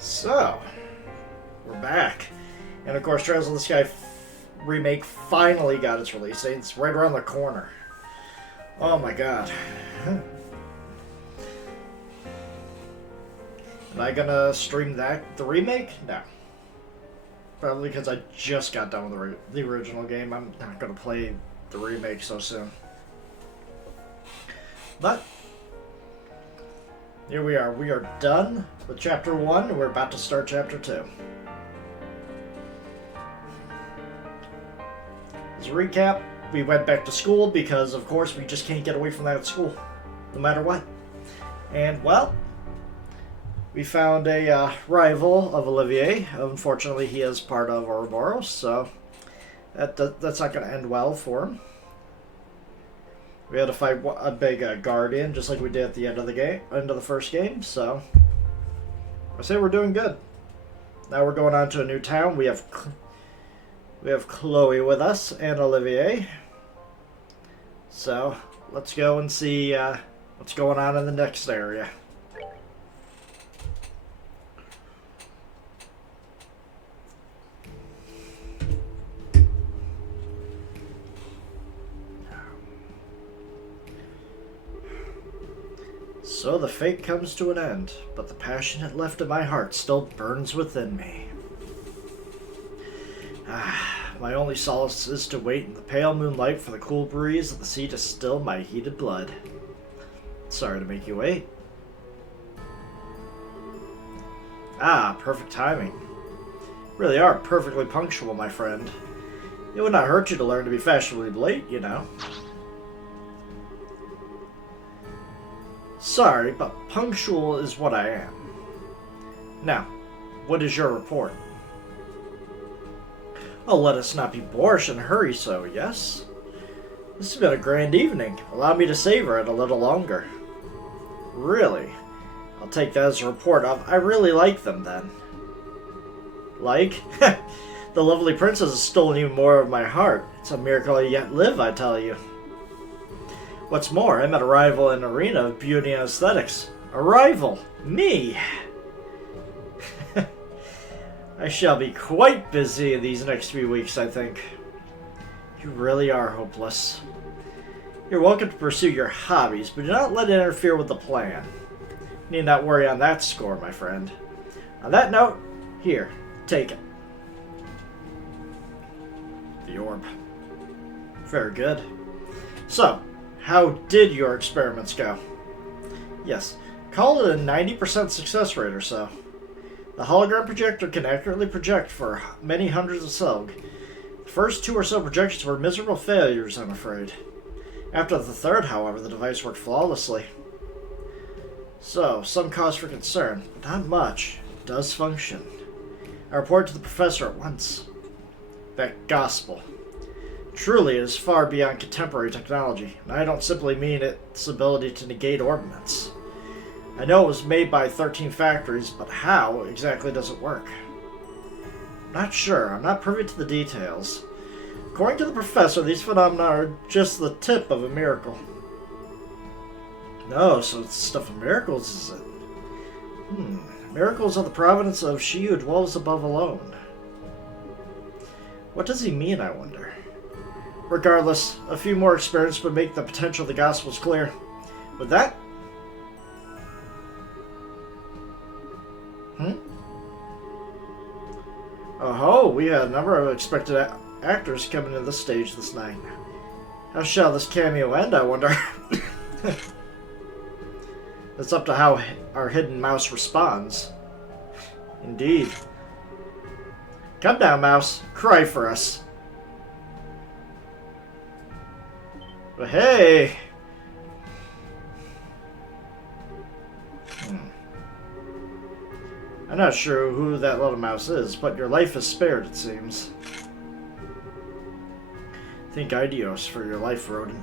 So, we're back. And of course, Trails of the Sky remake finally got its release date. It's right around the corner. Oh my god. Am I gonna stream the remake? No. Probably because I just got done with the original game. I'm not gonna play the remake so soon. But here we are. We are done with Chapter 1, and we're about to start Chapter 2. As a recap, we went back to school because, of course, we just can't get away from that at school, no matter what. And, well, we found a rival of Olivier. Unfortunately, he is part of Ouroboros, so that's not going to end well for him. We had to fight a big guardian, just like we did at the end of the first game. So I say we're doing good. Now we're going on to a new town. We have Chloe with us and Olivier. So let's go and see what's going on in the next area. So the fate comes to an end, but the passion it left in my heart still burns within me. My only solace is to wait in the pale moonlight for the cool breeze of the sea to still my heated blood. Sorry to make you wait. Perfect timing. Really are perfectly punctual, my friend. It would not hurt you to learn to be fashionably late, you know. Sorry, but punctual is what I am. Now, what is your report? Oh, let us not be boorish and hurry so, yes? This has been a grand evening. Allow me to savor it a little longer. Really? I'll take that as a report of I really like them, then. Like? The lovely princess has stolen even more of my heart. It's a miracle I yet live, I tell you. What's more, I met a rival in the arena of beauty and aesthetics. A rival? Me! I shall be quite busy in these next few weeks, I think. You really are hopeless. You're welcome to pursue your hobbies, but do not let it interfere with the plan. You need not worry on that score, my friend. On that note, here, take it. The orb. Very good. So, how did your experiments go? Yes, call it a 90% success rate or so. The hologram projector can accurately project for many hundreds of Selg. The first 2 or so projections were miserable failures, I'm afraid. After the third, however, the device worked flawlessly. So, some cause for concern, but not much. It does function. I report to the professor at once. That gospel. Truly, it is far beyond contemporary technology, and I don't simply mean its ability to negate orbaments. I know it was made by 13 factories, but how exactly does it work? Not sure. I'm not privy to the details. According to the professor, these phenomena are just the tip of a miracle. No, so it's stuff of miracles, is it? Miracles are the providence of she who dwells above alone. What does he mean, I wonder? Regardless, a few more experiments would make the potential of the Gospels clear. With that... Oh, we had a number of expected actors coming to the stage this night. How shall this cameo end, I wonder? It's up to how our hidden mouse responds. Indeed. Come down, mouse. Cry for us. But hey! I'm not sure who that little mouse is, but your life is spared, it seems. Thank Idios for your life, rodent.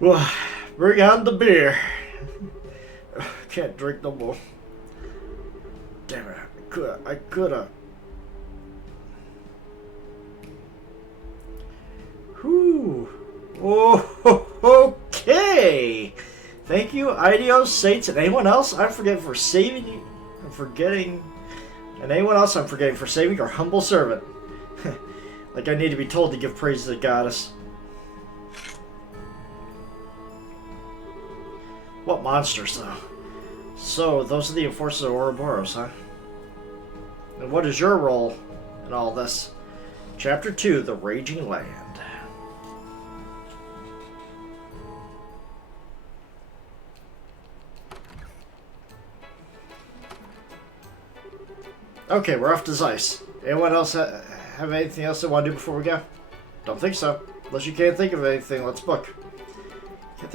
Well, bring on the beer. Can't drink no more. Damn it, I coulda. Oh, okay. Thank you, Idios, Saints, and anyone else I'm forgetting for saving you. I'm forgetting. And anyone else I'm forgetting for saving your humble servant. Like I need to be told to give praise to the goddess. What monsters, though? So, those are the enforcers of Ouroboros, huh? And what is your role in all this? Chapter 2, The Raging Land. Okay, we're off to Zeiss. Anyone else have anything else they want to do before we go? Don't think so. Unless you can't think of anything, let's book. I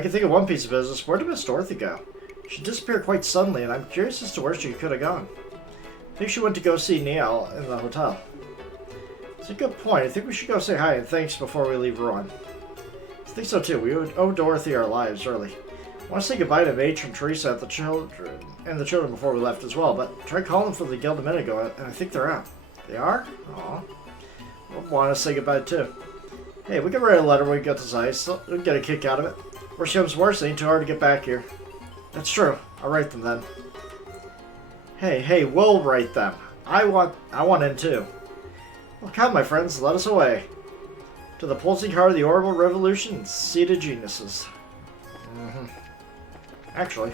can think of one piece of business. Where did Miss Dorothy go? She disappeared quite suddenly, and I'm curious as to where she could have gone. I think she went to go see Neil in the hotel. It's a good point. I think we should go say hi and thanks before we leave Rouen. I think so too. We owe Dorothy our lives early. I want to say goodbye to Matron Teresa and the children before we left as well, but tried calling for the guild a minute ago, and I think they're out. They are? Aw. I want to say goodbye too. Hey, we can write a letter when we get to Zeiss. We'll get a kick out of it. Worst comes worse, it ain't too hard to get back here. That's true. I'll write them then. Hey, we'll write them. I want in too. Well, come, my friends, let us away. To the pulsing heart of the orbital revolution and seated geniuses. Actually,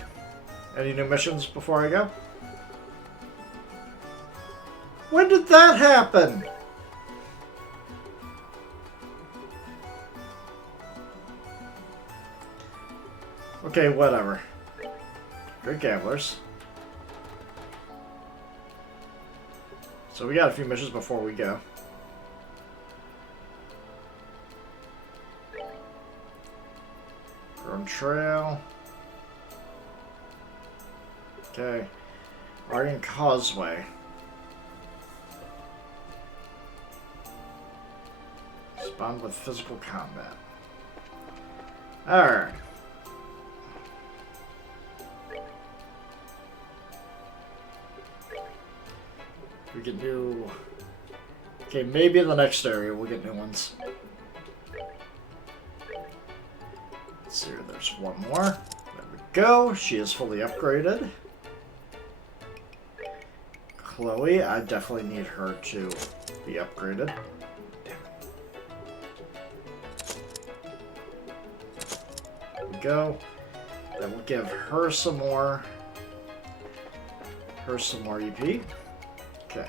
any new missions before I go? When did that happen? Okay, whatever. Good gamblers. So we got a few missions before we go. Run Trail. Okay. Arden Causeway. Spawned with physical combat. Alright. We can do... Okay, maybe in the next area we'll get new ones. Let's see, there's one more. There we go. She is fully upgraded. Chloe, I definitely need her to be upgraded. Damn it. There we go. Then we'll give her some more. EP. Okay.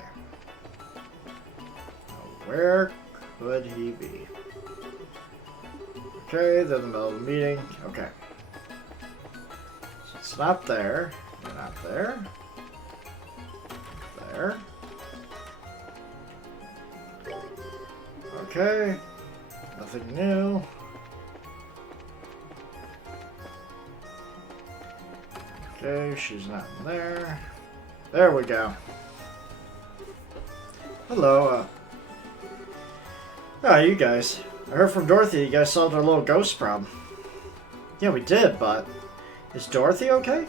Now, where could he be? Okay, they're in the middle of the meeting. Okay. So it's not there. You're not there. There. Okay. Nothing new. Okay, she's not in there. There we go. Hello, you guys. I heard from Dorothy you guys solved our little ghost problem. Yeah, we did, but... Is Dorothy okay?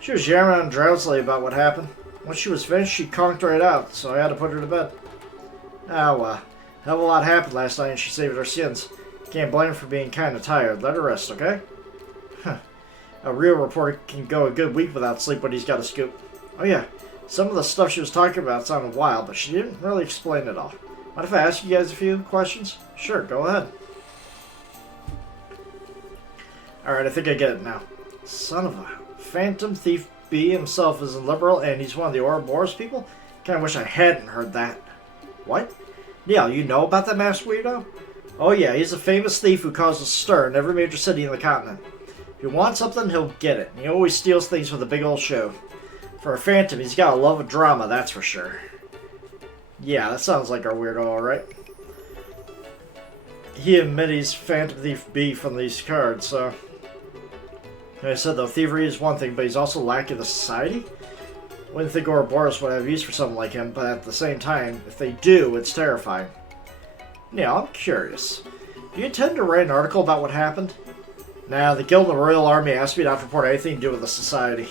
She was yammering on drowsily about what happened. Once she was finished, she conked right out, so I had to put her to bed. Hell of a lot happened last night and she saved our skins. Can't blame her for being kinda tired. Let her rest, okay? Huh. A real reporter can go a good week without sleep when he's got a scoop. Oh yeah, some of the stuff she was talking about sounded wild, but she didn't really explain it all. Mind if I ask you guys a few questions? Sure, go ahead. Alright, I think I get it now. Son of a Phantom Thief B himself is a liberal and he's one of the Ouroboros people? Kinda wish I hadn't heard that. What? Neil, you know about that masked weirdo? Oh yeah, he's a famous thief who causes stir in every major city in the continent. If he wants something, he'll get it. And he always steals things with a big old show. For a phantom, he's got a love of drama, that's for sure. Yeah, that sounds like our weirdo, alright. He admitted he's Phantom Thief B from these cards, so... Like I said, though, thievery is one thing, but he's also lacking the society? Wouldn't think Ouroboros would have use for someone like him, but at the same time, if they do, it's terrifying. Yeah, I'm curious. Do you intend to write an article about what happened? Nah, the Guild and the Royal Army asked me not to report anything to do with the society.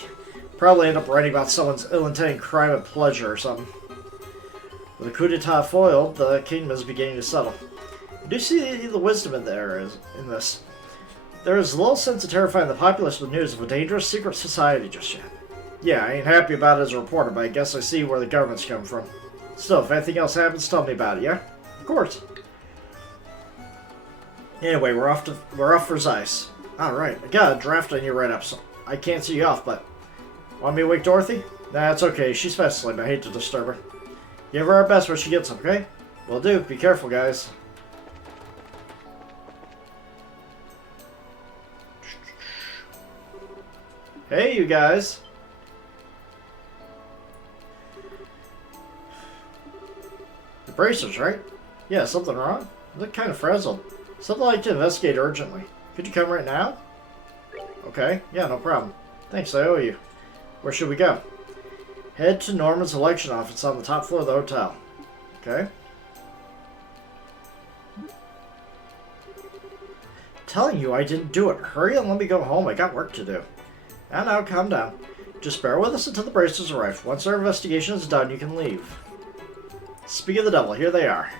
Probably end up writing about someone's ill-intended crime of pleasure or something. With the coup d'etat foiled, the kingdom is beginning to settle. I do see the wisdom in this. There is little sense of terrifying the populace with news of a dangerous secret society just yet. Yeah, I ain't happy about it as a reporter, but I guess I see where the government's coming from. Still, if anything else happens, tell me about it, yeah? Of course. Anyway, we're off for Zeiss. Alright, I got a draft on you right up, so I can't see you off, but... Want me to wake Dorothy? Nah, it's okay. She's fast asleep. I hate to disturb her. Give her our best when she gets up, okay? Will do. Be careful, guys. Hey, you guys. The bracers, right? Yeah, something wrong? You look kind of frazzled. Something I'd like to investigate urgently. Could you come right now? Okay. Yeah, no problem. Thanks, I owe you. Where should we go? Head to Norman's election office on the top floor of the hotel. Okay. Telling you I didn't do it. Hurry and let me go home. I got work to do. Now, calm down. Just bear with us until the bracers arrive. Once our investigation is done, you can leave. Speak of the devil, here they are.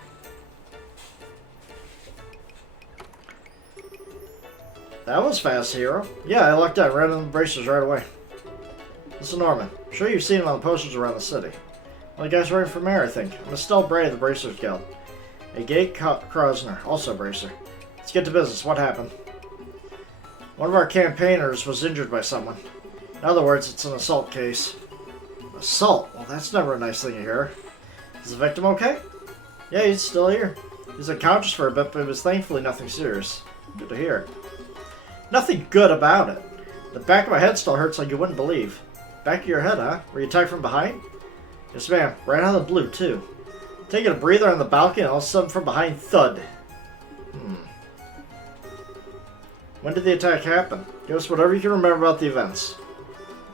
That was fast, hero. Yeah, I lucked out right on the bracers right away. This is Norman. I'm sure you've seen him on the posters around the city. Well, the guy's running for mayor, I think. I'm Estelle Bray of the Bracers Guild. A Gate Krosner, also a bracer. Let's get to business. What happened? One of our campaigners was injured by someone. In other words, it's an assault case. Assault? Well, that's never a nice thing to hear. Is the victim okay? Yeah, he's still here. He's unconscious for a bit, but it was thankfully nothing serious. Good to hear. Nothing good about it. The back of my head still hurts like you wouldn't believe. Back of your head, huh? Were you attacked from behind? Yes, ma'am. Right out of the blue, too. Taking a breather on the balcony, and all of a sudden from behind, thud. When did the attack happen? Give us whatever you can remember about the events.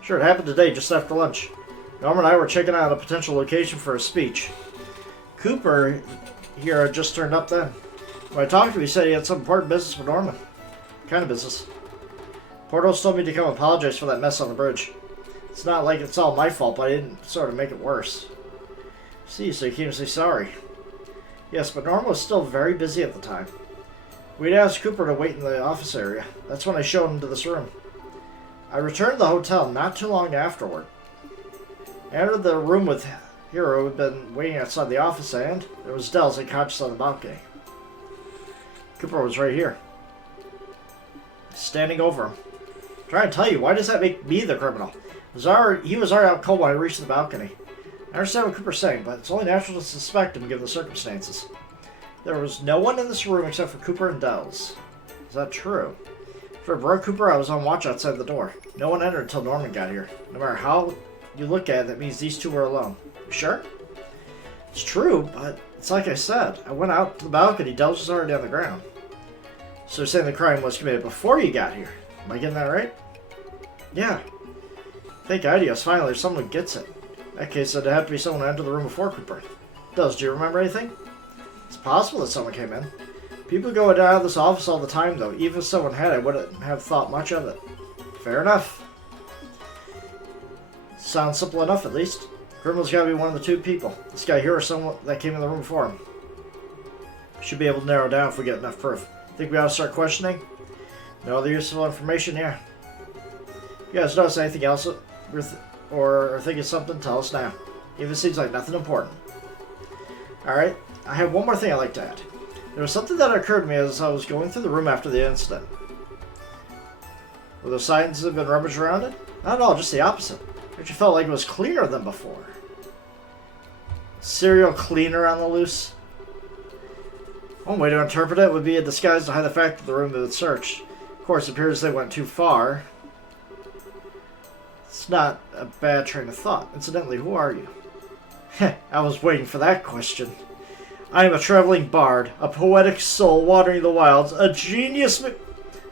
Sure, it happened today, just after lunch. Norman and I were checking out a potential location for a speech. Cooper here had just turned up then. When I talked to him, he said he had some important business with Norman. What kind of business? Portos told me to come apologize for that mess on the bridge. It's not like it's all my fault, but I didn't sort of make it worse. See, so you came to say sorry. Yes, but Norman was still very busy at the time. We'd asked Cooper to wait in the office area. That's when I showed him to this room. I returned to the hotel not too long afterward. I entered the room with Hero, who had been waiting outside the office, and there was Dells unconscious on the balcony. Cooper was right here, standing over him. I'm trying to tell you, why does that make me the criminal? He was already out cold when I reached the balcony. I understand what Cooper's saying, but it's only natural to suspect him given the circumstances. There was no one in this room except for Cooper and Dells. Is that true? For Bro Cooper, I was on watch outside the door. No one entered until Norman got here. No matter how you look at it, that means these two were alone. You sure? It's true, but it's like I said. I went out to the balcony. Dells was already on the ground. So you're saying the crime was committed before you got here. Am I getting that right? Yeah. Thank Ideos, finally, someone who gets it. In that case, it'd have to be someone who entered the room before Cooper. Dells, do you remember anything? It's possible that someone came in. People go out of this office all the time, though. Even if someone had, I wouldn't have thought much of it. Fair enough. Sounds simple enough, at least. Criminal's gotta be one of the two people. This guy here or someone that came in the room before him. Should be able to narrow down if we get enough proof. Think we ought to start questioning? No other useful information? Yeah. If you guys notice anything else or are thinking something, tell us now. Even if it seems like nothing important. Alright, I have one more thing I'd like to add. There was something that occurred to me as I was going through the room after the incident. Were there signs that had been rummaged around it? Not at all, just the opposite. It actually felt like it was cleaner than before. Serial cleaner on the loose? One way to interpret it would be a disguise to hide the fact that the room had been searched. Of course, it appears they went too far. It's not a bad train of thought. Incidentally, who are you? Heh, I was waiting for that question. I am a traveling bard, a poetic soul wandering the wilds, a genius.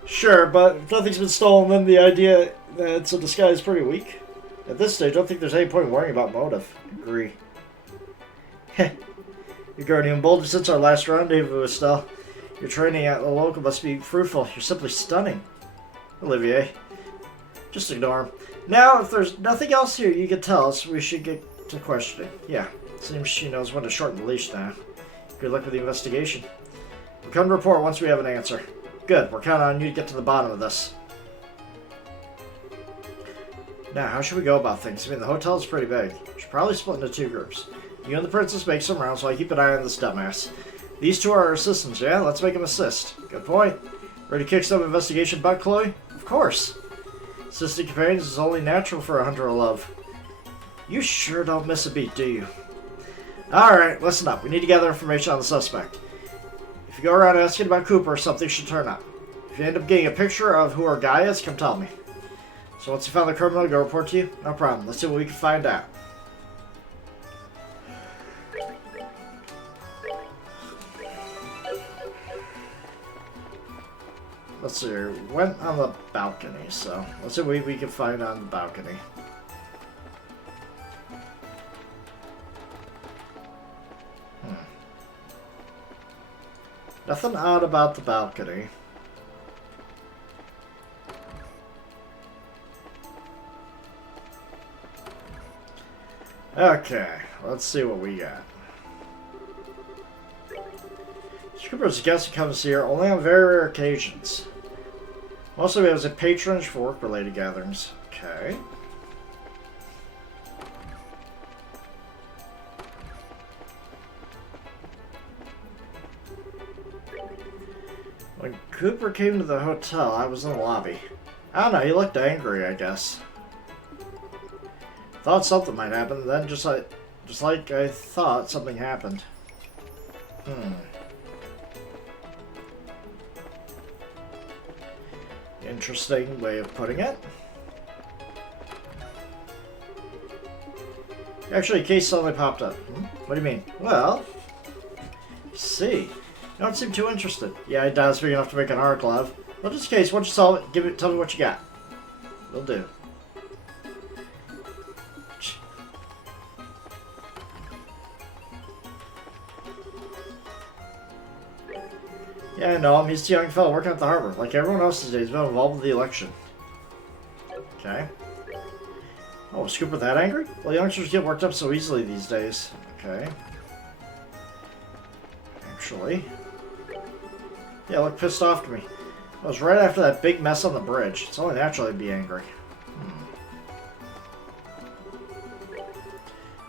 Sure, but if nothing's been stolen, then the idea that it's a disguise is pretty weak. At this stage, I don't think there's any point in worrying about motive. Agree. Heh. You're growing even bolder since our last rendezvous, Estelle. Your training at the local must be fruitful. You're simply stunning. Olivier. Just ignore him. Now, if there's nothing else here you can tell us, we should get to questioning. Yeah, seems she knows when to shorten the leash now. Good luck with the investigation. We'll come to report once we have an answer. Good, we're counting on you to get to the bottom of this. Now, how should we go about things? I mean, the hotel is pretty big. We should probably split into 2 groups. You and the princess make some rounds while I keep an eye on this dumbass. These 2 are our assistants, yeah? Let's make them assist. Good point. Ready to kick some investigation butt, Chloe? Of course. Assistant companions is only natural for a hunter of love. You sure don't miss a beat, do you? Alright, listen up. We need to gather information on the suspect. If you go around asking about Cooper, something should turn up. If you end up getting a picture of who our guy is, come tell me. So once you found the criminal, go report to you? No problem. Let's see what we can find out. Let's see here. Went on the balcony, so let's see what we can find on the balcony. Nothing odd about the balcony. Okay, let's see what we got. Cooper's a guest who comes here only on very rare occasions. Also, he has a patronage for work-related gatherings. Okay. When Cooper came to the hotel, I was in the lobby. I don't know, he looked angry, I guess. Thought something might happen, then just like I thought something happened. Interesting way of putting it. Actually, a case suddenly popped up. What do you mean? Well, see. You don't seem too interested. Yeah, I doubt it's big enough to make an article of. Well, just in case, once you solve it, tell me what you got. Will do. Yeah, I know him. He's a young fellow working at the harbor. Like everyone else these days, he's been involved with the election. Okay. Oh, is Cooper that angry? Well, youngsters get worked up so easily these days. Okay. Actually. Yeah, look pissed off to me. It was right after that big mess on the bridge. It's only natural he'd be angry.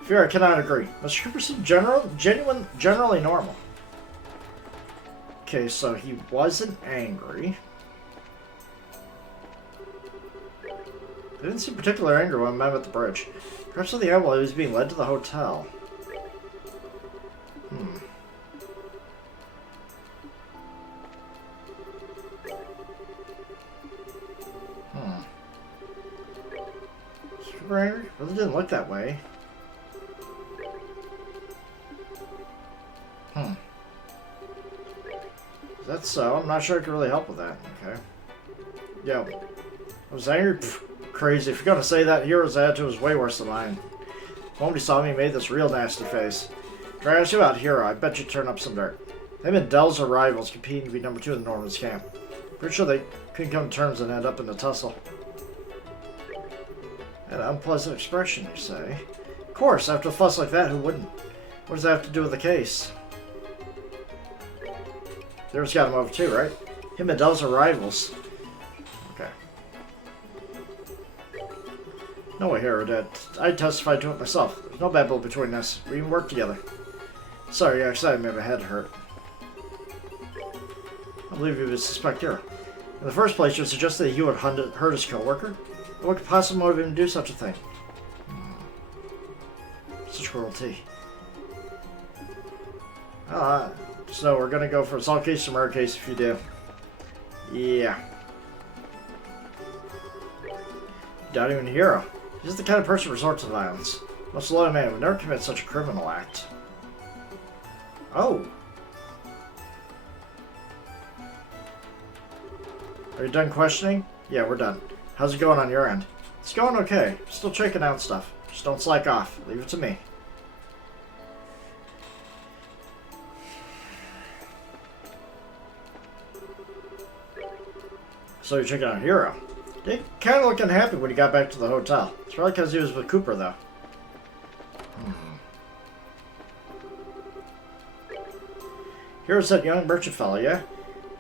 Fear I cannot agree. Mr. Cooper seemed generally normal. Okay, so he wasn't angry. He didn't seem particularly angry when I met him at the bridge. Perhaps with the animal, he was being led to the hotel. Super angry? Really didn't look that way. Is that so? I'm not sure I can really help with that. Okay. Yo. I was angry? Pfft, crazy. If you're gonna say that, Hero's attitude was way worse than mine. The moment he saw me, he made this real nasty face. Try to ask you about Hero. I bet you turn up some dirt. Him and Dell's are rivals, competing to be number 2 in the Norman's camp. Pretty sure they couldn't come to terms and end up in a tussle. An unpleasant expression, you say? Of course, after a fuss like that, who wouldn't? What does that have to do with the case? There's got him over too, right? Him and Dell's are rivals. Okay. No way, Hero did. I testified to it myself. There's no bad blood between us. We even work together. Sorry, actually, I made my head hurt. I believe you would suspect Hero. In the first place, you suggested that you would hurt his co-worker? What could possibly motivate him to do such a thing? Such cruelty. So we're gonna go for assault case or murder case if you do. Yeah. Doubt even Hero. He's the kind of person who resorts to violence. Most loyal man would never commit such a criminal act. Oh. Are you done questioning? Yeah, we're done. How's it going on your end? It's going okay. Still checking out stuff. Just don't slack off. Leave it to me. So you're checking out Hero. He kind of looked unhappy when he got back to the hotel. It's probably because he was with Cooper, though. Here's that young merchant fellow, yeah?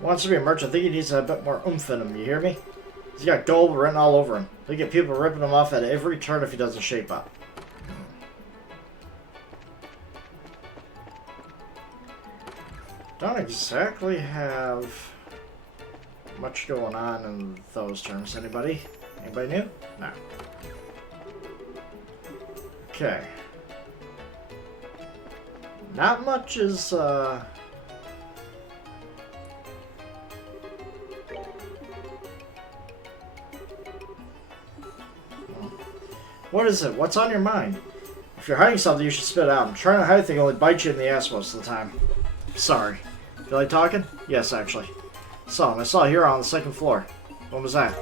Wants to be a merchant. I think he needs a bit more oomph in him, you hear me? He's got gold written all over him. They get people ripping him off at every turn if he doesn't shape up. Don't exactly have much going on in those terms. Anybody? Anybody new? No. Okay. Not much is, What is it? What's on your mind? If you're hiding something, you should spit it out. I'm trying to hide things only bite you in the ass most of the time. Sorry. Feel like talking? Yes, actually. I saw Hero on the second floor. When was that?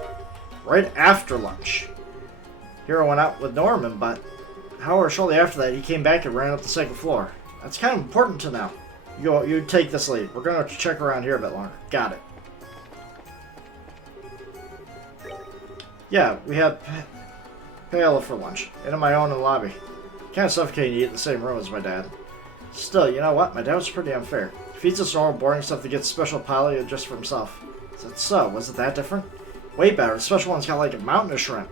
Right after lunch. Hero went out with Norman, but however, shortly after that, he came back and ran up the second floor. That's kind of important to know. You take this lead. We're going to check around here a bit longer. Got it. Yeah, we had paella for lunch. And my own in the lobby. Kind of suffocating to eat in the same room as my dad. Still, you know what? My dad was pretty unfair. He feeds us normal, boring stuff to get special paella just for himself. Is that so? Was it that different? Way better. The special one's got like a mountain of shrimp.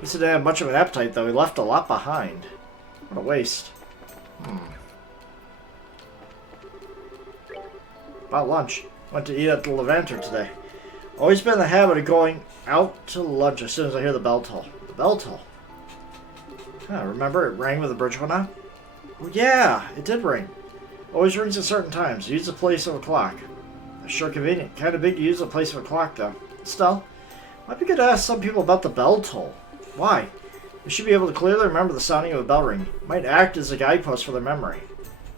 He said he didn't have much of an appetite, though. He left a lot behind. What a waste. About lunch. Went to eat at the Levanter today. Always been in the habit of going out to lunch as soon as I hear the bell toll. The bell toll? Remember it rang when the bridge went on? Oh yeah, it did ring. Always rings at certain times. Use the place of a clock. That's sure convenient. Kind of big to use the place of a clock, though. Still, might be good to ask some people about the bell toll. Why? You should be able to clearly remember the sounding of a bell ring. It might act as a guidepost for their memory.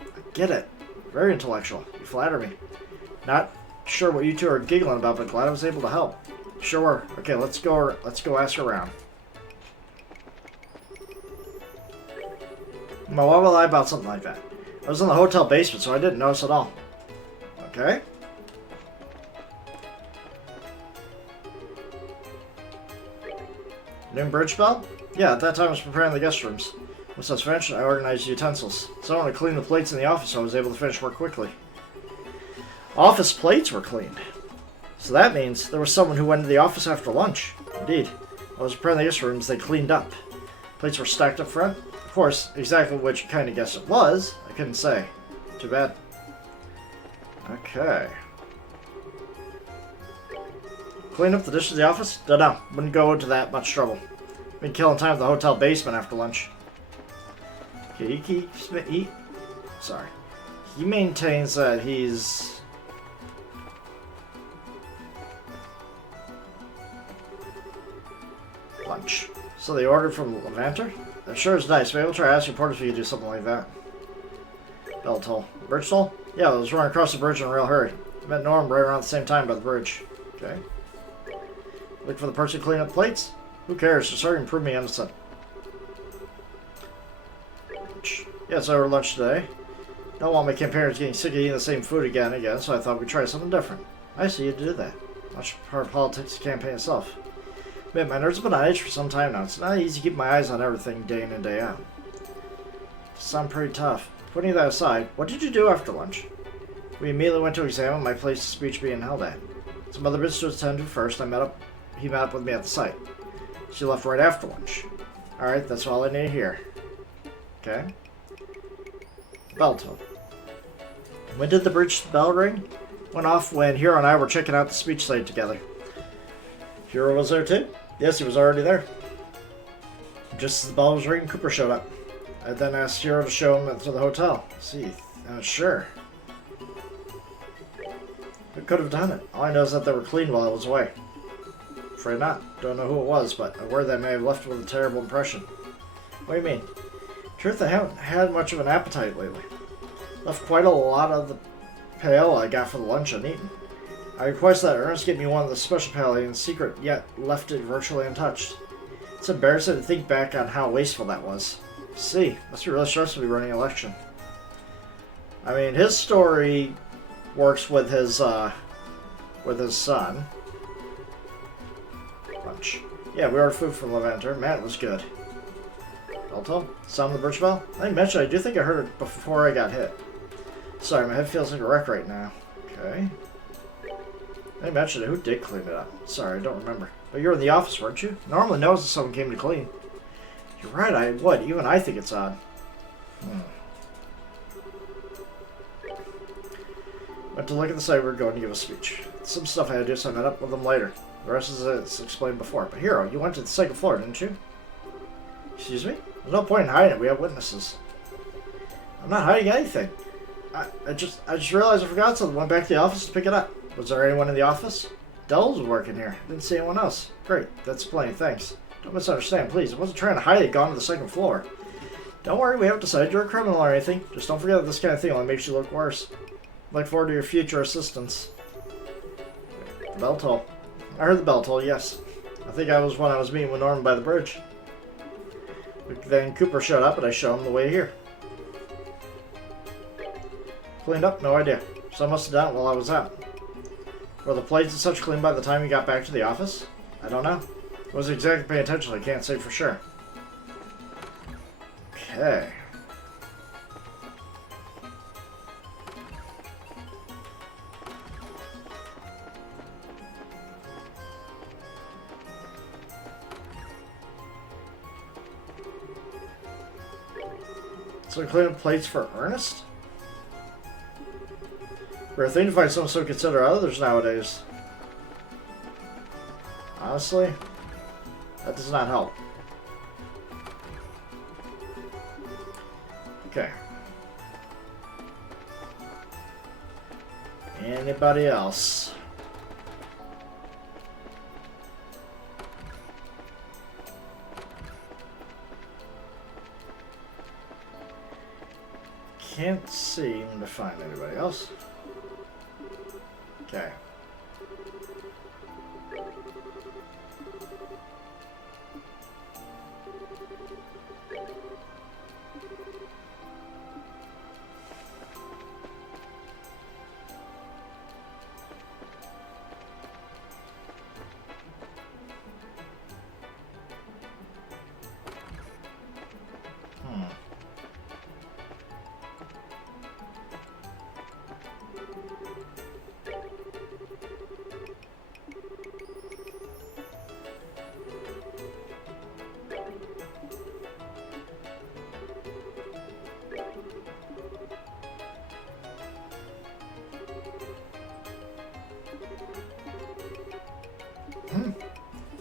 I get it. Very intellectual. You flatter me. Not sure what you two are giggling about, but glad I was able to help. Sure. Okay, let's go ask around. Well, why will I lie about something like that? I was in the hotel basement, so I didn't notice at all. Okay. Noon bridge bell? Yeah, at that time I was preparing the guest rooms. Once I was finished, I organized utensils. Someone to clean the plates in the office, so I was able to finish work quickly. Office plates were cleaned. So that means there was someone who went to the office after lunch. Indeed. I was preparing the guest rooms, they cleaned up. Plates were stacked up front. Of course, exactly which kind of guest it was, I couldn't say. Too bad. Okay. Clean up the dishes in the office? Dunno. Wouldn't go into that much trouble. Been killing time at the hotel basement after lunch. Sorry. He maintains that he's... lunch. So they ordered from Levanter? That sure is nice. Maybe we'll try to ask reporters if you could do something like that. Bell toll. Bridge toll? Yeah, I was running across the bridge in a real hurry. I met Norm right around the same time by the bridge. Okay. Look for the person cleaning up plates? Who cares? Just starting to prove me innocent. Yeah, it's over lunch today. Don't want my campaigners getting sick of eating the same food again, so I thought we'd try something different. I see you do that. Much part of politics, the campaign itself. Man, my nerves have been on edge for some time now. It's not easy to keep my eyes on everything day in and day out. Sound pretty tough. Putting that aside, what did you do after lunch? We immediately went to examine my place of speech being held at. Some other business to attend to first. He met up with me at the site. She left right after lunch. Alright, that's all I need to hear. Okay. Bell toll. When did the bridge bell ring? Went off when Hero and I were checking out the speech site together. Hero was there too? Yes, he was already there. Just as the bell was ringing, Cooper showed up. I then asked Hero to show him to the hotel. See, sure. Who could have done it? All I know is that they were clean while I was away. Afraid not. Don't know who it was, but a word that may have left with a terrible impression. What do you mean? Truth, I haven't had much of an appetite lately. Left quite a lot of the paella I got for the lunch uneaten. I requested that Ernest get me one of the special paella in secret, yet left it virtually untouched. It's embarrassing to think back on how wasteful that was. See, must be really stressful to be running an election. I mean, his story works with his son. Lunch. Yeah, we ordered food from Levanter. Man, it was good. Bell toll? Sound the bridge bell? I mentioned I do think I heard it before I got hit. Sorry, my head feels like a wreck right now. Okay. I mentioned it. Who did clean it up? Sorry, I don't remember. But you were in the office, weren't you? Normally knows if someone came to clean. You're right, I would. Even I think it's odd. Went to look at the site we were going to give a speech. Some stuff I had to do, so I met up with them later. The rest is as explained before. But Hero, you went to the second floor, didn't you? Excuse me? There's no point in hiding it. We have witnesses. I'm not hiding anything. I just realized I forgot something. Went back to the office to pick it up. Was there anyone in the office? Dell's working here. Didn't see anyone else. Great. That's plenty. Thanks. Don't misunderstand, please. I wasn't trying to hide it. Gone to the second floor. Don't worry. We haven't decided you're a criminal or anything. Just don't forget that this kind of thing only makes you look worse. Look forward to your future assistance. The bell toll. I heard the bell toll, yes. I think I was when I was meeting with Norman by the bridge. Then Cooper showed up and I showed him the way here. Cleaned up? No idea. Some must have done it while I was out. Were the plates and such clean by the time you got back to the office? I don't know. Wasn't exactly paying attention, I can't say for sure. Okay. So clean up plates for Ernest? Rare thing to find someone so considerate of others nowadays. Honestly, that does not help. Okay. Anybody else? Can't seem to find anybody else. Okay.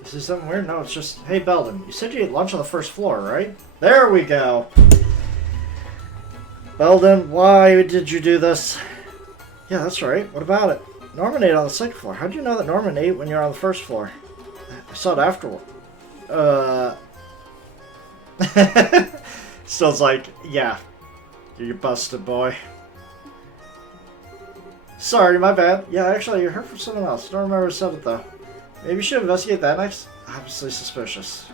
Is this something weird? No, it's just, hey Belden, you said you ate lunch on the first floor, right? There we go! Belden, why did you do this? Yeah, that's right. What about it? Norman ate on the second floor. How do you know that Norman ate when you're on the first floor? I saw it afterward. So it's like, yeah, you're busted, boy. Sorry, my bad. Yeah, actually, I heard from someone else. Don't remember who said it, though. Maybe you should investigate that next. Obviously suspicious.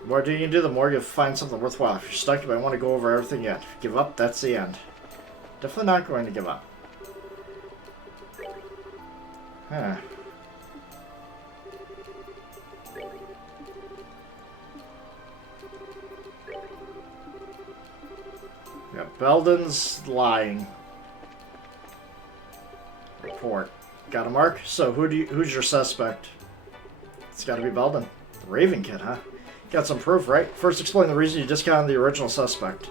The more digging you do, the more you'll find something worthwhile. If you're stuck, you might want to go over everything yet. If you give up, that's the end. Definitely not going to give up. Huh. Yeah, Belden's lying. Report. Got a mark? So who's your suspect? It's gotta be Belden. The Raven Kid, huh? Got some proof, right? First explain the reason you discounted the original suspect.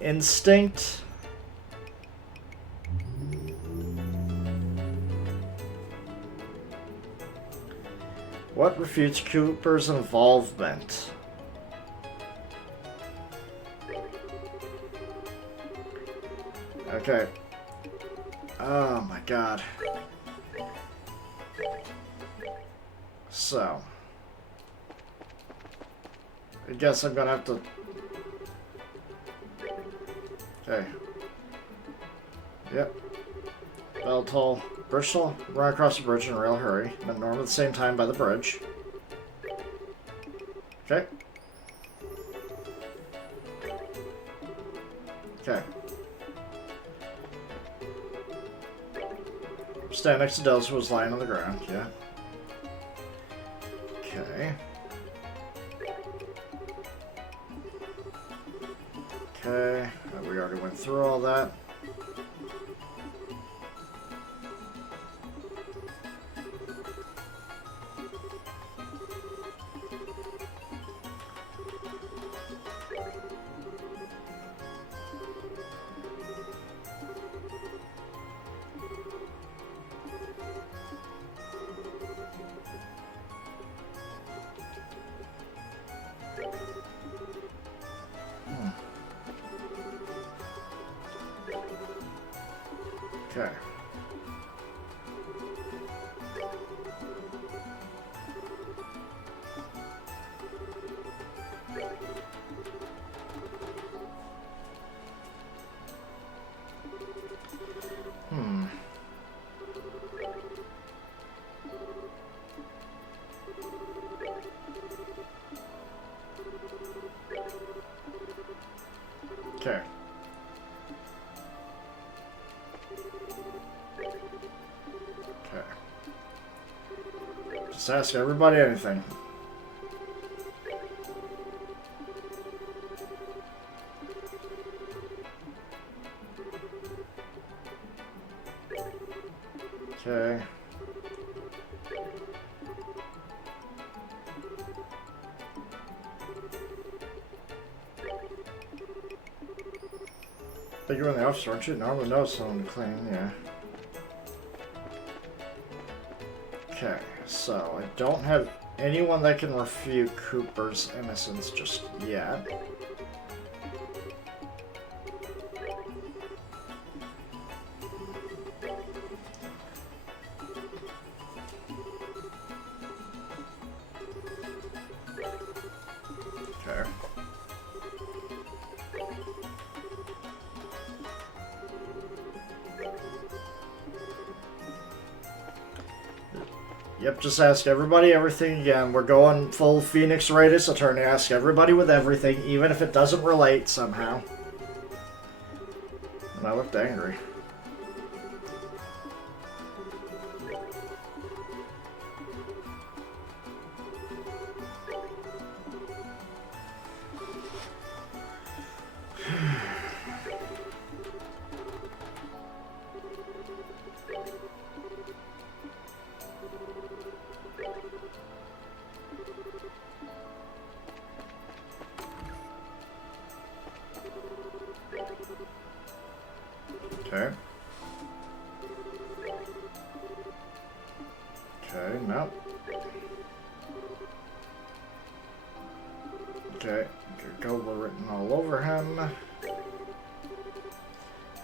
Instinct. What refutes Cooper's involvement? Okay. Oh my god. So. I guess I'm gonna have to... Okay. Yep. Bell toll. Bristol, run across the bridge in a real hurry. Met Norm at the same time by the bridge. Okay. Okay. Stand next to Dells, who was lying on the ground. Yeah. Okay. Okay. We already went through all that. Okay. Okay. Okay. Just ask everybody anything. Okay. But you're in the office, aren't you? Normally knows someone to clean, yeah. Okay, so I don't have anyone that can refute Cooper's innocence just yet. Okay. Yep, just ask everybody everything again. We're going full Phoenix Raiders attorney. Ask everybody with everything, even if it doesn't relate somehow. And I looked angry. Okay. Okay, no. Okay, Goble written all over him. I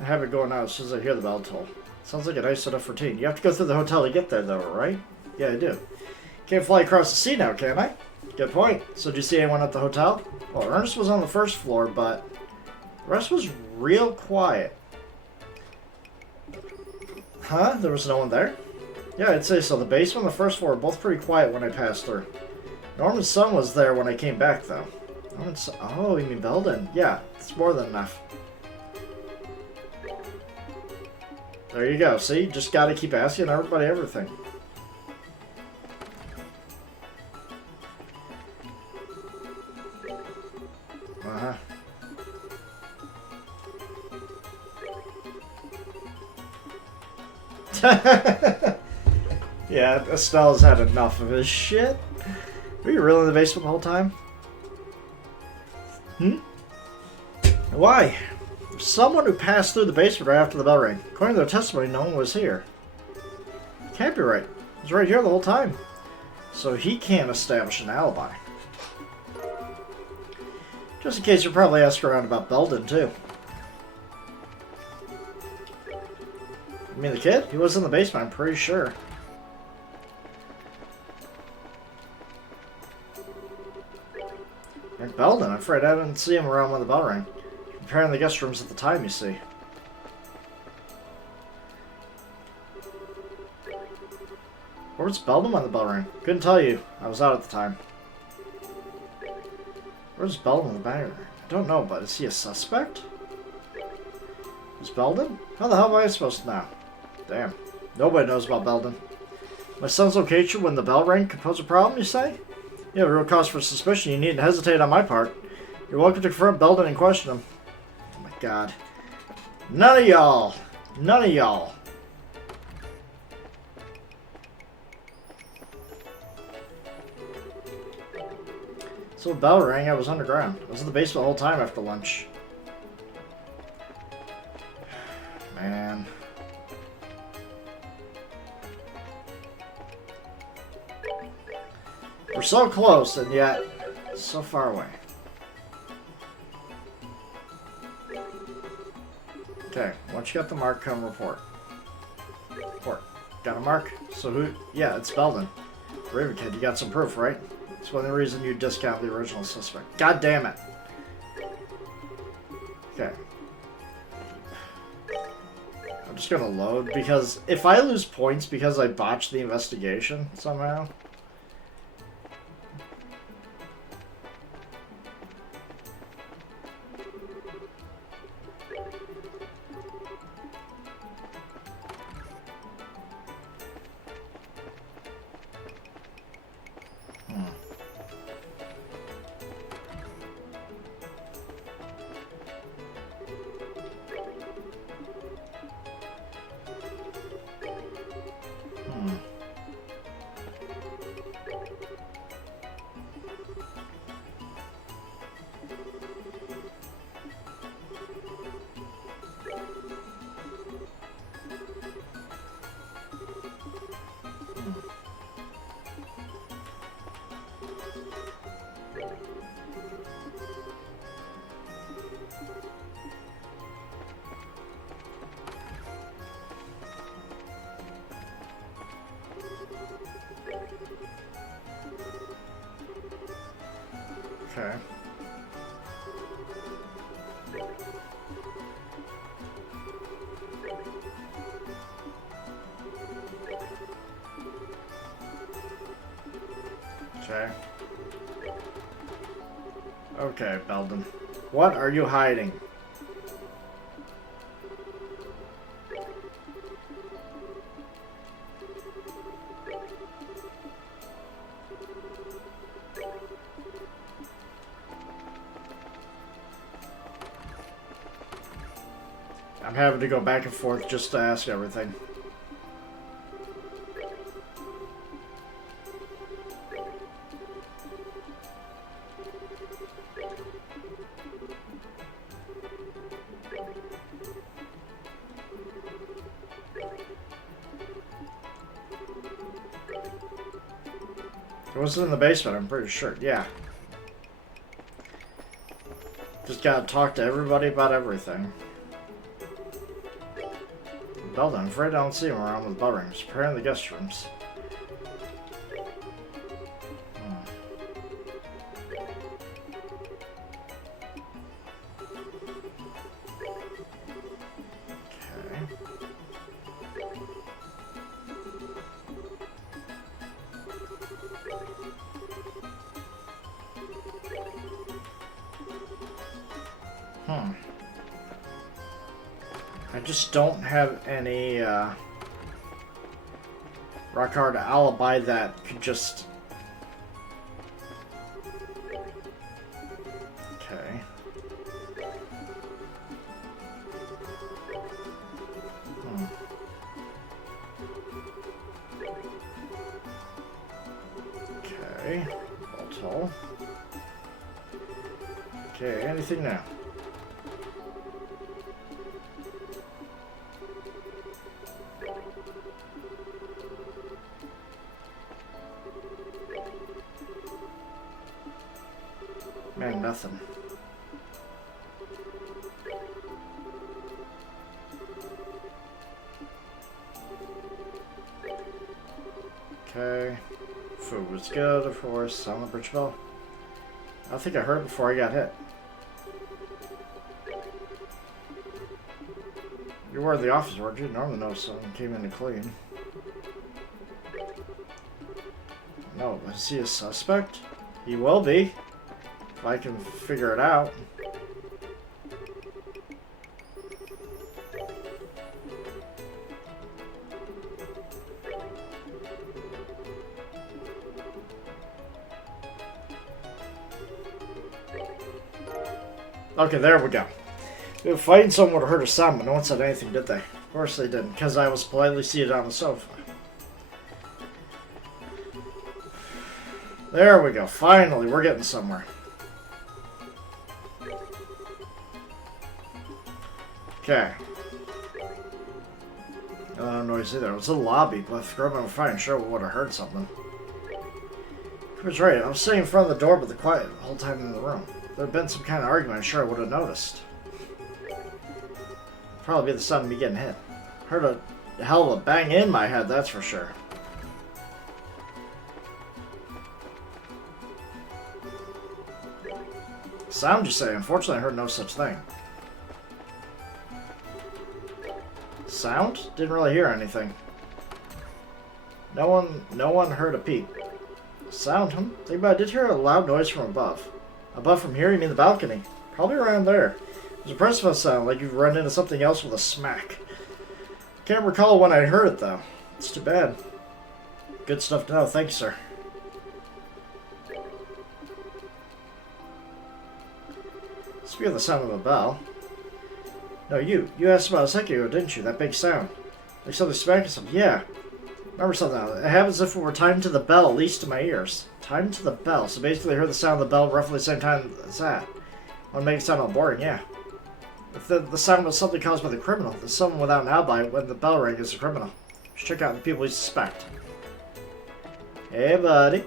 have it going out as soon as I hear the bell toll. Sounds like a nice enough routine. You have to go through the hotel to get there, though, right? Yeah, I do. Can't fly across the sea now, can I? Good point. So did you see anyone at the hotel? Well, Ernest was on the first floor, but the rest was real quiet. Huh? There was no one there? Yeah, I'd say so. The basement and the first floor were both pretty quiet when I passed through. Norman's son was there when I came back, though. Norman's son... Oh, you mean Belden? Yeah, it's more than enough. There you go. See? Just gotta keep asking everybody everything. Uh-huh. Yeah, Estelle's had enough of his shit. Were you really in the basement the whole time? Hmm? Why? Someone who passed through the basement right after the bell rang. According to their testimony, no one was here. Can't be right. He was right here the whole time. So he can't establish an alibi. Just in case you're probably asking around about Belden, too. You mean the kid? He was in the basement, I'm pretty sure. And Belden, I'm afraid I didn't see him around when the bell rang. Preparing the guest rooms at the time, you see. Where was Belden when the bell rang? Couldn't tell you. I was out at the time. Where's Belden in the background? I don't know, but is he a suspect? Is Belden? How the hell am I supposed to know? Damn. Nobody knows about Belden. My son's location when the bell rang could pose a problem, you say? You have a real cause for suspicion. You needn't hesitate on my part. You're welcome to confront Belden and question him. Oh my god. None of y'all. None of y'all. So the bell rang, I was underground. I was in the basement the whole time after lunch. Man. We're so close, and yet so far away. Okay, once you got the mark, come report. Report. Got a mark? So who? Yeah, it's Belden. Raven Kid, you got some proof, right? It's one of the reasons you discount the original suspect. God damn it. Okay. I'm just gonna load, because if I lose points because I botched the investigation somehow... Okay. Okay. Okay, Belden. What are you hiding? I'm having to go back and forth just to ask everything. It wasn't in the basement, I'm pretty sure. Yeah. Just gotta talk to everybody about everything. Belden, I'm afraid I don't see him around with bell rings. Preparing the guest rooms. I just don't have any rock hard alibi that could just... Okay. Okay. Bottle. Okay, anything now? Man, nothing. Okay. Food was good, of course. Silent bridge bell. I think I heard it before I got hit. You were in the office, weren't you? Normally know someone came in to clean. No, is he a suspect? He will be. If I can figure it out. Okay, there we go. Fighting someone would have hurt a sound, but no one said anything, did they? Of course they didn't, because I was politely seated on the sofa. There we go. Finally, we're getting somewhere. Okay. No noise either. It was a lobby, but if Grumman were fine, sure we would have heard something. Cooper's right. I was sitting in front of the door, but quiet the whole time in the room. If there had been some kind of argument, I'm sure I would have noticed. Probably be the sound of me getting hit. Heard a hell of a bang in my head, that's for sure. Sound, you say? Unfortunately, I heard no such thing. Sound? Didn't really hear anything. No one heard a peep. Sound, huh? Think about it, I did hear a loud noise from above. Above from here, you mean the balcony? Probably around there. It was a precipice sound, like you've run into something else with a smack. Can't recall when I heard it, though. It's too bad. Good stuff to know. Thank you, sir. Speaking of the sound of a bell. No, you asked about a second ago, didn't you? That big sound. Like something smacking something. Yeah. Remember something now. It happens as if it were timed to the bell, at least to my ears. Timed to the bell. So basically I heard the sound of the bell roughly the same time as that. Want to make it sound all boring, yeah. If the sound was something caused by the criminal, then someone without an alibi when the bell rang is a criminal. Just check out the people you suspect. Hey, buddy.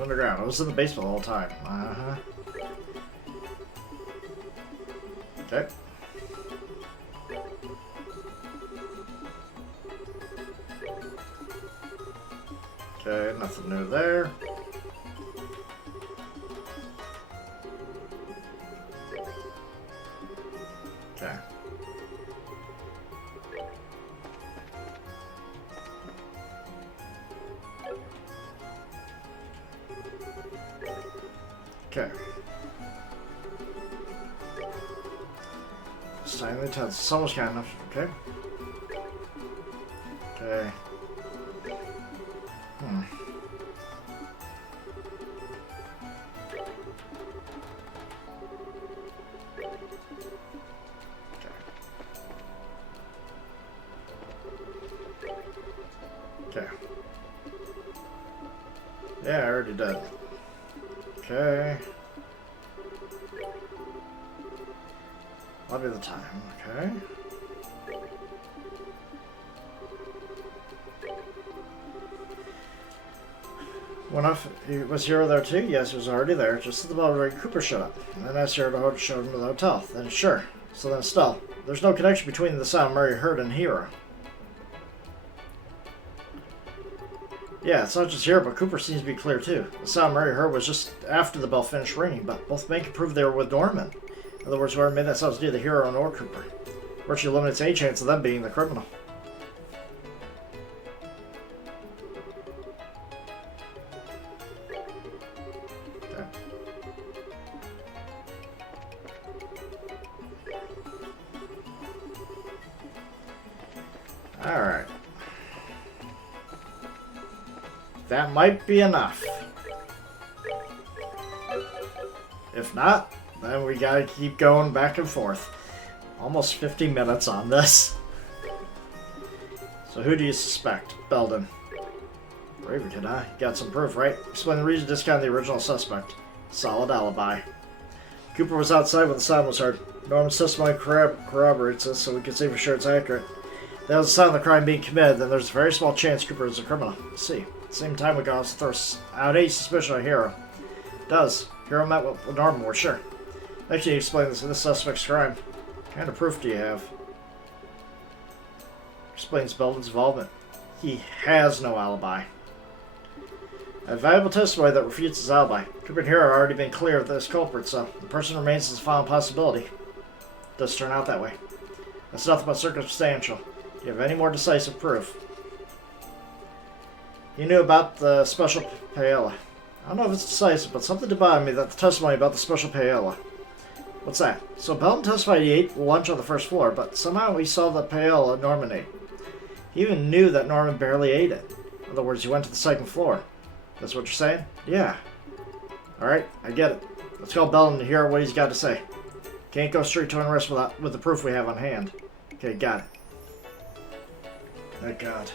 Underground. I was in the basement the whole time. Uh-huh. Okay. Okay, nothing new there. Okay. Okay. Silently tense. It's almost kind enough. Okay. Okay. Okay. Yeah, I already did. Okay. Lobby of the time. Okay. Was Hero there too? Yes, he was already there. Just as the bell rang, Cooper showed up. And then asked Hero to show him to the hotel. Then sure. So then still, there's no connection between the sound Murray heard and Hero. Yeah, it's not just Hero, but Cooper seems to be clear too. The sound Murray heard was just after the bell finished ringing, but both men can prove they were with Norman. In other words, whoever made that sound was neither Hero nor Cooper. Virtually eliminates any chance of them being the criminal. Alright. That might be enough. If not, then we gotta keep going back and forth. Almost 50 minutes on this. So who do you suspect? Belden. Raven, huh? Got some proof, right? Explain the reason to discount the original suspect. Solid alibi. Cooper was outside when the sound was heard. Norman's testimony corroborates this, so we can say for sure it's accurate. That was the sound of the crime being committed, then there's a very small chance Cooper is a criminal. Let's see. At the same time, we got to throw out any suspicion on Hero. Does. Hero met with Norman, we're sure. Actually, you explain this suspect's crime. What kind of proof do you have? Explains Belden's involvement. He has no alibi. A valuable testimony that refutes his alibi. Cooper and Hero have already been clear of this culprit, so the person remains as a final possibility. It does turn out that way. That's nothing but circumstantial. Do you have any more decisive proof? You knew about the special paella. I don't know if it's decisive, but something to bother me that the testimony about the special paella. What's that? So Belton testified he ate lunch on the first floor, but somehow he saw the paella Norman ate. He even knew that Norman barely ate it. In other words, he went to the second floor. That's what you're saying? Yeah. Alright, I get it. Let's call Belton to hear what he's got to say. Can't go straight to an arrest with the proof we have on hand. Okay, got it. Thank God.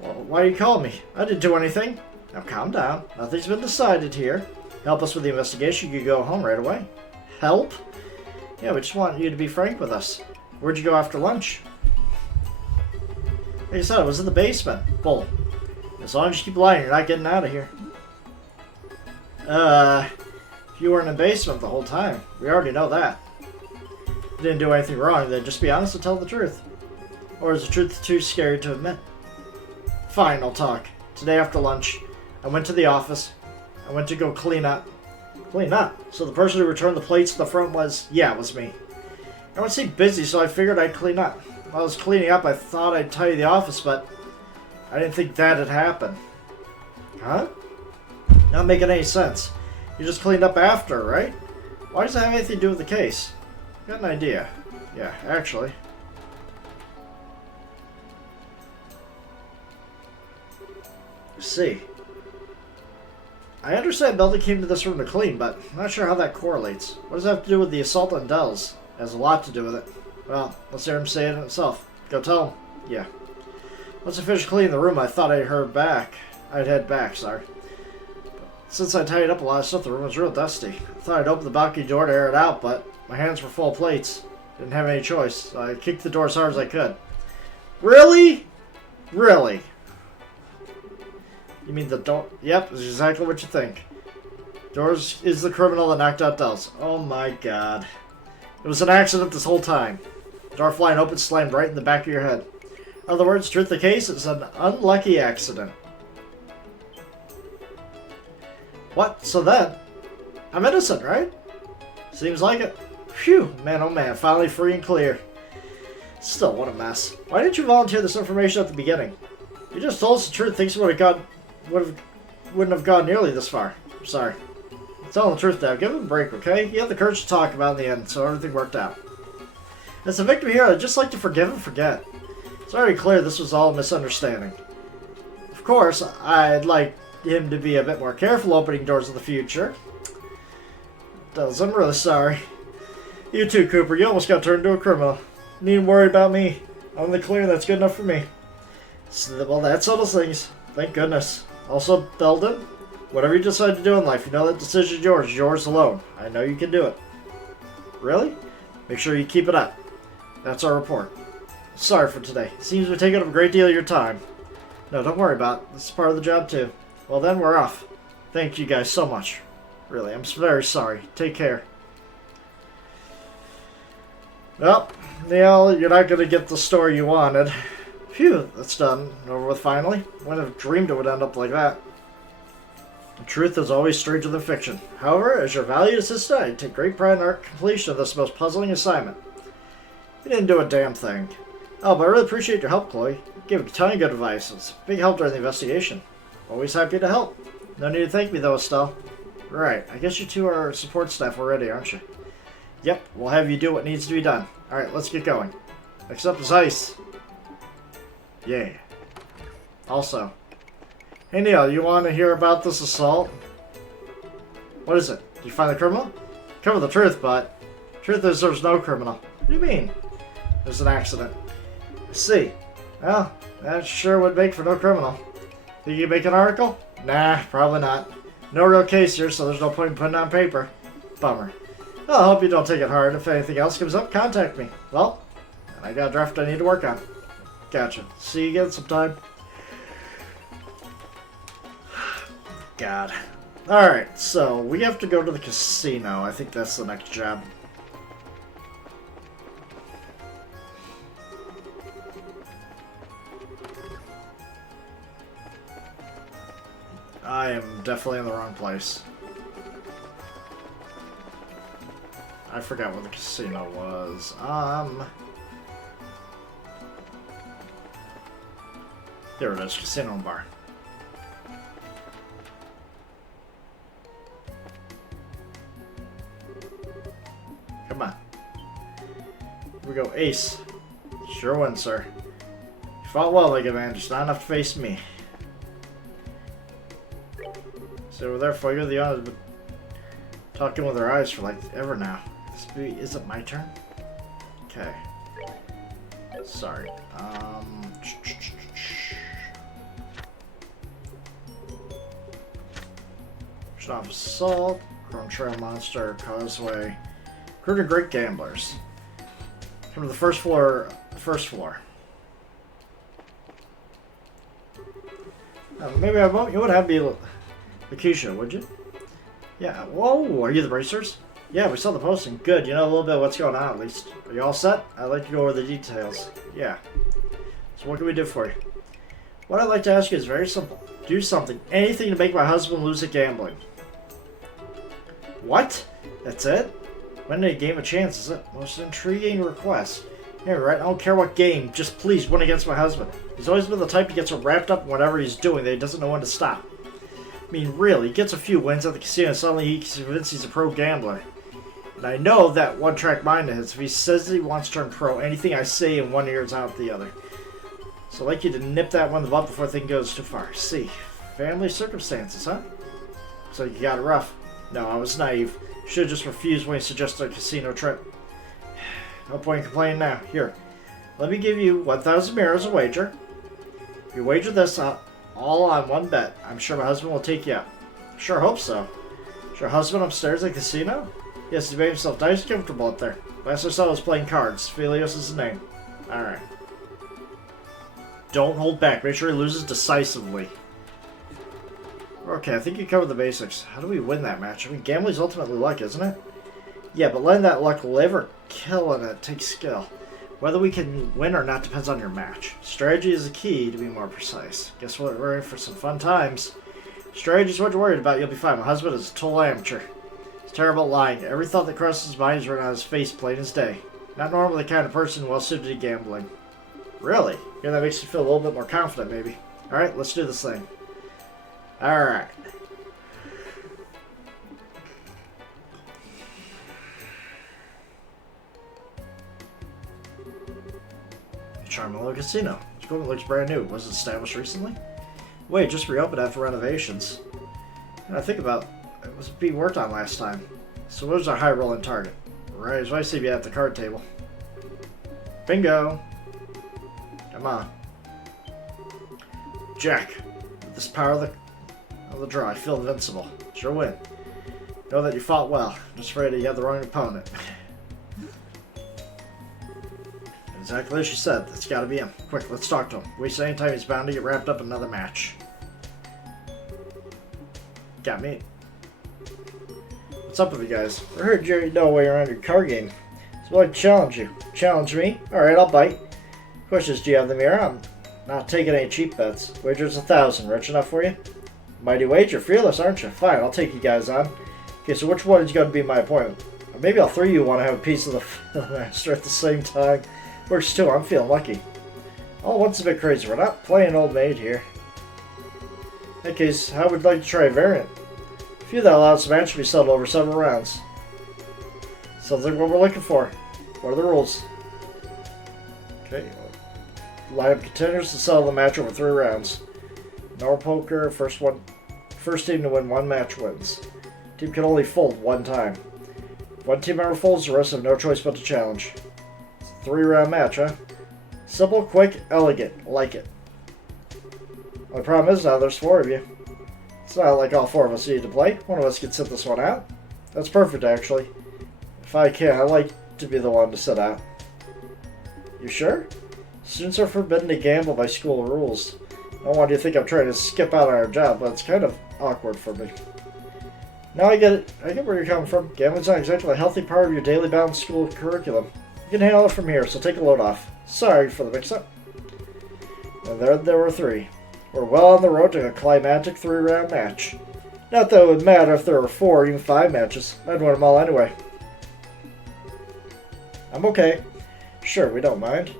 Well, why you calling me? I didn't do anything. Now calm down. Nothing's been decided here. Help us with the investigation. You go home right away. Help? Yeah, we just want you to be frank with us. Where'd you go after lunch? Like I said, I was in the basement. Bull. As long as you keep lying, you're not getting out of here. If you weren't in the basement the whole time, we already know that. You didn't do anything wrong, then just be honest and tell the truth. Or is the truth too scary to admit? Fine, I'll talk. Today after lunch, I went to the office. I went to go clean up. Clean up? So the person who returned the plates to the front was... Yeah, it was me. Everyone seemed busy, so I figured I'd clean up. While I was cleaning up, I thought I'd tidy the office, but I didn't think that had happened. Huh? Not making any sense. You just cleaned up after, right? Why does that have anything to do with the case? Got an idea. Yeah, actually. See. I understand Belton came to this room to clean, but I'm not sure how that correlates. What does that have to do with the assault on Dells? It has a lot to do with it. Well, let's hear him say it himself. Go tell him. Yeah. Once I finished cleaning the room, I thought I'd head back, sorry. Since I tidied up a lot of stuff, the room was real dusty. I thought I'd open the balcony door to air it out, but my hands were full of plates. Didn't have any choice, so I kicked the door as hard as I could. Really? Really? You mean the door? Yep, that's exactly what you think. Doors is the criminal that knocked out Dells. Oh my God. It was an accident this whole time. Door flying open slammed right in the back of your head. In other words, truth of the case, it's an unlucky accident. What? So then, I'm innocent, right? Seems like it. Phew, man oh man, finally free and clear. Still, what a mess. Why didn't you volunteer this information at the beginning? You just told us the truth, things wouldn't have gone nearly this far. I'm sorry. Tell the truth now. Give him a break, okay? You had the courage to talk about it in the end, so everything worked out. As a victim here, I'd just like to forgive and forget. It's already clear this was all a misunderstanding. Of course, I'd like him to be a bit more careful opening doors in the future. Dells, I'm really sorry. You too, Cooper. You almost got turned into a criminal. You needn't worry about me. I'm in the clear, that's good enough for me. So, well, that settles things. Thank goodness. Also, Belton, whatever you decide to do in life, you know that decision is yours alone. I know you can do it. Really? Make sure you keep it up. That's our report. Sorry for today. Seems we've taken up a great deal of your time. No, don't worry about it. This is part of the job, too. Well, then, we're off. Thank you guys so much. Really, I'm very sorry. Take care. Well, Neil, you're not going to get the story you wanted. Phew, that's done. Over with finally. Wouldn't have dreamed it would end up like that. The truth is always stranger than fiction. However, as your valued assistant, I take great pride in our completion of this most puzzling assignment. You didn't do a damn thing. Oh, but I really appreciate your help, Chloe. You gave a ton of good advice. It's a big help during the investigation. Always happy to help. No need to thank me, though, Estelle. Right, I guess you two are support staff already, aren't you? Yep, we'll have you do what needs to be done. Alright, let's get going. Next up is Ice. Yeah. Also, hey Neil, you want to hear about this assault? What is it? Did you find the criminal? Cover the truth, but truth is there's no criminal. What do you mean? There's an accident. I see. Well, that sure would make for no criminal. Think you can make an article? Nah, probably not. No real case here, so there's no point in putting it on paper. Bummer. Well, I hope you don't take it hard. If anything else comes up, contact me. Well, I got a draft I need to work on. Gotcha. See you again sometime. God. Alright, so we have to go to the casino. I think that's the next job. I am definitely in the wrong place. I forgot what the casino was. There it is, casino and bar. Come on. Here we go, ace. Sure win, sir. You fought well, Mega Man, just not enough to face me. So over there, for you, the honor, but talking with her eyes for like ever now. Is it my turn? Okay. Sorry. Off Assault, Chrome Trail Monster, Causeway. Crew of Great Gamblers. Come to the first floor. Maybe I won't. You would have me Lakeisha, would you? Yeah. Whoa, are you the Bracers? Yeah, we saw the posting. Good, you know a little bit of what's going on at least. Are you all set? I'd like to go over the details. Yeah. So what can we do for you? What I'd like to ask you is very simple. Do something. Anything to make my husband lose at gambling. What? That's it? When did a game a chance, is it? Most intriguing request. Yeah, right. I don't care what game. Just please win against my husband. He's always been the type who gets so wrapped up in whatever he's doing that he doesn't know when to stop. I mean, really, he gets a few wins at the casino and suddenly he's convinced he's a pro gambler. And I know that one-track mind of his. If he says that he wants to turn pro, anything I say in one ear is out the other. So I'd like you to nip that one in the butt before things goes too far. See. Family circumstances, huh? So you got it rough. No, I was naive. Should have just refused when he suggested a casino trip. No point in complaining now. Here, let me give you 1,000 mirrors as a wager. If you wager this all on one bet, I'm sure my husband will take you out. Sure hope so. Sure husband upstairs at the casino? Yes, he made himself nice and comfortable up there. Last I saw was playing cards. Felios is his name. Alright. Don't hold back. Make sure he loses decisively. Okay, I think you covered the basics. How do we win that match? I mean, gambling's ultimately luck, isn't it? Yeah, but letting that luck live or kill in it takes skill. Whether we can win or not depends on your match. Strategy is the key, to be more precise. Guess what? We're in for some fun times. Strategy's what you're worried about. You'll be fine. My husband is a total amateur. He's terrible at lying. Every thought that crosses his mind is written on his face, plain as day. Not normally the kind of person well suited to gambling. Really? Yeah, that makes you feel a little bit more confident, maybe. Alright, let's do this thing. Alright. Charming little casino. This equipment looks brand new. Was it established recently? Wait, just reopened after renovations. I think about it was being worked on last time. So what was our high rolling target? Right, as I see you at the card table. Bingo! Come on. Jack. With this power of the draw, I feel invincible. Sure win. Know that you fought well. I'm just afraid that you had the wrong opponent. Exactly as you said. That's gotta be him. Quick, let's talk to him. Waste any time, he's bound to get wrapped up in another match. Got me. What's up with you guys? I heard you know where you're on your card game. So I'd challenge you. Challenge me? Alright, I'll bite. Question is, do you have the mirror? I'm not taking any cheap bets. Wager's 1,000. Rich enough for you? Mighty wager. Fearless, aren't you? Fine, I'll take you guys on. Okay, so which one is going to be my appointment? Or maybe all three of you want to have a piece of the master at the same time. Works too, I'm feeling lucky. All one's a bit crazy. We're not playing old maid here. In that case, how would you like to try a variant? A few that allows the match to be settled over several rounds. Sounds like what we're looking for. What are the rules? Okay. Line up contenders to settle the match over 3 rounds. Normal poker, first team to win 1 match wins. Team can only fold 1 time. If one team member folds, the rest have no choice but to challenge. It's a 3-round match, huh? Simple, quick, elegant. Like it. Only problem is now there's 4 of you. It's not like all 4 of us need to play. One of us can sit this one out. That's perfect, actually. If I can, I'd like to be the one to sit out. You sure? Students are forbidden to gamble by school rules. I don't want you to think I'm trying to skip out on our job, but it's kind of awkward for me. Now I get it. I get where you're coming from. Gambling's not exactly a healthy part of your daily balanced school curriculum. You can handle it from here, so take a load off. Sorry for the mix-up. And there were 3. We're well on the road to a climactic 3-round match. Not that it would matter if there were 4 or even 5 matches. I'd win them all anyway. I'm okay. Sure, we don't mind.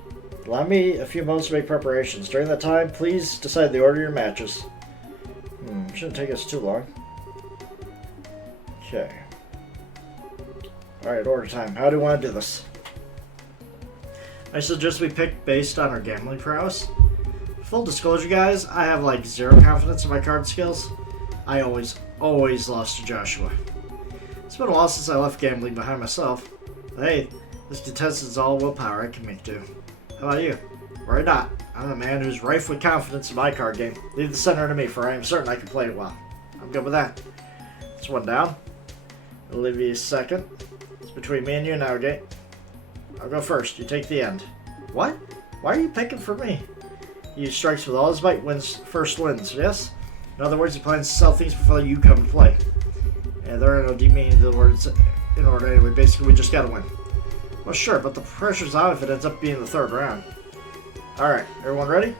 Allow me a few moments to make preparations. During that time, please decide the order of your matches. Shouldn't take us too long. Okay. Alright, order time. How do you want to do this? I suggest we pick based on our gambling prowess. Full disclosure, guys, I have like zero confidence in my card skills. I always lost to Joshua. It's been a while since I left gambling behind myself. But hey, this contestant's all willpower. I can make do. How about you? Worry not. I'm a man who's rife with confidence in my card game. Leave the center to me, for I am certain I can play it well. I'm good with that. That's one down. Olivia second. It's between me and you now, Gate. I'll go first. You take the end. What? Why are you picking for me? He strikes with all his might, first wins, yes? In other words, he plans to sell things before you come to play. And there are no deep meaning to the words in order anyway. Basically, we just gotta win. Well, sure, but the pressure's on if it ends up being the third round. Alright, everyone ready?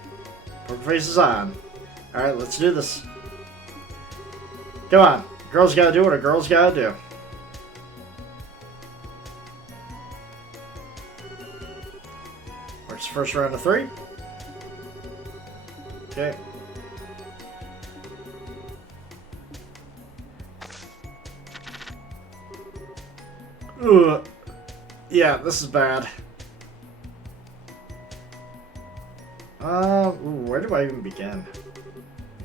Poker face is on. Alright, let's do this. Come on. Girls gotta do what a girl's gotta do. Works the first round of 3. Okay. Ugh. Yeah, this is bad. Where do I even begin?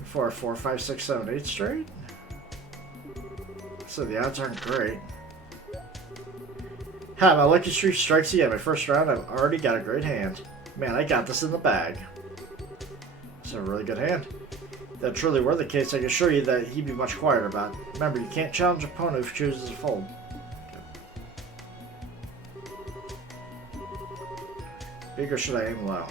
4, 4, 5, 6, 7, 8 straight? So the odds aren't great. Ha, my lucky streak strikes again. My first round, I've already got a great hand. Man, I got this in the bag. It's a really good hand. If that truly were the case, I can assure you that he'd be much quieter about it. Remember, you can't challenge an opponent who chooses to fold. Big or should I aim low?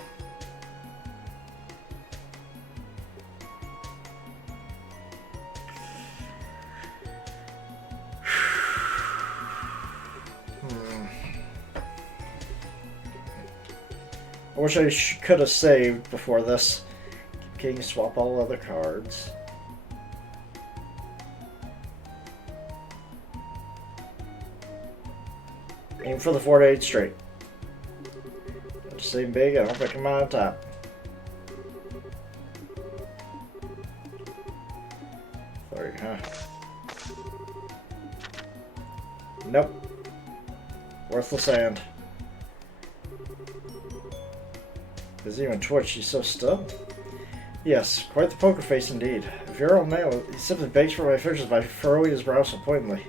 I wish I could have saved before this. Keep king, swap all other cards. Aim for the 4 to 8 straight. Just aim big, I hope I come out on top. Sorry, huh? Nope. Worthless hand. Does he even twitch? He's so still. Yes, quite the poker face indeed. If you're old man, he simply begs for my fishes by furrowing his brow so pointedly.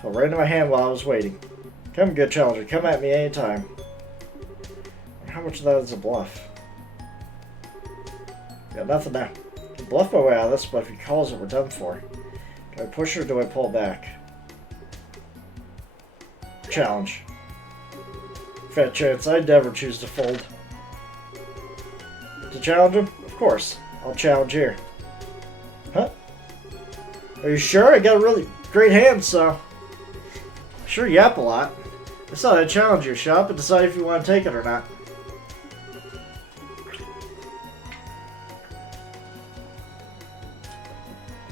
Fell right into my hand while I was waiting. Come, good challenger, come at me anytime. How much of that is a bluff? Got nothing now. I can bluff my way out of this, but if he calls it, we're done for. Do I push or do I pull back? Challenge. Fat chance, I'd never choose to fold. To challenge him? Of course. I'll challenge here. Huh? Are you sure? I got a really great hand, so... Sure yap a lot. I thought I'd challenge your shop and decide if you want to take it or not.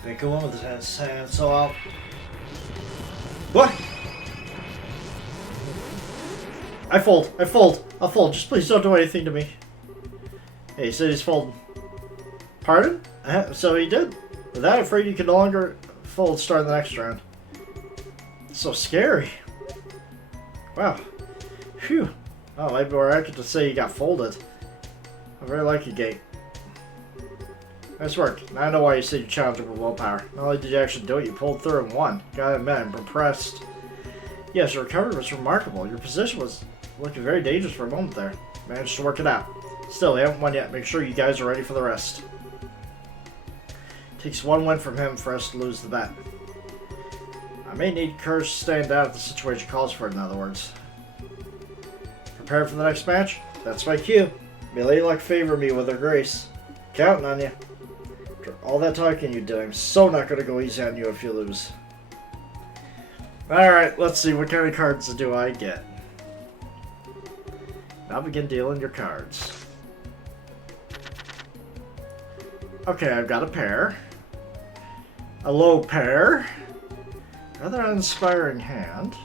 Make a one with his hand, so I'll... What? I fold. I'll fold. Just please don't do anything to me. Hey, he said he's folding. Pardon? So he did. With that, I'm afraid you can no longer fold starting the next round. It's so scary. Wow. Phew. Oh, maybe we're accurate to say you got folded. I'm very lucky, Gate. Nice work. Now I know why you said you challenged him with willpower. Not only did you actually do it, you pulled through and won. Gotta admit, I'm impressed. Yes, your recovery was remarkable. Your position was looking very dangerous for a moment there. Managed to work it out. Still, they haven't won yet. Make sure you guys are ready for the rest. Takes one win from him for us to lose the bet. I may need courage to stand down if the situation calls for it, in other words. Prepared for the next match? That's my cue. May Lady Luck favor me with her grace. Counting on you. After all that talking you did, I'm so not going to go easy on you if you lose. Alright, let's see. What kind of cards do I get? Now begin dealing your cards. Okay, I've got a pair. A low pair. Rather uninspiring hand.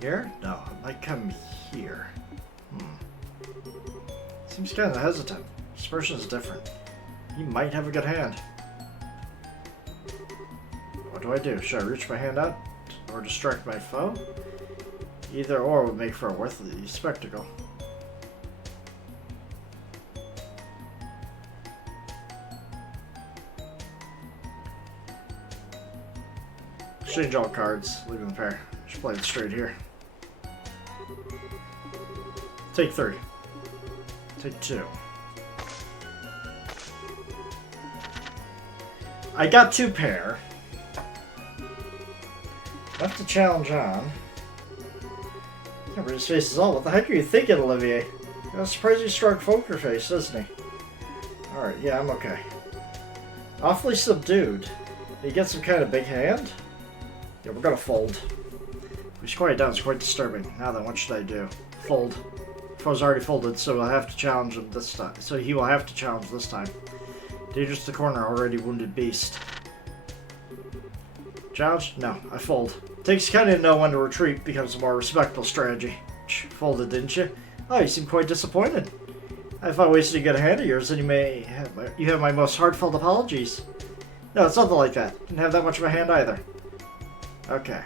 Here? No, it might come here. Seems kind of hesitant. This person is different. He might have a good hand. What do I do? Should I reach my hand out or distract my foe? Either or would make for a worthy spectacle. Exchange all cards, leaving the pair. Should play it straight here. Take 3. Take 2. I got 2 pair. Left to challenge on. Can't read his face is all. What the heck are you thinking, Olivier? Got a surprisingly strong poker face, doesn't he? Alright, yeah, I'm okay. Awfully subdued. Did he get some kind of big hand? Yeah, we're gonna fold. We should quiet down, it's quite disturbing. Now then, what should I do? Fold. Foe's already folded, so we'll have to challenge him this time. So he will have to challenge this time. Dangerous to corner, already wounded beast. Challenge? No, I fold. Takes kind of to know when to retreat, becomes a more respectable strategy. Folded, didn't you? Oh, you seem quite disappointed. If I wasted a good hand of yours, then you have my most heartfelt apologies. No, it's nothing like that. Didn't have that much of a hand either. Okay.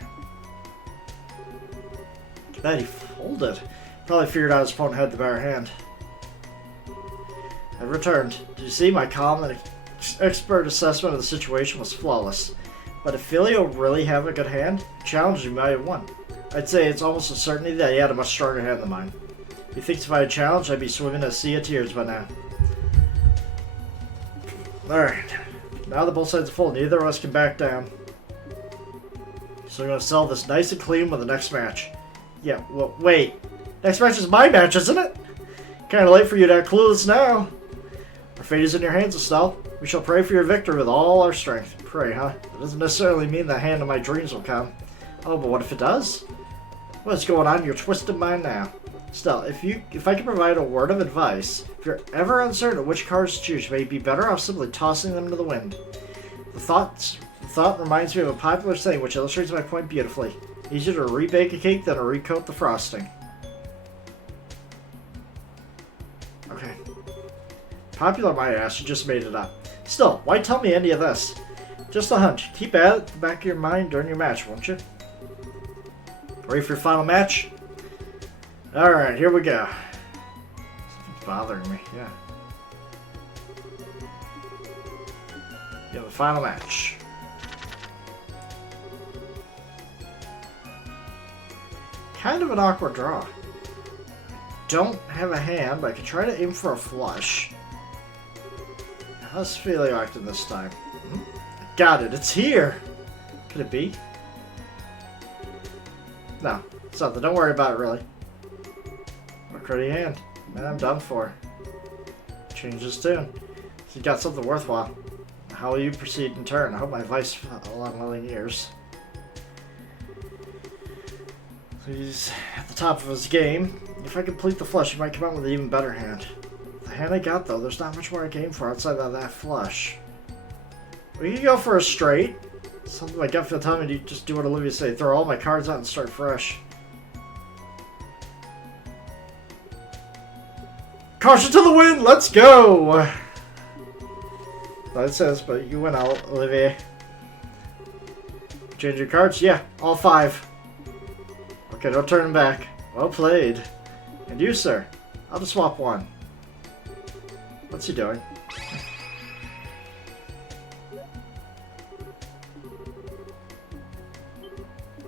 That he folded. Probably figured out his opponent had the better hand. I returned. Did you see? My calm and expert assessment of the situation was flawless. But if Filio really have a good hand, challenge he might have won. I'd say it's almost a certainty that he had a much stronger hand than mine. He thinks if I had challenged, I'd be swimming in a sea of tears by now. Alright. Now that both sides are full, neither of us can back down. So we're going to settle this nice and clean with the next match. Yeah, well, wait. Next match is my match, isn't it? Kind of late for you to act clueless now. Our fate is in your hands, Estelle. We shall pray for your victory with all our strength. Pray, huh? That doesn't necessarily mean the hand of my dreams will come. Oh, but what if it does? What's going on in your twisted mind now? Estelle, if I can provide a word of advice, if you're ever uncertain which cards to choose, you may be better off simply tossing them to the wind. The thought reminds me of a popular saying which illustrates my point beautifully. Easier to rebake a cake than to recoat the frosting. Okay. Popular my ass, you just made it up. Still, why tell me any of this? Just a hunch. Keep at it at the back of your mind during your match, won't you? Ready for your final match? Alright, here we go. Something's bothering me, yeah. Yeah, the final match. Kind of an awkward draw. Don't have a hand, but I can try to aim for a flush. How's Filio acting this time? Got it, it's here! Could it be? No, it's nothing. Don't worry about it, really. What a cruddy hand. Man, I'm done for. Change his tune. He got something worthwhile. How will you proceed in turn? I hope my advice fell on willing ears. He's at the top of his game. If I complete the flush, he might come out with an even better hand. The hand I got, though, there's not much more I can aim for outside of that flush. We can go for a straight. Something my gut feel telling me to just do what Olivia said. Throw all my cards out and start fresh. Caution to the wind! Let's go! That says, but you win out, Olivier. Change your cards? Yeah, all 5. Okay, don't turn them back. Well played. And you, sir. I'll just swap 1. What's he doing?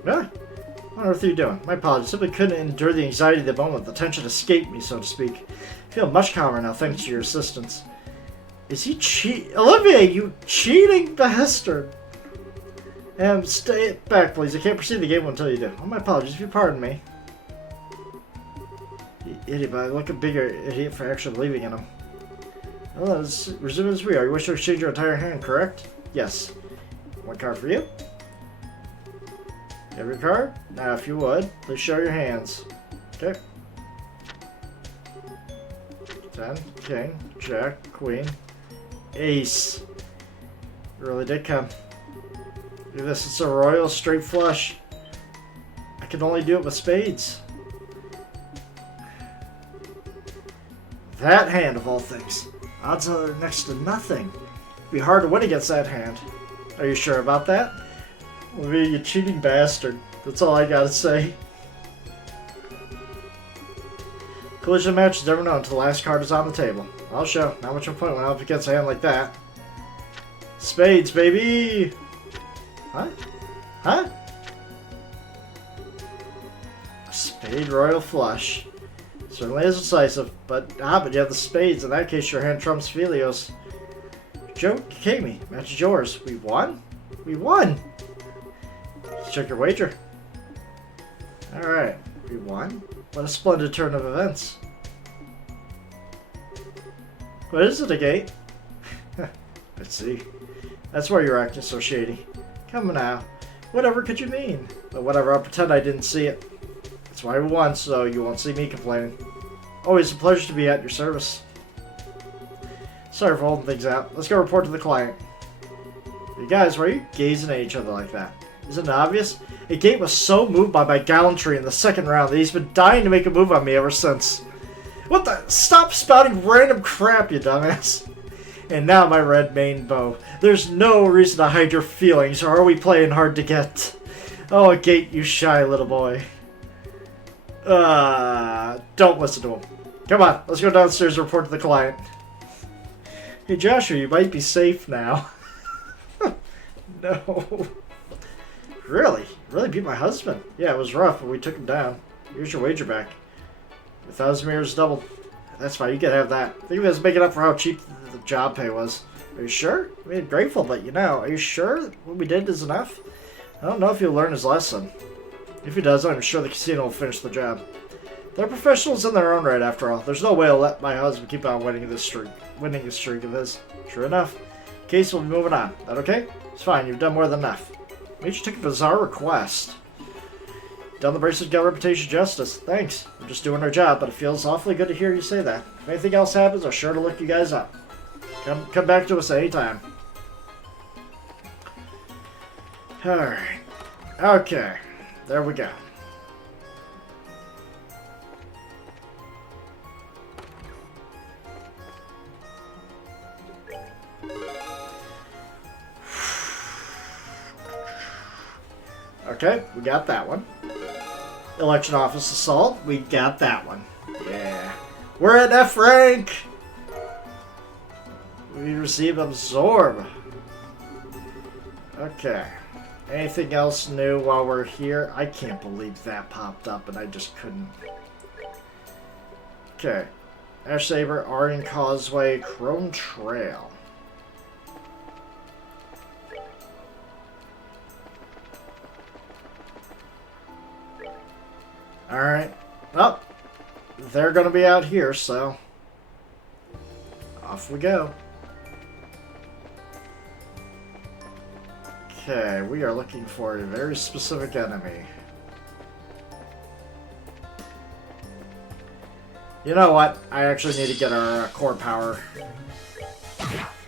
Yeah? What on earth are you doing? My apologies. Simply couldn't endure the anxiety of the moment. The tension escaped me, so to speak. I feel much calmer now, thanks to your assistance. Is he Olivier, you cheating bastard! Stay back, please. I can't proceed the game until you do. Oh, my apologies, if you pardon me. You idiot, but I look a bigger idiot for actually believing in him. Well, let's resume as we are. You wish to exchange your entire hand, correct? Yes. 1 card for you. Every card? Now, if you would, please show your hands. Okay. 10, King, Jack, Queen, Ace. It really did come. Look at this, it's a royal straight flush. I can only do it with spades. That hand, of all things. Odds are next to nothing. It'd be hard to win against that hand. Are you sure about that? Well, you cheating bastard. That's all I gotta say. Collision match is never known until the last card is on the table. I'll show. Not much of a point when I'm up against a hand like that. Spades, baby! Huh? Huh? A spade royal flush. Certainly is decisive, but you have the spades. In that case, your hand trumps Felios. Joe Kami, match is yours. We won? We won! Check your wager. Alright, we won? What a splendid turn of events. What is it, a gate? Let's see. That's why you're acting so shady. Come on now. Whatever could you mean? But whatever, I'll pretend I didn't see it. That's why we won, so you won't see me complaining. Always a pleasure to be at your service. Sorry for holding things out. Let's go report to the client. You guys, why are you gazing at each other like that? Isn't it obvious? Agate was so moved by my gallantry in the second round that he's been dying to make a move on me ever since. What the? Stop spouting random crap, you dumbass. And now my red mane bow. There's no reason to hide your feelings, or are we playing hard to get? Oh, Agate, you shy little boy. Don't listen to him. Come on, let's go downstairs and report to the client. Hey, Joshua, you might be safe now. No. Really? Really beat my husband? Yeah, it was rough, but we took him down. Here's your wager back. 1,000 mirrors doubled. That's fine, you can have that. Think of it as making up for how cheap the job pay was. Are you sure? I mean, grateful, but are you sure what we did is enough? I don't know if he'll learn his lesson. If he does, I'm sure the casino will finish the job. They're professionals in their own right, after all. There's no way I'll let my husband keep on winning this streak of his. Sure enough. Case will be moving on. That okay? It's fine, you've done more than enough. Major took a bizarre request. Done the bracelet, got reputation justice. Thanks. We're just doing our job, but it feels awfully good to hear you say that. If anything else happens, I'm sure to look you guys up. Come back to us anytime. Alright. Okay. There we go. Okay, we got that one. Election office assault, we got that one. Yeah. We're at F rank! We receive absorb. Okay. Anything else new while we're here? I can't believe that popped up and I just couldn't. Okay. Ash Saber, Aryan Causeway, Chrome Trail. Alright. Well, they're going to be out here, so off we go. Okay, we are looking for a very specific enemy. You know what? I actually need to get our core power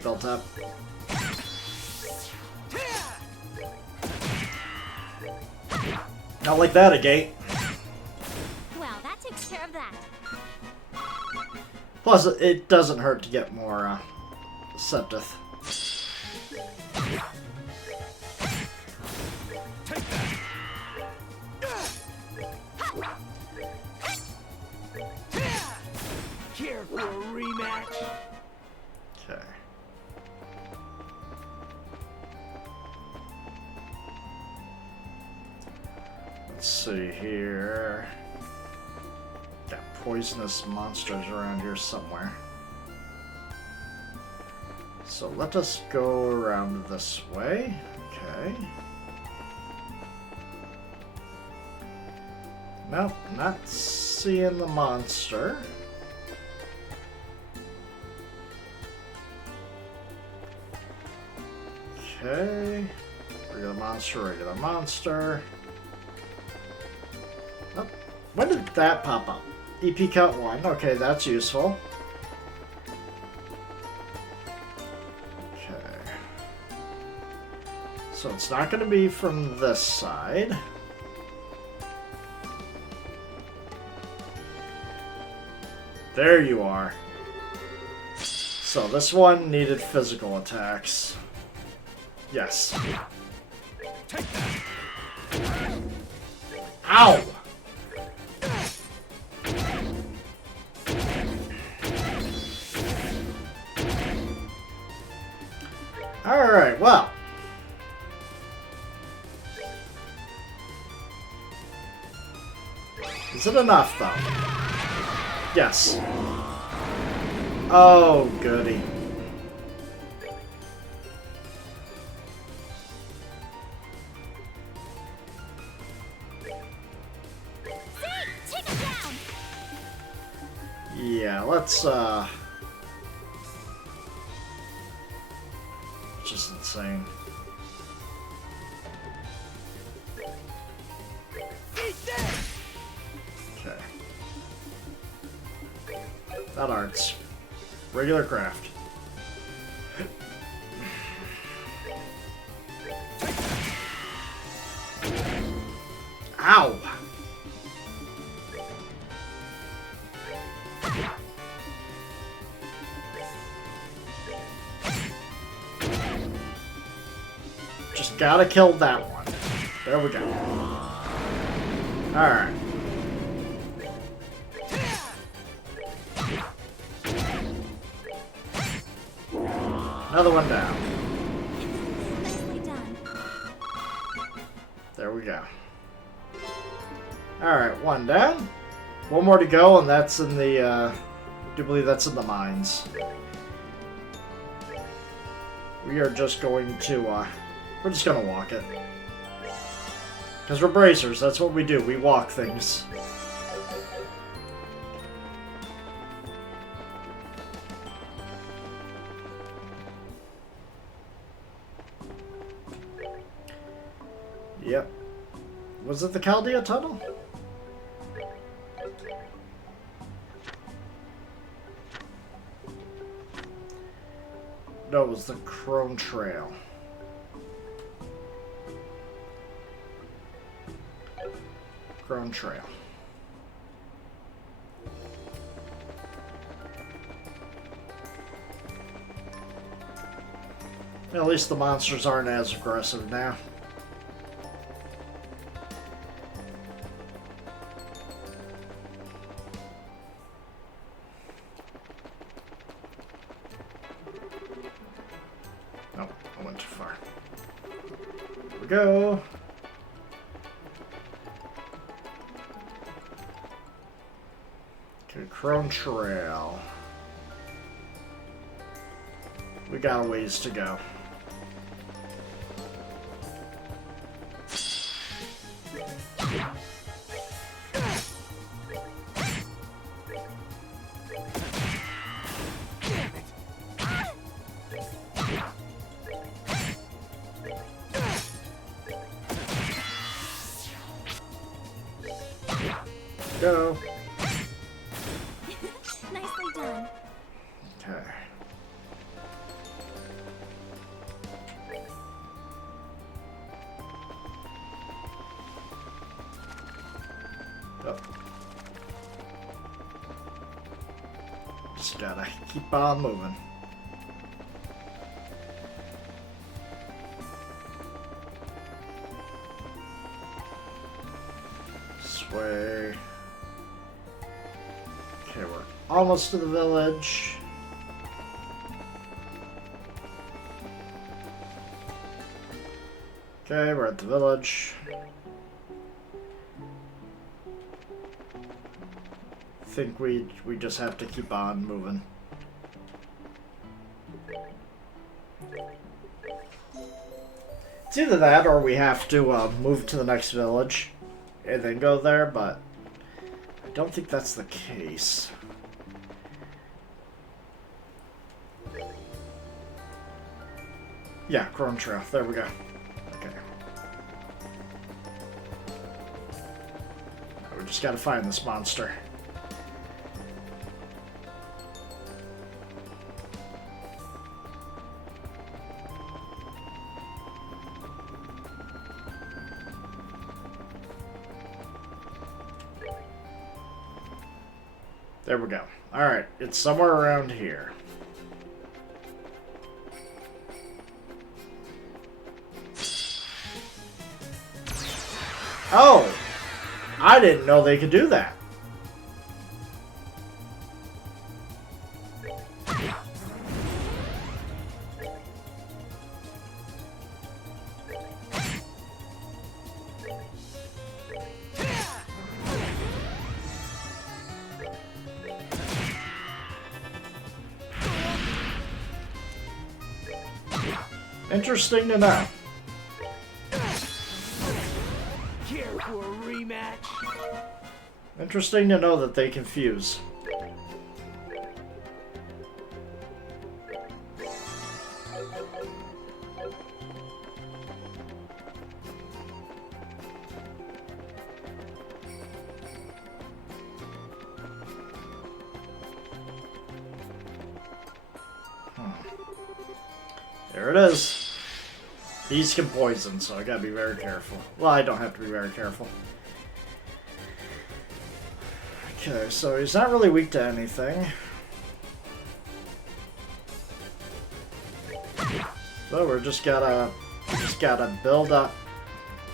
built up. Not like that, Agate. Well, that takes care of that. Plus, it doesn't hurt to get more Septith. Here for a rematch. Okay. Let's see here. Got poisonous monsters around here somewhere. So let us go around this way. Okay. Nope, not seeing the monster. Okay. Regular monster, regular monster. Oh, when did that pop up? EP cut 1. Okay, that's useful. Okay. So it's not going to be from this side. There you are. So this one needed physical attacks. Yes. Take that. Ow! Alright, well. Is it enough, though? Yes. Oh, goody. Take him down! Yeah, let's, just insane. Eat this! Okay. That art's regular craft. Ow! Just gotta kill that one. There we go. Alright. Another one down. Nicely done. There we go. Alright, one down. One more to go, and that's in the, I do believe that's in the mines. We are just going to, we're just gonna walk it. Because we're bracers, that's what we do, we walk things. Yep. Was it the Chaldea Tunnel? No, it was the Crone Trail. Crone Trail. At least the monsters aren't as aggressive now. Nope, I went too far. Here we go. Okay, Crone Trail. We got a ways to go. Go. Nicely done. Okay. Oh. Just gotta keep on moving. This way. Okay, we're almost to the village. Okay, we're at the village. Think we just have to keep on moving. It's either that or we have to move to the next village and then go there, but I don't think that's the case. Yeah, Crone Trail. There we go. Okay. We just gotta find this monster. There we go. Alright, it's somewhere around here. Oh! I didn't know they could do that. Interesting to know. Care for a rematch? Interesting to know that they confuse. There it is. These can poison, so I gotta be very careful. Well, I don't have to be very careful. Okay, so he's not really weak to anything. So we're just gotta build up.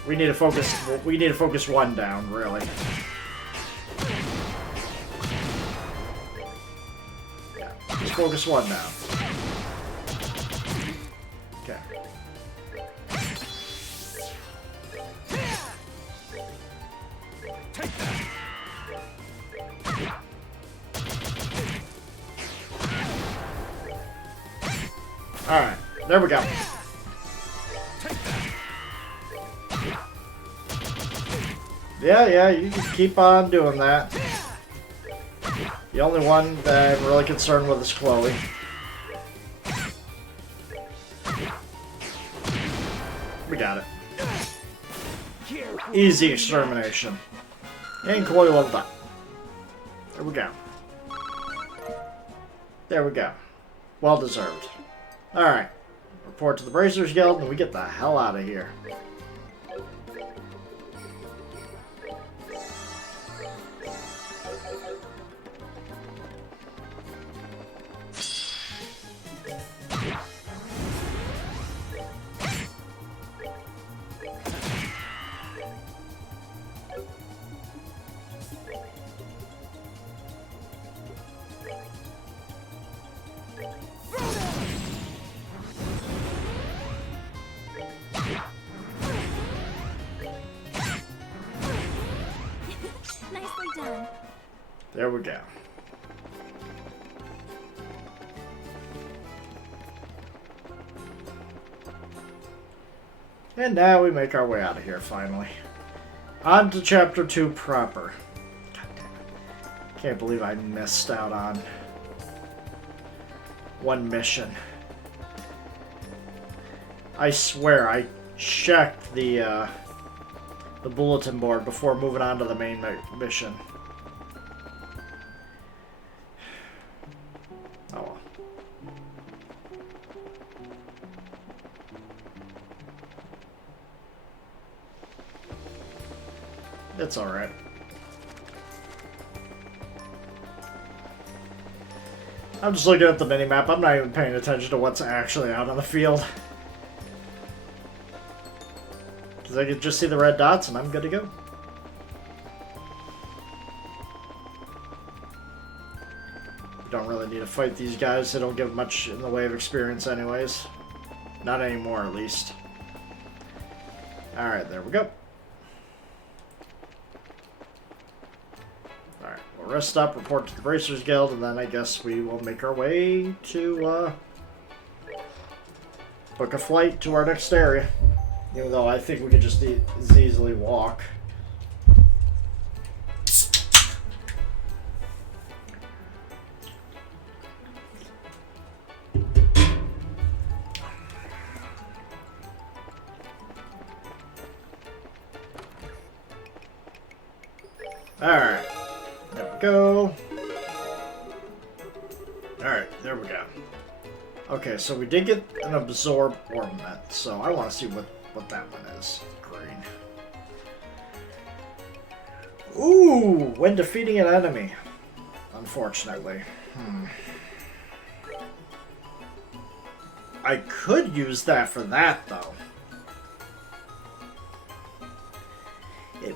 We need to focus. We need to focus one down, really. Yeah, just focus one down. Okay. Take that! Alright, there we go. Yeah, you can keep on doing that. The only one that I'm really concerned with is Chloe. We got it. Easy extermination. And Chloe leveled up. There we go. There we go. Well deserved. Alright. Report to the Bracers Guild and we get the hell out of here. Nicely done. There we go. And now we make our way out of here, finally. On to Chapter 2 proper. God damn it. Can't believe I missed out on one mission. I swear, I checked the bulletin board before moving on to the main mission. Oh well. It's alright. I'm just looking at the minimap. I'm not even paying attention to what's actually out on the field. Because I can just see the red dots and I'm good to go. Don't really need to fight these guys. They don't give much in the way of experience anyways. Not anymore, at least. Alright, there we go. Alright, we'll rest up, report to the Bracers Guild, and then I guess we will make our way to, book a flight to our next area. Even though I think we could just as easily walk. Alright. There we go. Alright, there we go. Okay, so we did get an absorb ornament, so I want to see what that one is. Green. Ooh! When defeating an enemy. unfortunately. I could use that for that, though. It...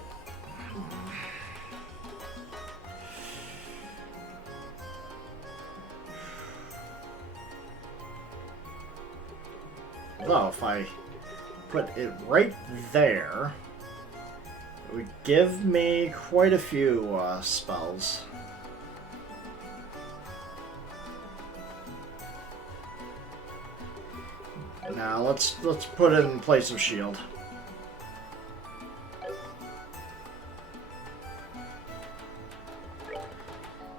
Though, if I put it right there, it would give me quite a few spells. Now let's put it in place of shield.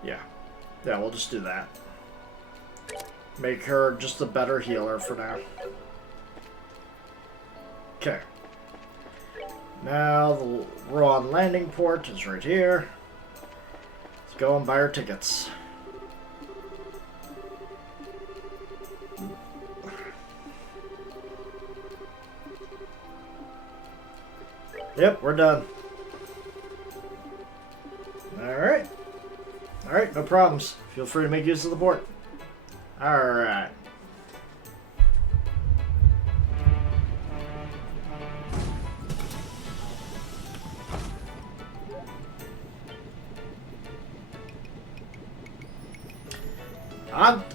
Yeah, we'll just do that. Make her just a better healer for now. Okay. Now the Rouen landing port is right here. Let's go and buy our tickets. Yep, we're done. Alright. Alright, no problems. Feel free to make use of the port. Alright.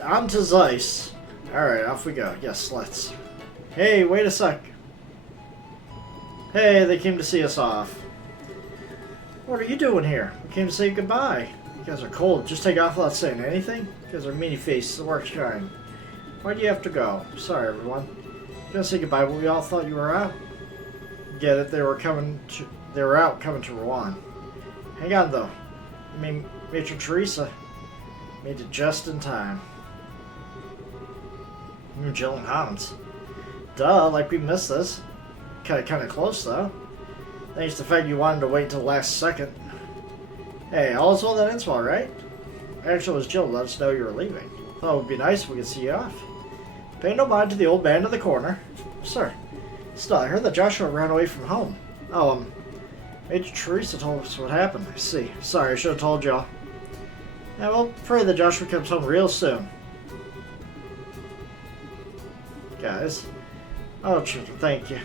On to Zeiss. Alright, off we go. Yes, let's. Hey, wait a sec. Hey, they came to see us off. What are you doing here? We came to say goodbye. You guys are cold. Just take off without saying anything? You guys are meanie-faced. The work's trying. Why do you have to go? Sorry, everyone. You're gonna say goodbye, but we all thought you were out. Get it? They were out coming to Rouen. Hang on, though. I mean, Matron Teresa made it just in time. Jill and Hans. Duh, like we missed this. Kind of close, though. Thanks to the fact you wanted to wait until the last second. Hey, all is well that ends well, right? Actually, it was Jill to let us know you were leaving. Thought it would be nice if we could see you off. Pay no mind to the old man in the corner. Sir, still, I heard that Joshua ran away from home. Oh, Major Teresa told us what happened. I see. Sorry, I should have told y'all. Yeah, well, pray that Joshua comes home real soon. Guys. Oh, thank you.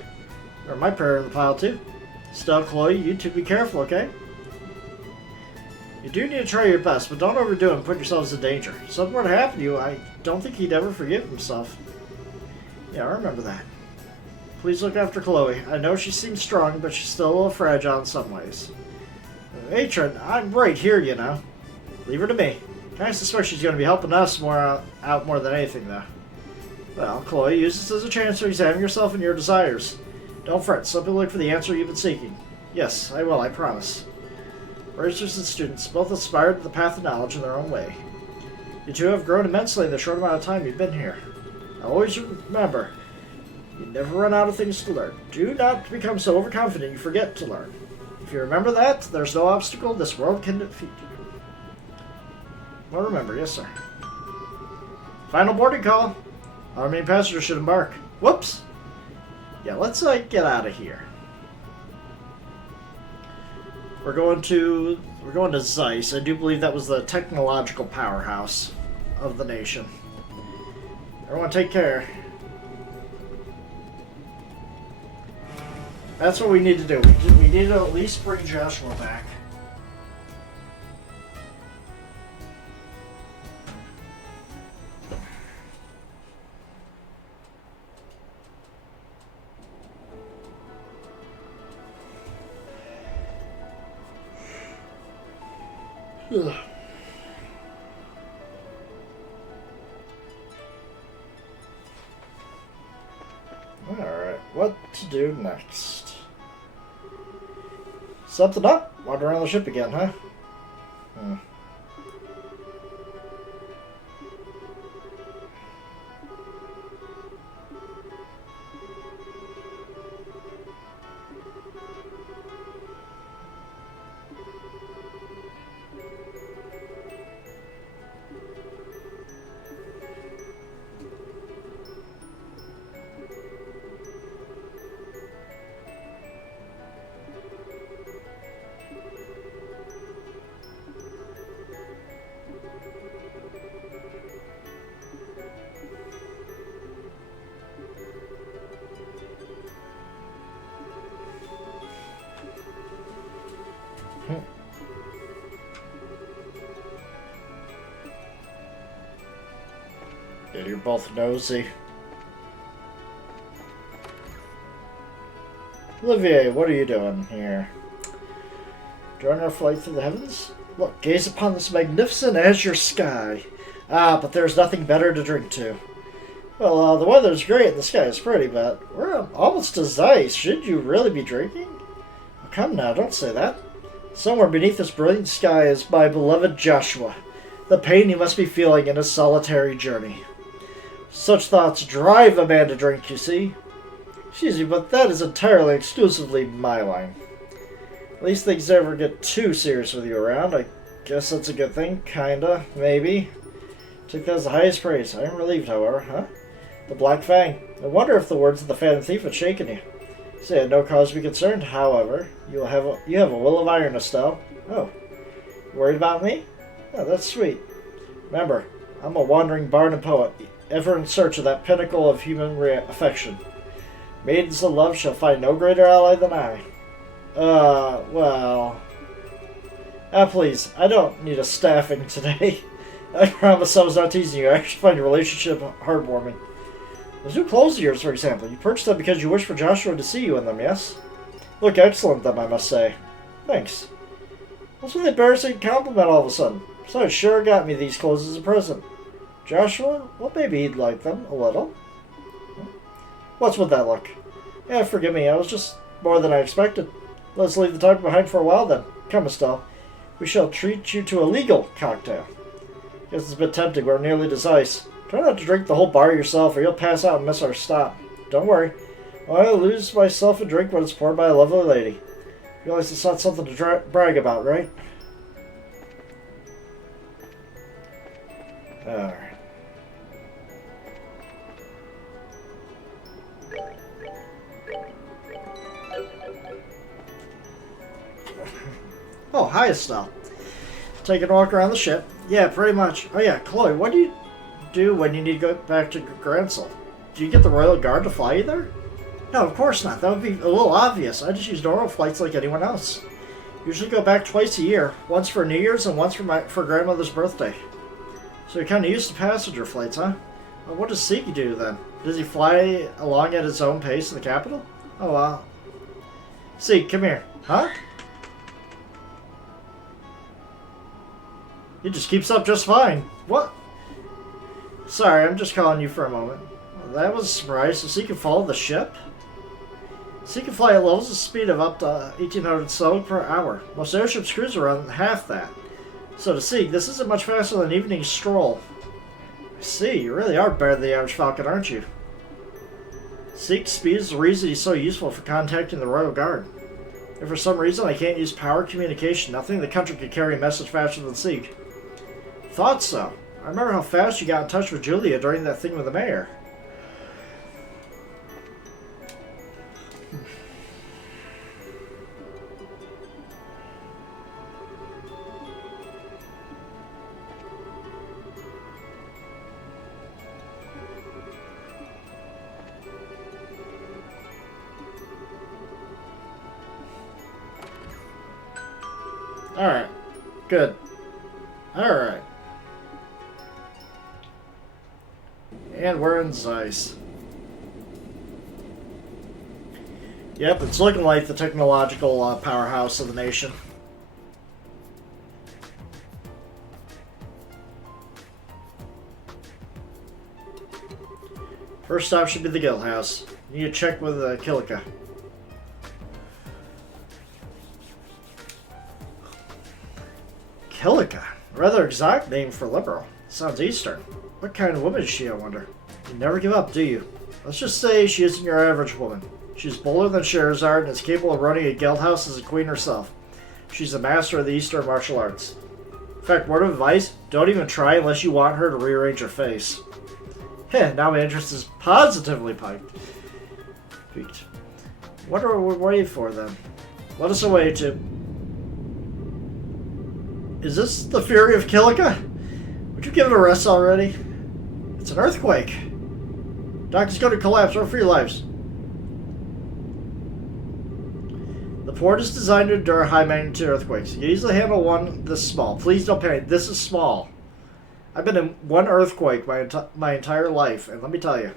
Or my prayer in the pile, too. Still, Chloe, you two be careful, okay? You do need to try your best, but don't overdo it and put yourselves in danger. If something were to happen to you, I don't think he'd ever forgive himself. Yeah, I remember that. Please look after Chloe. I know she seems strong, but she's still a little fragile in some ways. Matron, I'm right here, you know. Leave her to me. I suspect she's going to be helping us out more than anything, though. Well, Chloe, use this as a chance to examine yourself and your desires. Don't fret. Simply look for the answer you've been seeking. Yes, I will, I promise. Researchers and students both aspired to the path of knowledge in their own way. You two have grown immensely in the short amount of time you've been here. Now, always remember, you never run out of things to learn. Do not become so overconfident you forget to learn. If you remember that, there's no obstacle this world can defeat you. Well, remember, yes, sir. Final boarding call. Our main passenger should embark. Whoops! Yeah, let's get out of here. We're going to Zeiss. I do believe that was the technological powerhouse of the nation. Everyone take care. That's what we need to do. We need to at least bring Joshua back. Ugh. Alright, what to do next? Something up? Wander around the ship again, huh? Yeah, you're both nosy. Olivier, what are you doing here? Join our flight through the heavens? Look, gaze upon this magnificent azure sky. Ah, but there's nothing better to drink to. Well, the weather's great and the sky is pretty, but we're almost to Zeiss. Should you really be drinking? Oh, come now, don't say that. Somewhere beneath this brilliant sky is my beloved Joshua. The pain he must be feeling in his solitary journey. Such thoughts drive a man to drink, you see. Excuse me, but that is entirely exclusively my line. At least things never get too serious with you around. I guess that's a good thing, kinda, maybe. Take that as the highest praise. I am relieved, however, huh? The Black Fang. I wonder if the words of the Phantom Thief had shaken you. Say, I had no cause to be concerned, however. You have a will of iron, Estelle. Oh. Worried about me? Oh, that's sweet. Remember, I'm a wandering bard and poet, ever in search of that pinnacle of human affection. Maidens of love shall find no greater ally than I. Well... please, I don't need a staffing today. I promise I was not teasing you. I actually find your relationship heartwarming. Those new clothes of yours, for example, you purchased them because you wish for Joshua to see you in them, yes? Look excellent, them, I must say. Thanks. What's with the embarrassing compliment all of a sudden? So sure got me these clothes as a present. Joshua? Well, maybe he'd like them, a little. What's with that look? Yeah, forgive me, I was just more than I expected. Let's leave the talk behind for a while then. Come, Estelle. We shall treat you to a legal cocktail. Guess it's a bit tempting, we're nearly to Zeiss. Try not to drink the whole bar yourself or you'll pass out and miss our stop. Don't worry. I'll lose myself a drink when it's poured by a lovely lady. Realize it's not something to brag about, right? Alright. Oh, hi, Estelle. Taking a walk around the ship? Yeah, pretty much. Oh yeah, Chloe, what do you do when you need to go back to Gransel? Do you get the Royal Guard to fly you there? No, of course not. That would be a little obvious. I just use normal flights like anyone else. Usually go back twice a year. Once for New Year's and once for grandmother's birthday. So you're kind of used to passenger flights, huh? Well, what does Siki do then? Does he fly along at his own pace in the capital? Oh, wow. Siki, come here. Huh? He just keeps up just fine. What? Sorry, I'm just calling you for a moment. Well, that was a surprise. So Siki can follow the ship? Siki can fly at levels of speed of up to 1,800 km per hour. Most airships cruise around half that. So to Siki, this isn't much faster than an evening stroll. I see, you really are better than the average falcon, aren't you? Siki's speed is the reason he's so useful for contacting the Royal Guard. If for some reason I can't use power communication, nothing in the country could carry a message faster than Siki. Thought so. I remember how fast you got in touch with Julia during that thing with the mayor. Alright. Good. Alright. And we're in Zeiss. Yep, it's looking like the technological powerhouse of the nation. First stop should be the Guild House. You need to check with Kilika. Kilika? Rather exotic name for liberal. Sounds Eastern. What kind of woman is she, I wonder? You never give up, do you? Let's just say she isn't your average woman. She's bolder than Scheherazade and is capable of running a guild house as a queen herself. She's a master of the Eastern martial arts. In fact, word of advice, don't even try unless you want her to rearrange her face. Heh, now my interest is positively piqued. What are we waiting for, then? Let us away to... Is this the fury of Kilika? Would you give it a rest already? It's an earthquake. Doctor's going to collapse. Run for your lives. The port is designed to endure high magnitude earthquakes. You can easily handle one this small. Please don't panic. This is small. I've been in one earthquake my entire life, and let me tell you,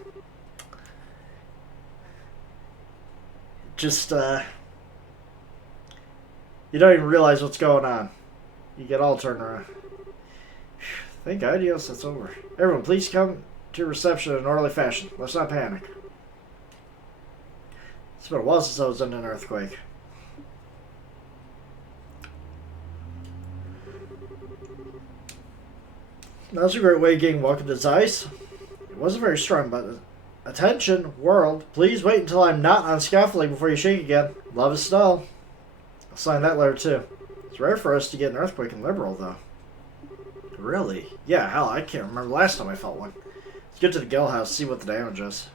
just you don't even realize what's going on. You get all turned around. Thank God, yes, that's over. Everyone, please come to reception in an orderly fashion. Let's not panic. It's been a while since I was in an earthquake. That was a great way of getting welcome to Zeiss. It wasn't very strong, but attention, world, please wait until I'm not on scaffolding before you shake again. Love Estelle. I'll sign that letter too. It's rare for us to get an earthquake in Liberal, though. Really? Yeah, hell, I can't remember the last time I felt one. Let's get to the Guild House, see what the damage is.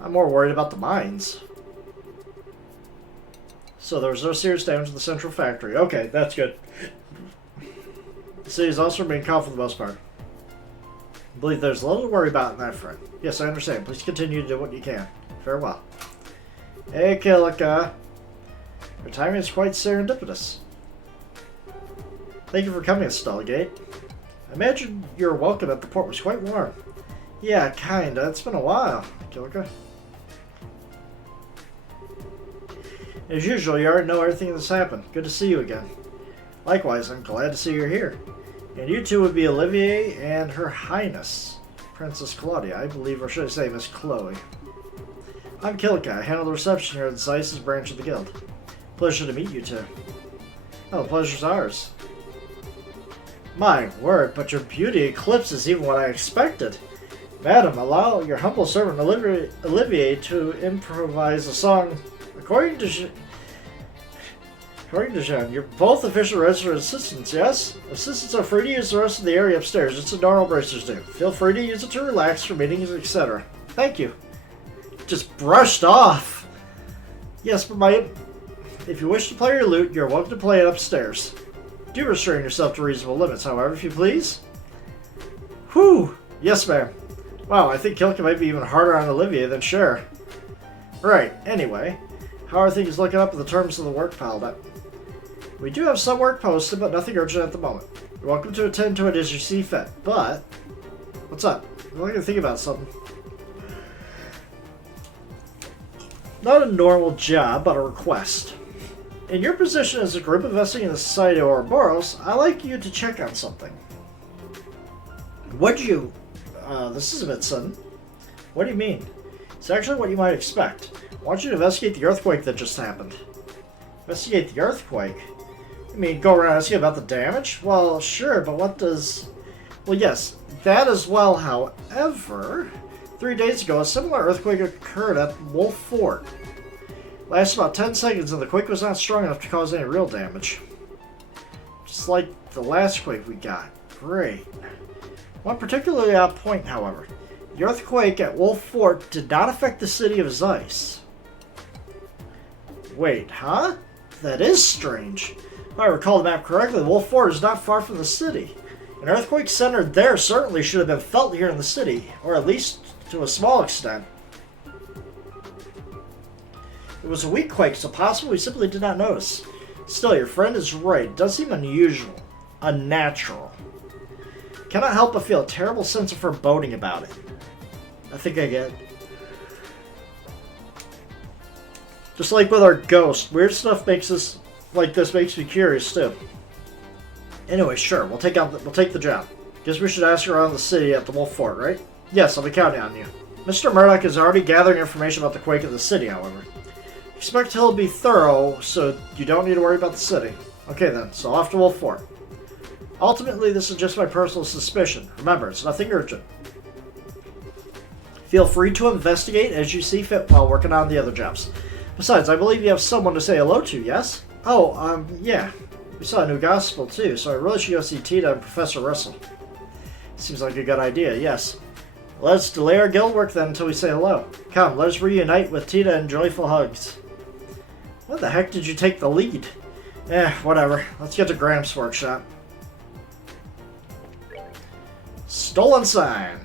I'm more worried about the mines. So there was no serious damage to the central factory. Okay, that's good. The city is also remaining calm for the most part. I believe there's little to worry about in that front. Yes, I understand. Please continue to do what you can. Farewell. Hey, Kilika. Your timing is quite serendipitous. Thank you for coming, Stellagate. I imagine your welcome at the port was quite warm. Yeah, kinda. It's been a while, Kilika. As usual, you already know everything that's happened. Good to see you again. Likewise, I'm glad to see you're here. And you two would be Olivier and Her Highness, Princess Claudia, I believe, or should I say Miss Chloe. I'm Kilika. I handle the reception here at the Zeiss's branch of the guild. Pleasure to meet you two. Oh, the pleasure's ours. My word, but your beauty eclipses even what I expected. Madam, allow your humble servant Olivier to improvise a song. According to Jean, you're both official registered assistants, yes? Assistants are free to use the rest of the area upstairs. It's a normal bracers do. Feel free to use it to relax for meetings, etc. Thank you. Just brushed off. Yes, but if you wish to play your lute, you're welcome to play it upstairs. Do restrain yourself to reasonable limits, however, if you please. Whew! Yes, ma'am. Wow, I think Kilika might be even harder on Olivier than Cher. Right, anyway. How are things looking up in the terms of the work piled up? We do have some work posted, but nothing urgent at the moment. You're welcome to attend to it as you see fit, but... What's up? I'm looking to think about something. Not a normal job, but a request. In your position as a group investing in the Society of Ouroboros, I'd like you to check on something. Would you... this is a bit sudden. What do you mean? It's actually what you might expect. I want you to investigate the earthquake that just happened. Investigate the earthquake? You mean go around asking about the damage? Well, sure, but what does... Well, yes, that as well, however... 3 days ago, a similar earthquake occurred at Wolf Fort. Lasted about 10 seconds and the quake was not strong enough to cause any real damage. Just like the last quake we got. Great. One particularly odd point, however. The earthquake at Wolf Fort did not affect the city of Zeiss. Wait, huh? That is strange. If I recall the map correctly, Wolf Fort is not far from the city. An earthquake centered there certainly should have been felt here in the city, or at least to a small extent. It was a weak quake, so possibly we simply did not notice. Still, your friend is right. It does seem unusual. Unnatural. Cannot help but feel a terrible sense of foreboding about it. I think I get it. Just like with our ghost, weird stuff makes us like this makes me curious too. Anyway, sure, we'll take the job. Guess we should ask around the city at the Wolf Fort, right? Yes, I'll be counting on you. Mr. Murdoch is already gathering information about the quake in the city, however. Expect he'll be thorough, so you don't need to worry about the city. Okay then, so off to Wolf Fort. Ultimately, this is just my personal suspicion. Remember, it's nothing urgent. Feel free to investigate as you see fit while working on the other jobs. Besides, I believe you have someone to say hello to, yes? Oh, yeah. We saw a new gospel, too, so I really should go see Tita and Professor Russell. Seems like a good idea, yes. Let's delay our guild work then until we say hello. Come, let's reunite with Tita in joyful hugs. What the heck did you take the lead? Whatever. Let's get to Gramps' workshop. Stolen sign.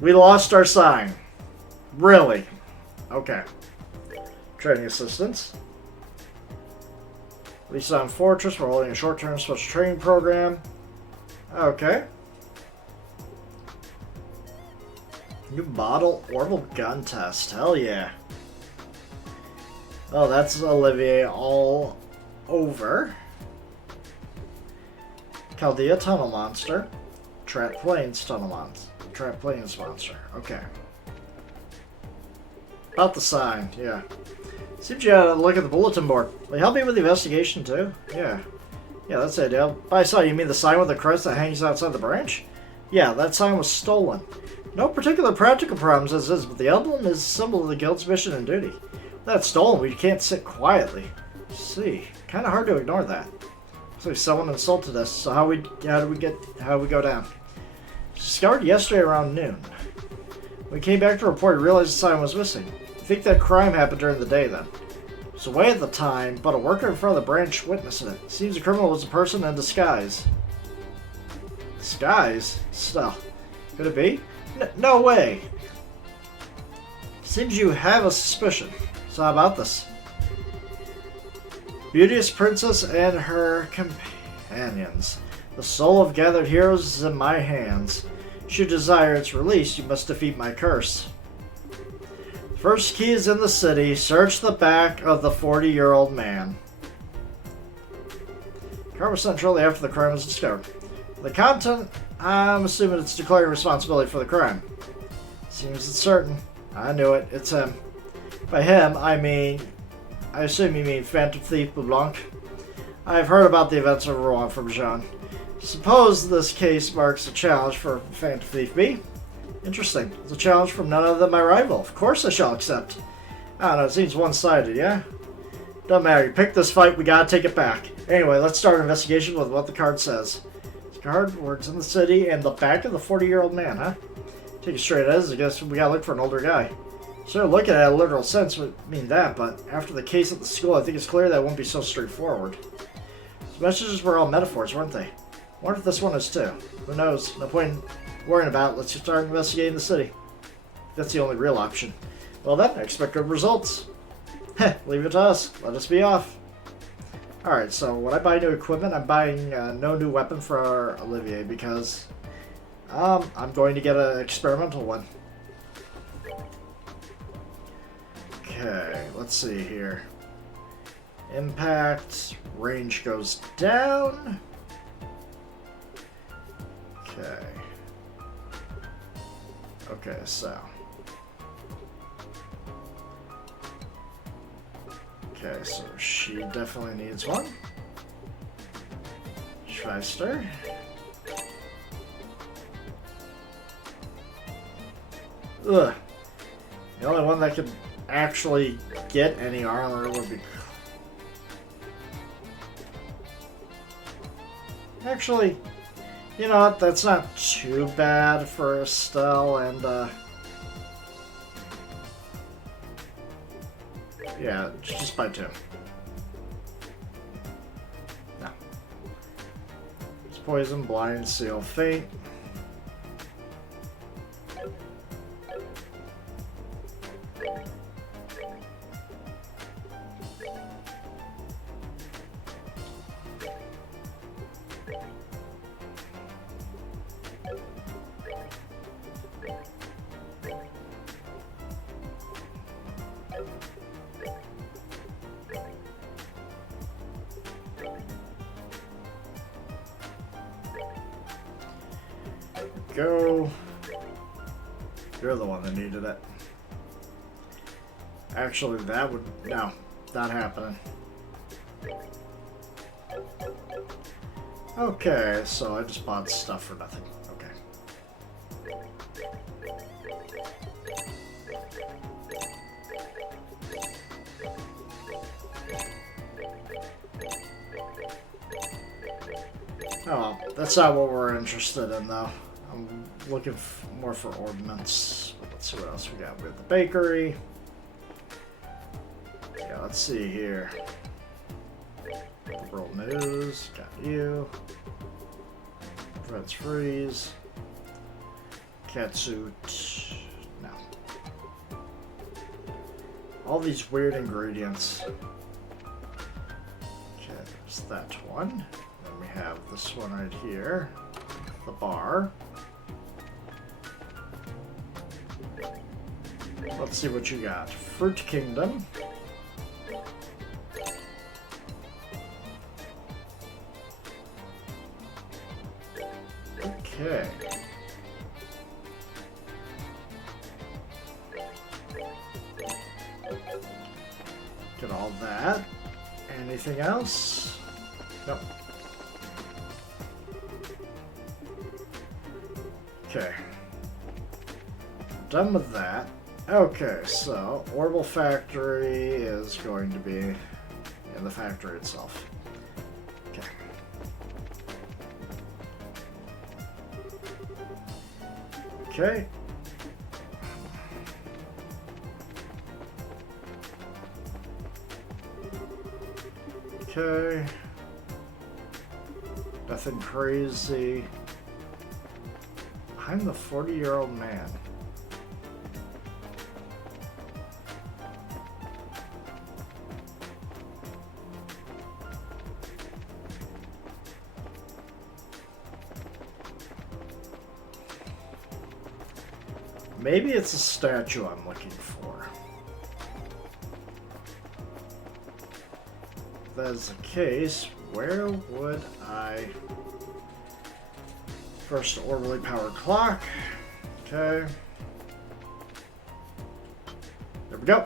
We lost our sign. Really? Okay. Training assistance. Lisan Fortress, we're holding a short-term special training program. Okay. New model orbital gun test. Hell yeah. Oh, that's Olivier all over. Chaldea Tunnel Monster. Trap Plains Tunnel Monster. Trap Plains Monster. Okay. About the sign, yeah. Seems you had a look at the bulletin board. Will you help me with the investigation too? Yeah. Yeah, that's it, yeah. By sign, you mean the sign with the crest that hangs outside the branch? Yeah, that sign was stolen. No particular practical problems as is, but the emblem is a symbol of the guild's mission and duty. That's stolen, we can't sit quietly. See, kind of hard to ignore that. So someone insulted us. So how we go down? Discovered yesterday around noon. When we came back to report, we realized the sign was missing. I think that crime happened during the day then. It was away at the time, but a worker in front of the branch witnessed it. Seems the criminal was a person in disguise. Disguise? Still. Could it be? No way! Seems you have a suspicion. So how about this? Beauteous princess and her companions. The soul of gathered heroes is in my hands. Should you desire its release, you must defeat my curse. First key is in the city. Search the back of the 40-year-old man. Car was sent shortly after the crime was discovered. The content, I'm assuming it's declaring responsibility for the crime. Seems it's certain. I knew it. It's him. By him, I assume you mean Phantom Thief LeBlanc. I've heard about the events of Rouen from Jean. Suppose this case marks a challenge for Phantom Thief B. Interesting. It's a challenge from none other than my rival. Of course I shall accept. I don't know, it seems one-sided, yeah? Don't matter, you picked this fight, we gotta take it back. Anyway, let's start an investigation with what the card says. The card, words in the city, and the back of the 40-year-old man, huh? Take it straight as, I guess we gotta look for an older guy. So looking at it in a literal sense would mean that, but after the case at the school, I think it's clear that won't be so straightforward. The messages were all metaphors, weren't they? I wonder if this one is too. Who knows? No point in worrying about it. Let's just start investigating the city. That's the only real option. Well then, I expect good results. Heh, leave it to us. Let us be off. Alright, so when I buy new equipment, I'm buying no new weapon for Olivier because I'm going to get an experimental one. Okay, let's see here. Impact, range goes down. Okay. Okay, so. Okay, so she definitely needs one. Schweister. Ugh. The only one that could actually get any armor would be... Actually, you know what? That's not too bad for Estelle, and yeah, just buy two. No. It's poison, blind, seal, faint. Go. You're the one that needed it. Actually, that would... No, not happening. Okay, so I just bought stuff for nothing. Okay. Oh, that's not what we're interested in, though. I'm looking more for ordnance. Let's see what else we got. We have the bakery. Yeah, let's see here. The world news. Got you. Fred's freeze. Catsuit. No. All these weird ingredients. Okay, there's that one. Then we have this one right here. The bar. Let's see what you got. Fruit Kingdom. Okay. Get all that. Anything else? Nope. Okay. Done with that. Okay, so Orbital Factory is going to be in the factory itself. Okay. Okay. Okay. Nothing crazy. I'm the 40-year-old man. Maybe it's a statue I'm looking for. If that is the case, where would I... First orbitally powered clock. Okay. There we go.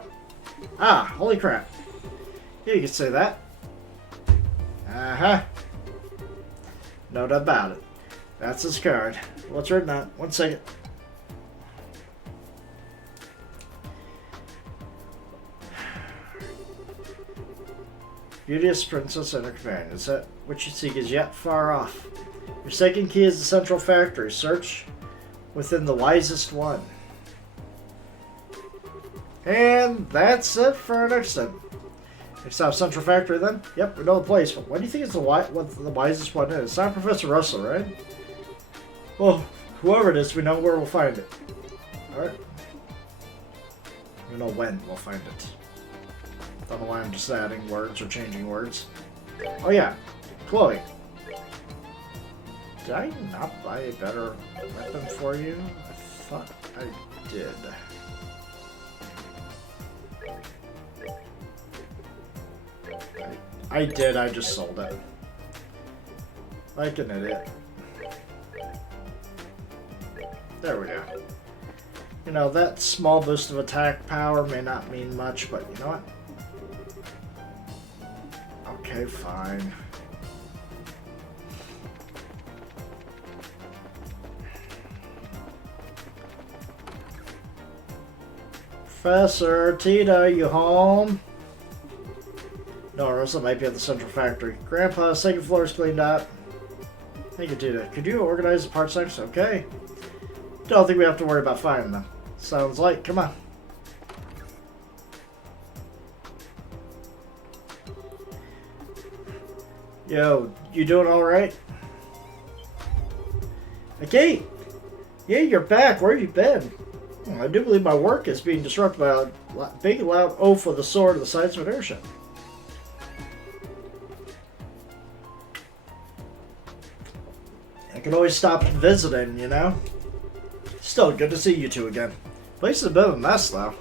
Ah, holy crap. Yeah, you could say that. Uh-huh. No doubt about it. That's his card. What's written on it? 1 second. Beauteous princess and her companion. Is that what you seek is yet far off. Your second key is the central factory. Search within the wisest one. And that's it for our next step. Next stop, central factory then? Yep, we know the place. But what do you think is what the wisest one is? It's not Professor Russell, right? Well, whoever it is, we know where we'll find it. Alright. We know when we'll find it. Don't know why I'm just adding words or changing words. Oh yeah, Chloe. Did I not buy a better weapon for you? I thought I did. I did, I just sold it. Like an idiot. There we go. You know, that small boost of attack power may not mean much, but you know what? Okay, fine. Professor Tita, you home? No, Rosa might be at the central factory. Grandpa's second floor is cleaned up. Thank you, Tita. Could you organize the parts next? Okay. Don't think we have to worry about finding them. Sounds like. Come on. Yo, you doing alright? Okay. Yeah, you're back. Where have you been? I do believe my work is being disrupted by a big loud oaf of the sword of the sides of an airship. I can always stop visiting, you know? Still, good to see you two again. Place is a bit of a mess, though.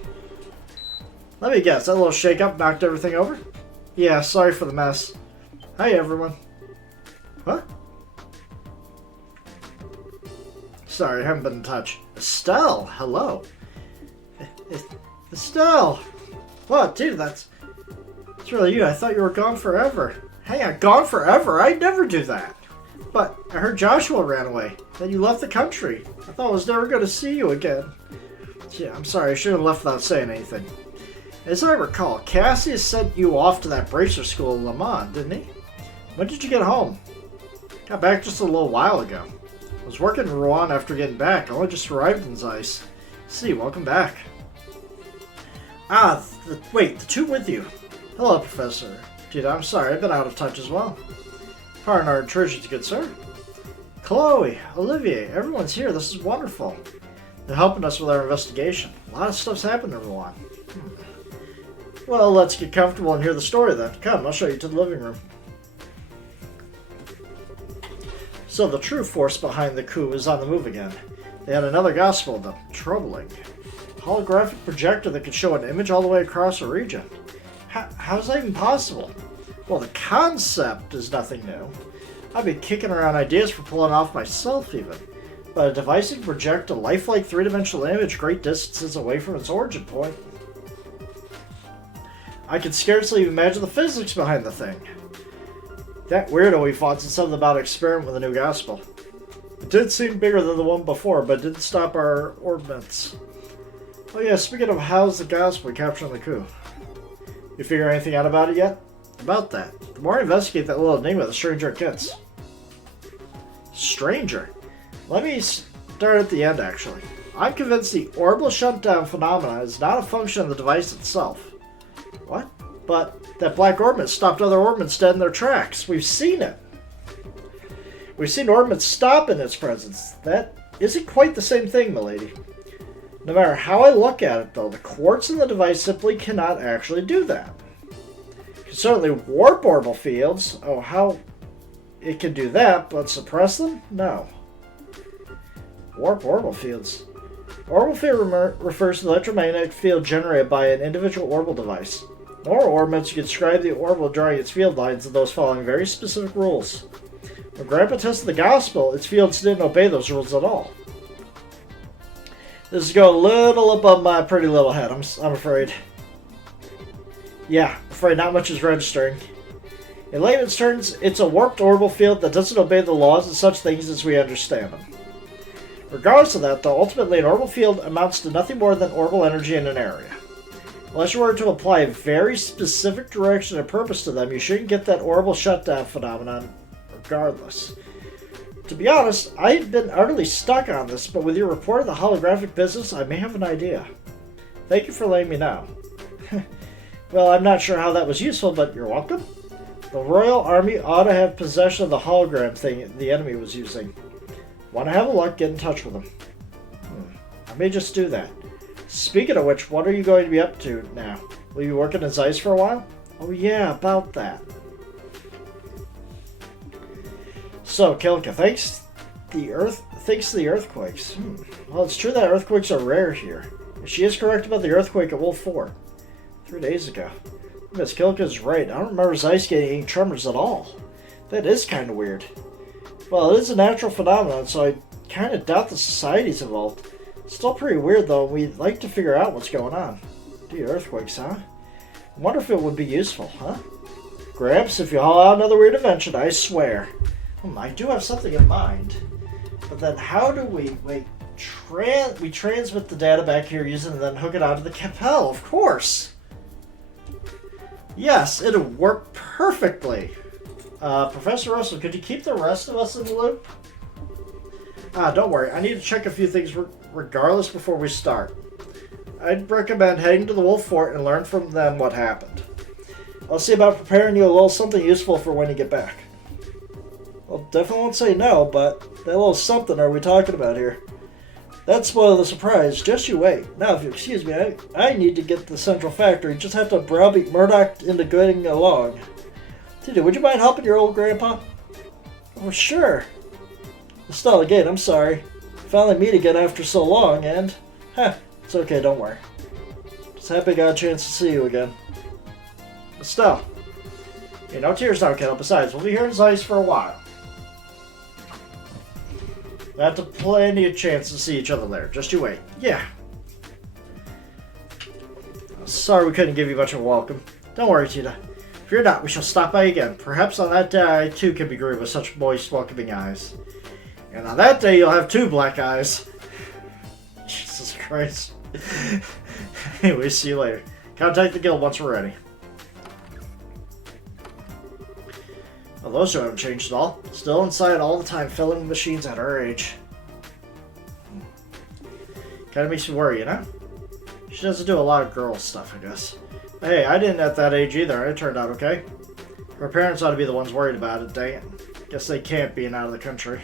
Let me guess, that little shake-up knocked everything over? Yeah, sorry for the mess. Hi, everyone. What? Sorry, I haven't been in touch. Estelle, hello. Estelle! What, dude, that's really you. I thought you were gone forever. Hang on, gone forever? I'd never do that. But I heard Joshua ran away. Then you left the country. I thought I was never going to see you again. Yeah, I'm sorry. I should have left without saying anything. As I recall, Cassius sent you off to that bracer school in Le Mans, didn't he? When did you get home? Got back just a little while ago. I was working in Rouen after getting back. I only just arrived in Zeiss. See, welcome back. Ah, wait, the two with you. Hello, Professor. Dude, I'm sorry. I've been out of touch as well. Pardon our intrusions, good sir. Chloe, Olivier, everyone's here. This is wonderful. They're helping us with our investigation. A lot of stuff's happened in Rouen. Well, let's get comfortable and hear the story then. Come, I'll show you to the living room. So the true force behind the coup is on the move again. They had another gospel of them. Troubling. Holographic projector that could show an image all the way across a region. How's that even possible? Well, the concept is nothing new. I've been kicking around ideas for pulling off myself even. But a device that can project a lifelike three-dimensional image great distances away from its origin point. I can scarcely imagine the physics behind the thing. That weirdo we fought said something about an experiment with a new gospel. It did seem bigger than the one before, but it didn't stop our orbits. Oh yeah, speaking of how's the gospel capturing the coup. You figure anything out about it yet? About that. The more I investigate that little enigma, the stranger it gets. Stranger? Let me start at the end, actually. I'm convinced the orbital shutdown phenomena is not a function of the device itself. What? But that black orbit stopped other orbits dead in their tracks. We've seen it. We've seen orbits stop in its presence. That isn't quite the same thing, milady. No matter how I look at it, though, the quartz in the device simply cannot actually do that. It can certainly warp orbital fields. Oh, how it can do that, but suppress them? No. Warp orbital fields. Orbital field refers to the electromagnetic field generated by an individual orbital device. In oral orbits, you can describe the orbital drawing its field lines and those following very specific rules. When Grandpa tested the gospel, its fields didn't obey those rules at all. This is going a little above my pretty little head, I'm afraid. Yeah, I'm afraid not much is registering. In layman's terms, it's a warped orbital field that doesn't obey the laws of such things as we understand them. Regardless of that, though, ultimately an orbital field amounts to nothing more than orbital energy in an area. Unless you were to apply a very specific direction and purpose to them, you shouldn't get that orbital shutdown phenomenon regardless. To be honest, I've been utterly stuck on this, but with your report of the holographic business, I may have an idea. Thank you for letting me know. Well, I'm not sure how that was useful, but you're welcome. The Royal Army ought to have possession of the hologram thing the enemy was using. Want to have a look, get in touch with them. I may just do that. Speaking of which, what are you going to be up to now? Will you work in Zeiss for a while? Oh yeah, about that. So, Kilika, thanks to the earthquakes. Well, it's true that earthquakes are rare here. She is correct about the earthquake at Wolf Fort 3 days ago. Miss Kilika's right. I don't remember Zeiss getting any tremors at all. That is kind of weird. Well, it is a natural phenomenon, so I kind of doubt the society's involved. Still pretty weird, though. We'd like to figure out what's going on. Gee, earthquakes, huh? I wonder if it would be useful, huh? Gramps, if you haul out another weird invention, I swear. I do have something in mind. But then how do we... Wait, we transmit the data back here using and then hook it onto the Capel, of course! Yes, it'll work perfectly. Professor Russell, could you keep the rest of us in the loop? Don't worry. I need to check a few things regardless before we start. I'd recommend heading to the Wolf Fort and learn from them what happened. I'll see about preparing you a little something useful for when you get back. Well, definitely won't say no, but that little something are we talking about here? That'd spoil the surprise. Just you wait. Now, if you excuse me, I need to get to the Central Factory. Just have to browbeat Murdoch into getting along. Dude, would you mind helping your old grandpa? Oh, sure. Estelle, again, I'm sorry. Finally meet again after so long, and... it's okay, don't worry. Just happy I got a chance to see you again. Estelle. Hey, no tears now, kiddo. Besides, we'll be here in Zeiss for a while. We'll have to plenty of chance to see each other there. Just you wait. Yeah. Sorry we couldn't give you much of a welcome. Don't worry, Tita. Fear not, we shall stop by again. Perhaps on that day I too can be greeted with such moist, welcoming eyes. And on that day you'll have 2 black eyes. Jesus Christ. Anyway, see you later. Contact the guild once we're ready. Well, those two haven't changed at all. Still inside all the time, filling the machines at her age. Kinda makes me worry, you know? She doesn't do a lot of girl stuff, I guess. Hey, I didn't at that age either. It turned out okay. Her parents ought to be the ones worried about it, dang it. Guess they can't, being out of the country.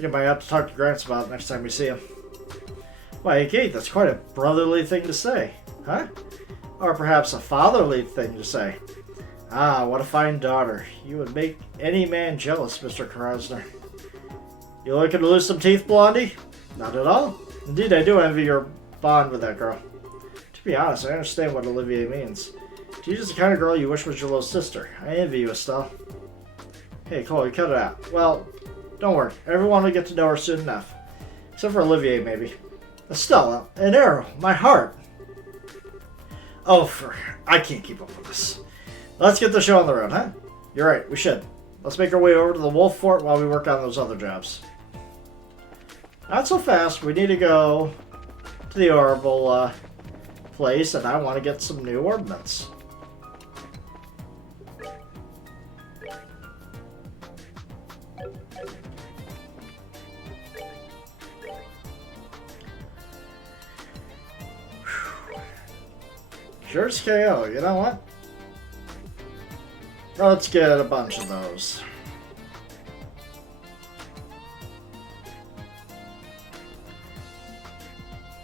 You might have to talk to Gramps about it next time we see him. Why, Kate, that's quite a brotherly thing to say. Huh? Or perhaps a fatherly thing to say. Ah, what a fine daughter. You would make any man jealous, Mr. Krasner. You looking to lose some teeth, Blondie? Not at all. Indeed, I do envy your bond with that girl. To be honest, I understand what Olivier means. She's just the kind of girl you wish was your little sister. I envy you, Estelle. Hey, Chloe, cut it out. Well, don't worry. Everyone will get to know her soon enough. Except for Olivier, maybe. Estelle, an arrow. My heart. Oh, I can't keep up with this. Let's get the show on the road, huh? You're right, we should. Let's make our way over to the Wolf Fort while we work on those other jobs. Not so fast. We need to go to the Orbital place, and I want to get some new ordnance. Sure's KO, you know what? Let's get a bunch of those.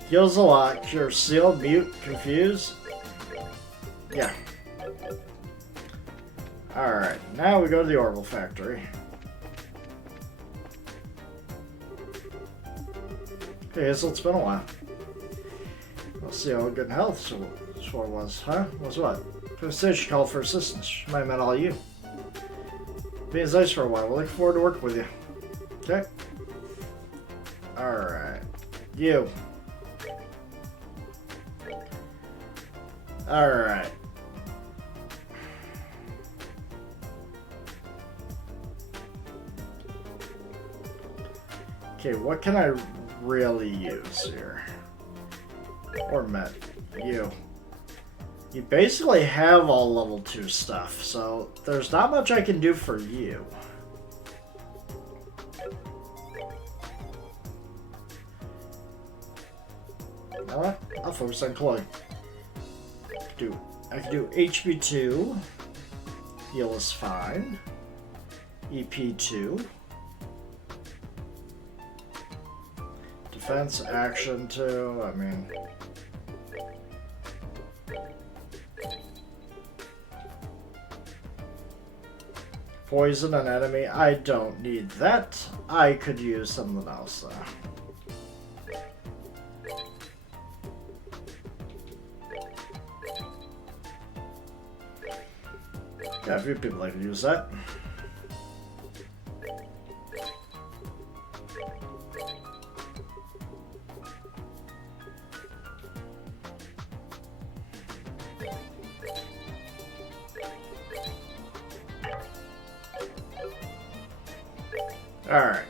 Heals a lot. Cure Seal, Mute, Confuse. Yeah. Alright, now we go to the Orbital Factory. Okay, Hazel, it's been a while. Let's see how good in health Swore was, huh? Was what? Could have said she called for assistance. She might have meant all you. Being nice for a while. We're looking forward to working with you. Okay. Alright. You. Alright. Okay, what can I really use here? Or Met. You. You basically have all level 2 stuff, so there's not much I can do for you. You know what? I'll focus on Chloe. I can do HB2. Heal is fine. EP2. Defense, action 2. I mean... Poison an enemy. I don't need that. I could use something else though. Got a few people that can use that. Alright.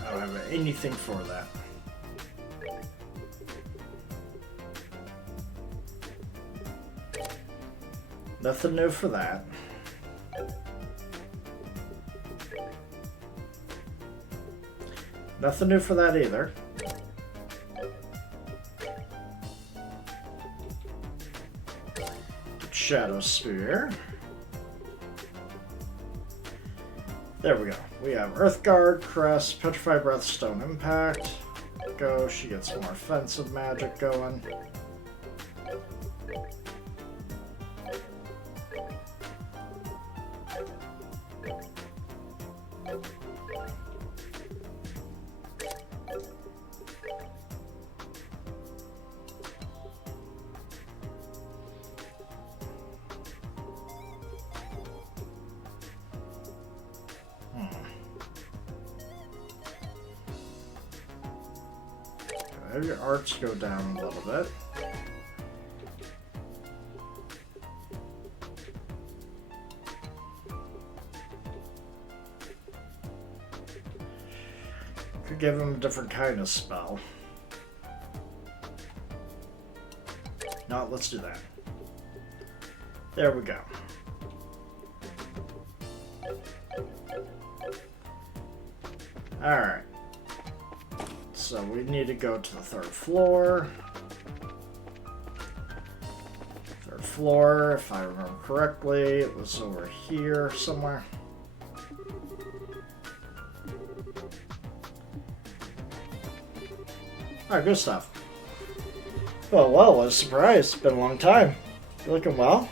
I don't have anything for that. Nothing new for that. Nothing new for that either. Shadow Spear. There we go. We have Earth Guard, Crest, Petrified Breath, Stone Impact. Go. She gets more offensive magic going. Have your arts go down a little bit. Could give him a different kind of spell. No, let's do that. There we go. Alright. So we need to go to the third floor. floor, if I remember correctly. It was over here somewhere. Alright, good stuff. Well, what a surprise. It's been a long time. You looking well?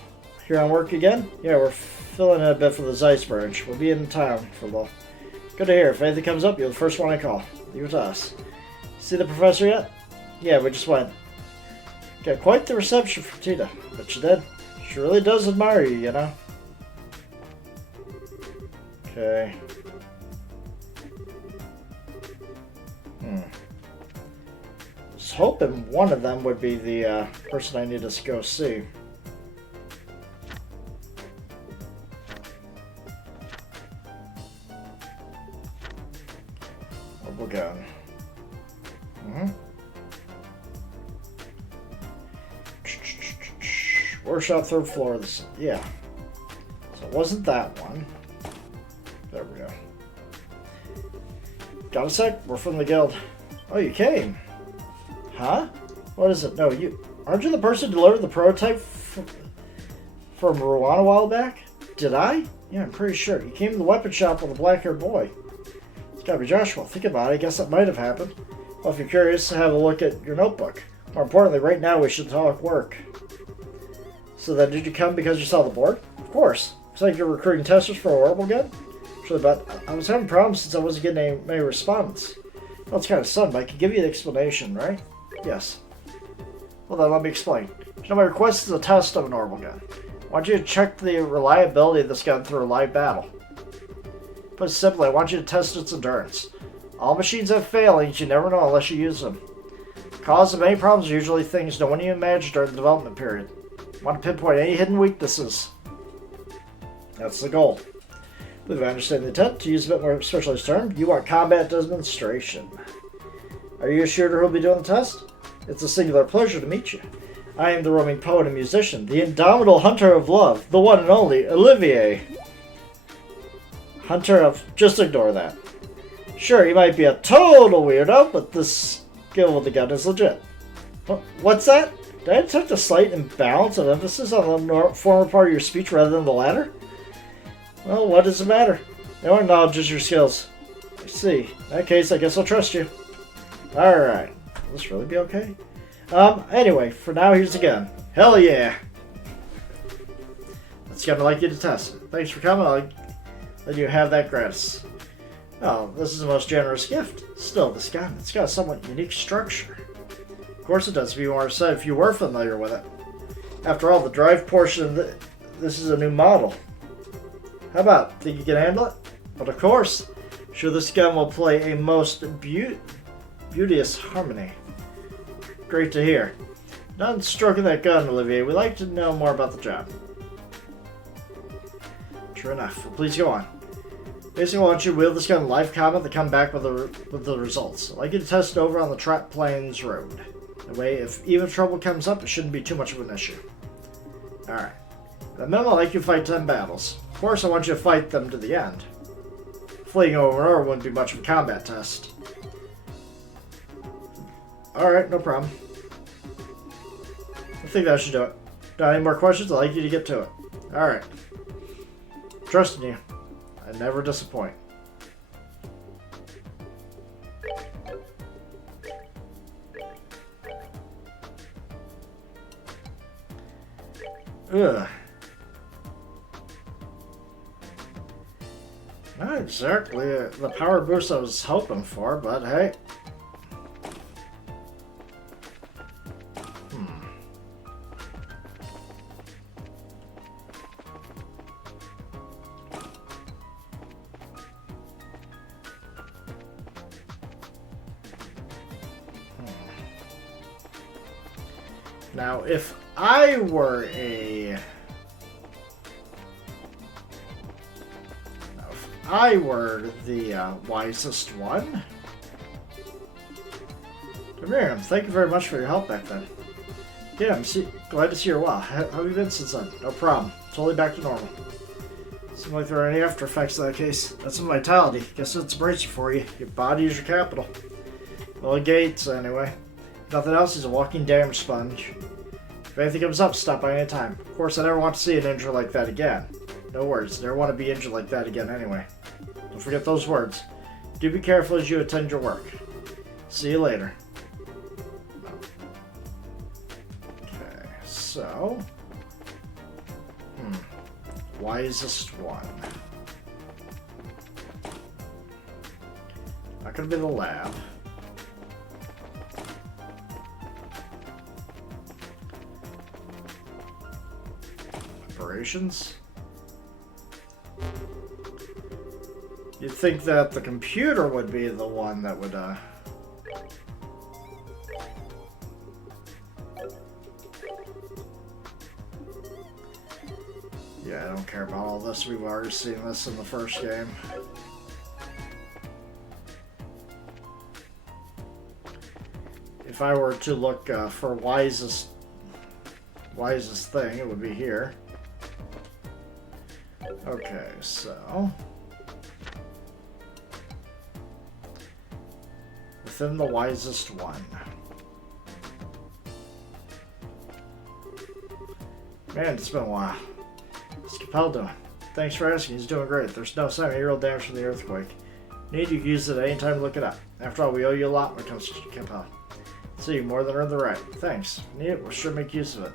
Here on work again? Yeah, we're filling in a bit for the Zeiss branch. We'll be in town for a little. Good to hear. If anything comes up, you're the first one I call. Leave it to us. See the professor yet? Yeah, we just went. Got quite the reception from Tina. But she did. She really does admire you, you know? Okay. I was hoping one of them would be the person I need to go see. Orbital gun. Workshop, 3rd floor. Yeah. So it wasn't that one. There we go. Got a sec? We're from the guild. Oh, you came. Huh? What is it? No, you... Aren't you the person who delivered the prototype from Rouen a while back? Did I? Yeah, I'm pretty sure. You came to the weapon shop with a black-haired boy. It's gotta be Joshua. Think about it. I guess that might have happened. Well, if you're curious, have a look at your notebook. More importantly, right now we should talk work. So then, did you come because you saw the board? Of course. Looks like you're recruiting testers for Orbital gun? Actually, but I was having problems since I wasn't getting many respondents. Well, it's kind of sudden, but I can give you the explanation, right? Yes. Well then, let me explain. You know, my request is a test of an Orbital gun. I want you to check the reliability of this gun through a live battle. Put it simply, I want you to test its endurance. All machines have failings, you never know unless you use them. The cause of many problems are usually things no one even imagined during the development period. I want to pinpoint any hidden weaknesses. That's the goal. If I understand the intent, to use a bit more specialized term, you want combat demonstration. Are you a shooter who will be doing the test? It's a singular pleasure to meet you. I am the roaming poet and musician, the indomitable hunter of love, the one and only Olivier. Hunter of... Just ignore that. Sure, you might be a total weirdo, but this skill with the gun is legit. What's that? Did I detect a slight imbalance of emphasis on the former part of your speech rather than the latter? Well, what does it matter? No one acknowledges your skills. I see. In that case, I guess I'll trust you. Alright. Will this really be okay? Anyway, for now, here's the gun. Hell yeah! That's gonna like you to test. Thanks for coming. I'll let you have that gratis. Oh, this is the most generous gift. Still, this gun, it's got a somewhat unique structure. Of course it does, if you were familiar with it. After all, the drive portion of this is a new model. How about? Think you can handle it? But of course, sure, this gun will play a most beauteous harmony. Great to hear. Not stroking that gun, Olivier. We'd like to know more about the job. True enough. Well, please go on. Basically, I want you to wield this gun in live combat to come back with the results. I'd like you to test it over on the Trap Plains Road. That way, even if trouble comes up, it shouldn't be too much of an issue. Alright. At minimum, I'd like you to fight 10 battles. Of course, I want you to fight them to the end. Fleeing over and over wouldn't be much of a combat test. Alright, no problem. I think that should do it. Got any more questions? I'd like you to get to it. Alright. Trust in you. I never disappoint. Ugh. Not exactly the power boost I was hoping for, but hey. Now, if I were the wisest one. Miriam, thank you very much for your help back then. Yeah, I'm glad to see you. Wow, how have you been since then? No problem. Totally back to normal. Seems like there are any after effects in that case. That's some vitality. Guess it's bracing for you. Your body is your capital. Well, Gates, anyway. Nothing else, he's a walking damage sponge. If anything comes up, stop by anytime. Of course, I never want to see an injury like that again. No worries. Never want to be injured like that again anyway. Don't forget those words. Do be careful as you attend your work. See you later. Okay, so... Wisest one. Not gonna be the lab. Operations. You'd think that the computer would be the one that would, Yeah, I don't care about all this. We've already seen this in the first game. If I were to look for wisest thing, it would be here. Okay, so... Within the wisest one. Man, it's been a while. What's Capel doing? Thanks for asking. He's doing great. There's no sign of real damage from the earthquake. Need you can use it at any time to look it up. After all, we owe you a lot when it comes to Capel. So you more than earned the right. Thanks. Need it? We'll sure make use of it.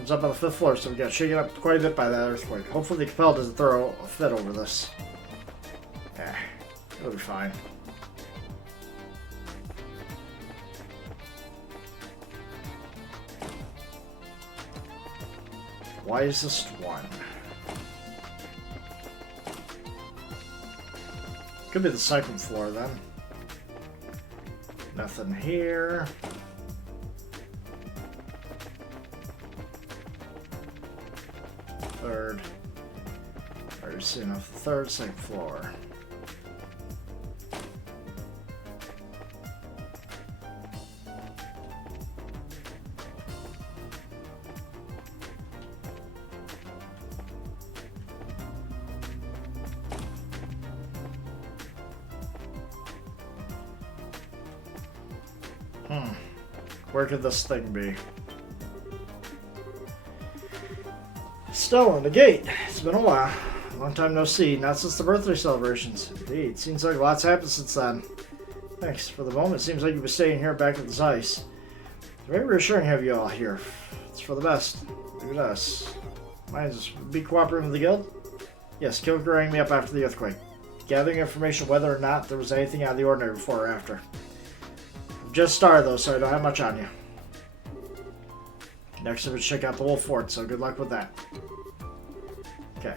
It's up on the 5th floor, so we got shaken up quite a bit by that earthquake. Hopefully the Capel doesn't throw a fit over this. Yeah, it'll be fine. Wisest one. Could be the 2nd floor then. Nothing here. Third. Already seen off the 3rd, 2nd floor. Where could this thing be? Still in the gate. It's been a while. Long time no see. Not since the birthday celebrations. Indeed. Seems like lots happened since then. Thanks. For the moment, it seems like you've been staying here back at the Zeiss. It's very reassuring to have you all here. It's for the best. Look at us. Mind us be cooperating with the guild? Yes, Kilgore rang me up after the earthquake. Gathering information whether or not there was anything out of the ordinary before or after. I've just started though, so I don't have much on you. Next up is check out the Wolf Fort, so good luck with that. Okay.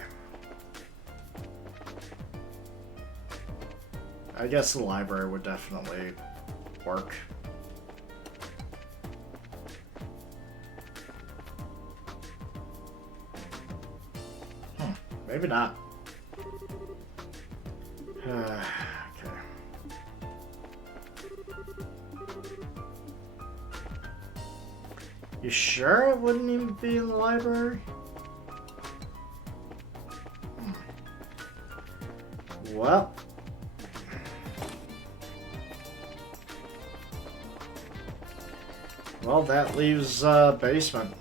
I guess the library would definitely work. Maybe not. Okay. You sure it wouldn't even be in the library? Well. Well, that leaves basement.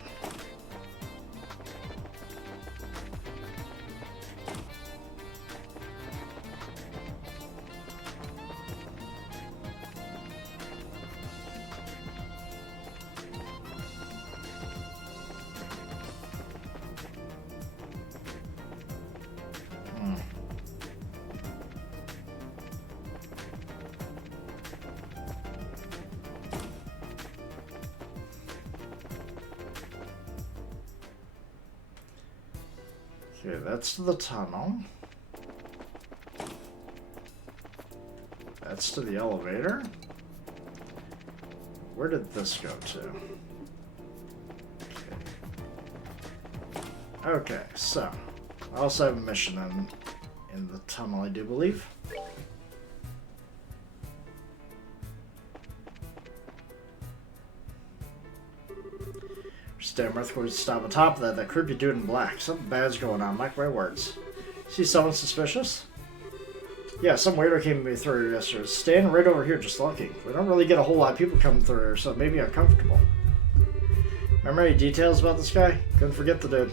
Okay, that's to the tunnel. That's to the elevator. Where did this go to? Okay, so I also have a mission in the tunnel, I do believe. Damn earthquake would stop on top of that. That creepy dude in black. Something bad's going on. Mark my words. See someone suspicious? Yeah, some weirdo came to me through here yesterday. Standing right over here just looking. We don't really get a whole lot of people coming through here, so it made me uncomfortable. Remember any details about this guy? Couldn't forget the dude.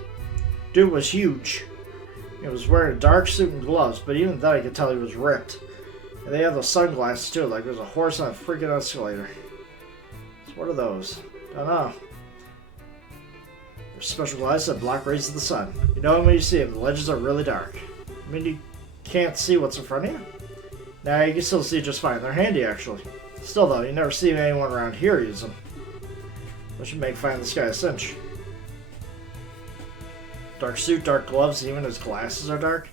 Dude was huge. He was wearing a dark suit and gloves, but even then I could tell he was ripped. And they have those sunglasses too, like there's a horse on a freaking escalator. So what are those? Don't know. They're special glasses that block rays of the sun. You know when you see them, the ledges are really dark. I mean, you can't see what's in front of you? Nah, you can still see just fine. They're handy, actually. Still, though, you never see anyone around here use them. Which would make finding this guy a cinch. Dark suit, dark gloves, even his glasses are dark.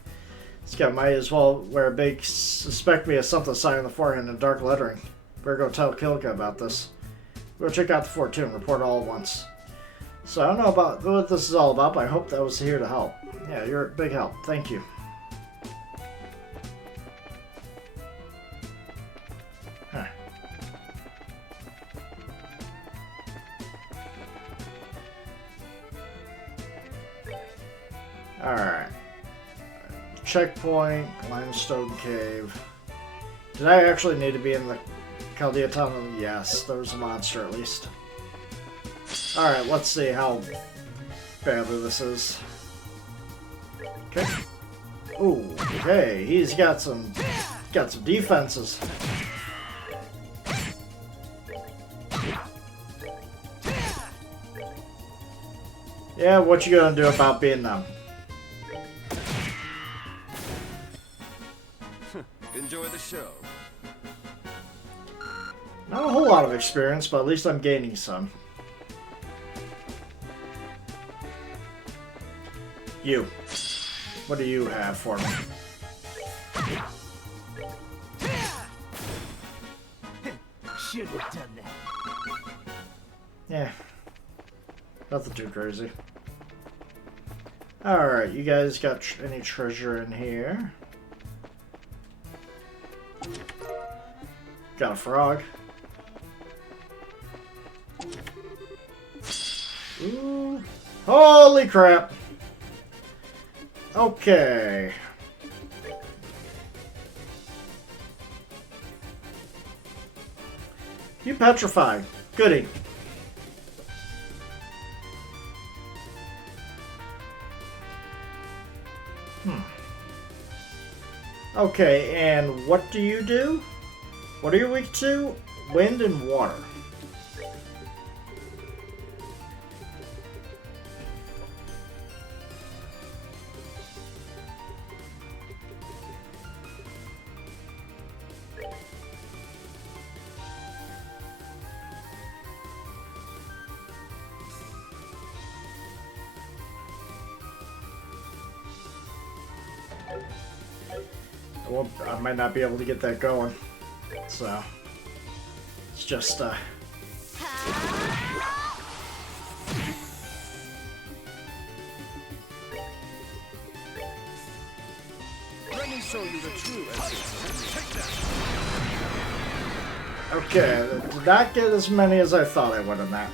This guy might as well wear a big suspect me as something sign on the forehead in dark lettering. Better go tell Kilka about this. Go check out the fort too and report all at once. So I don't know about what this is all about, but I hope that was here to help. Yeah, you're a big help. Thank you. Huh. Alright. Checkpoint, limestone cave. Did I actually need to be in the Chaldea tunnel? Yes, there was a monster at least. Alright, let's see how badly this is. Okay. Ooh, okay, he's got some defenses. Yeah, what you gonna do about being them? Enjoy the show. Not a whole lot of experience, but at least I'm gaining some. You. What do you have for me? Should have done that. Yeah. Nothing too crazy. Alright, you guys got any treasure in here? Got a frog. Ooh. Holy crap! Okay. You petrified. Goody. Okay, and what do you do? What are you weak to? Wind and water. Well, I might not be able to get that going. So, it's just, Let me show you the true essence. Take that. okay, did not get as many as I thought I would in that.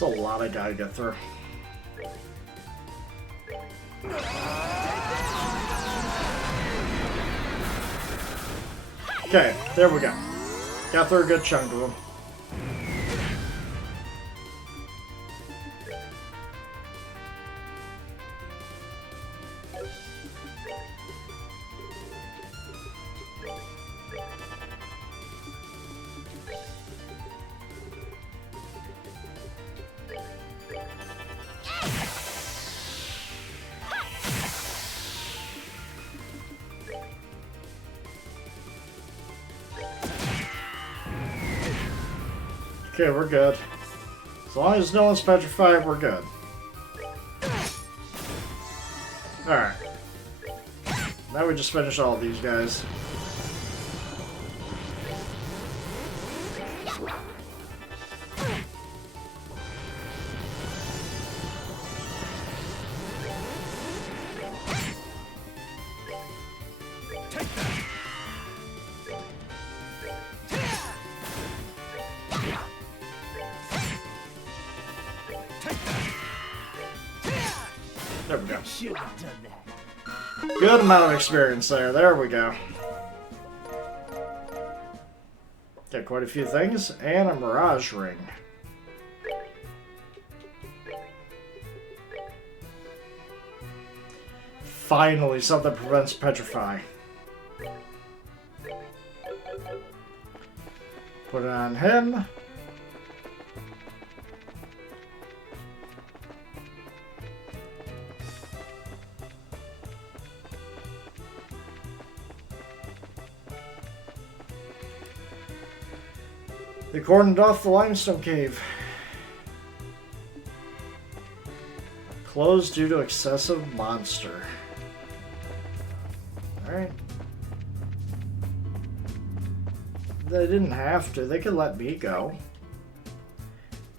It's a lot I gotta get through. Okay, there we go. Got through a good chunk of them. Okay, we're good. As long as no one's petrified, we're good. Alright. Now we just finish all these guys. There we go. Should have done that. Good amount of experience there. There we go. Got quite a few things. And a Mirage Ring. Finally, something prevents Petrify. Put it on him. They cordoned off the limestone cave. Closed due to excessive monster. Alright. They didn't have to. They could let me go.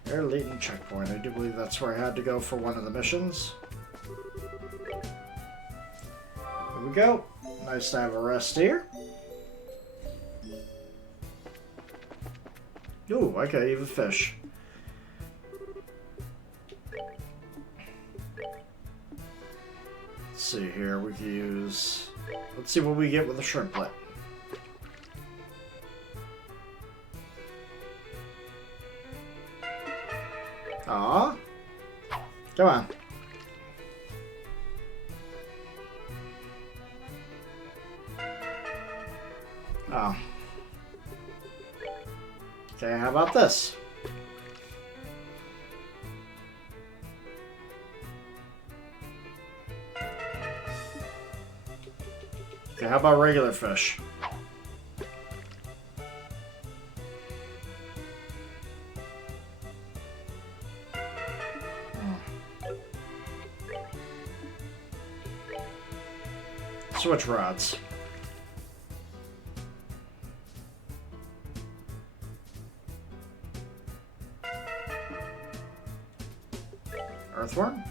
Air Leeton checkpoint. I do believe that's where I had to go for one of the missions. Here we go. Nice to have a rest here. Ooh, okay, even fish. Let's see here, we can use... Let's see what we get with the shrimplet. Aw. Come on. Oh. Okay, how about this? Okay, how about regular fish? Switch rods. Earthworm?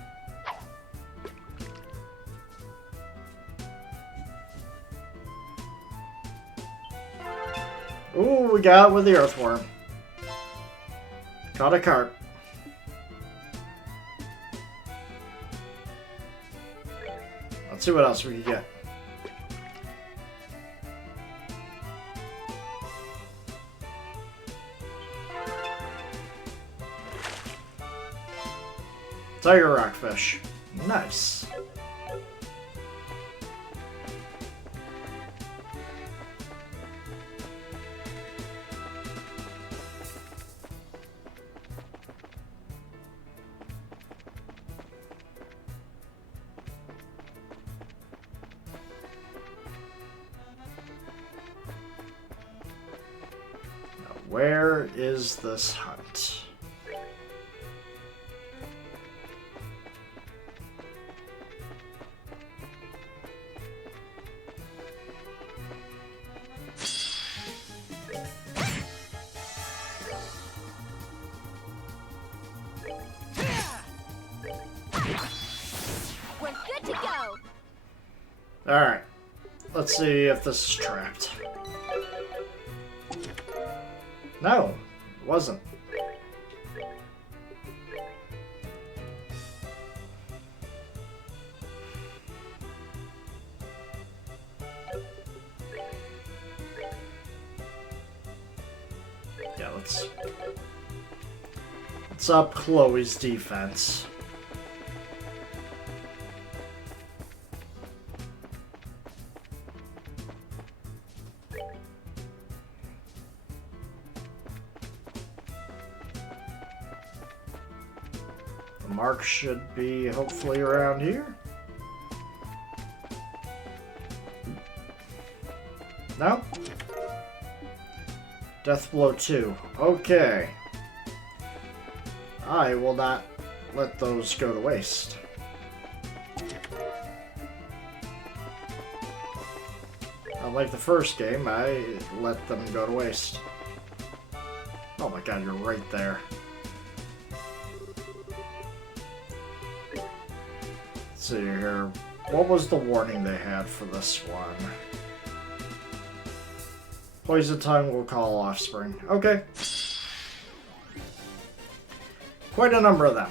Ooh, we got it with the earthworm. Caught a carp. Let's see what else we can get. Tiger rockfish. Nice. Now, where is this hunt? We're good to go. Alright. Let's see if this is trapped. No, it wasn't. Yeah, let's up Chloe's defense. The mark should be hopefully around here. No? Death Blow 2. Okay. I will not let those go to waste. Unlike the first game, I let them go to waste. Oh my god, you're right there. Let's see here. What was the warning they had for this one? Poison tongue will call offspring. Okay. Quite a number of them.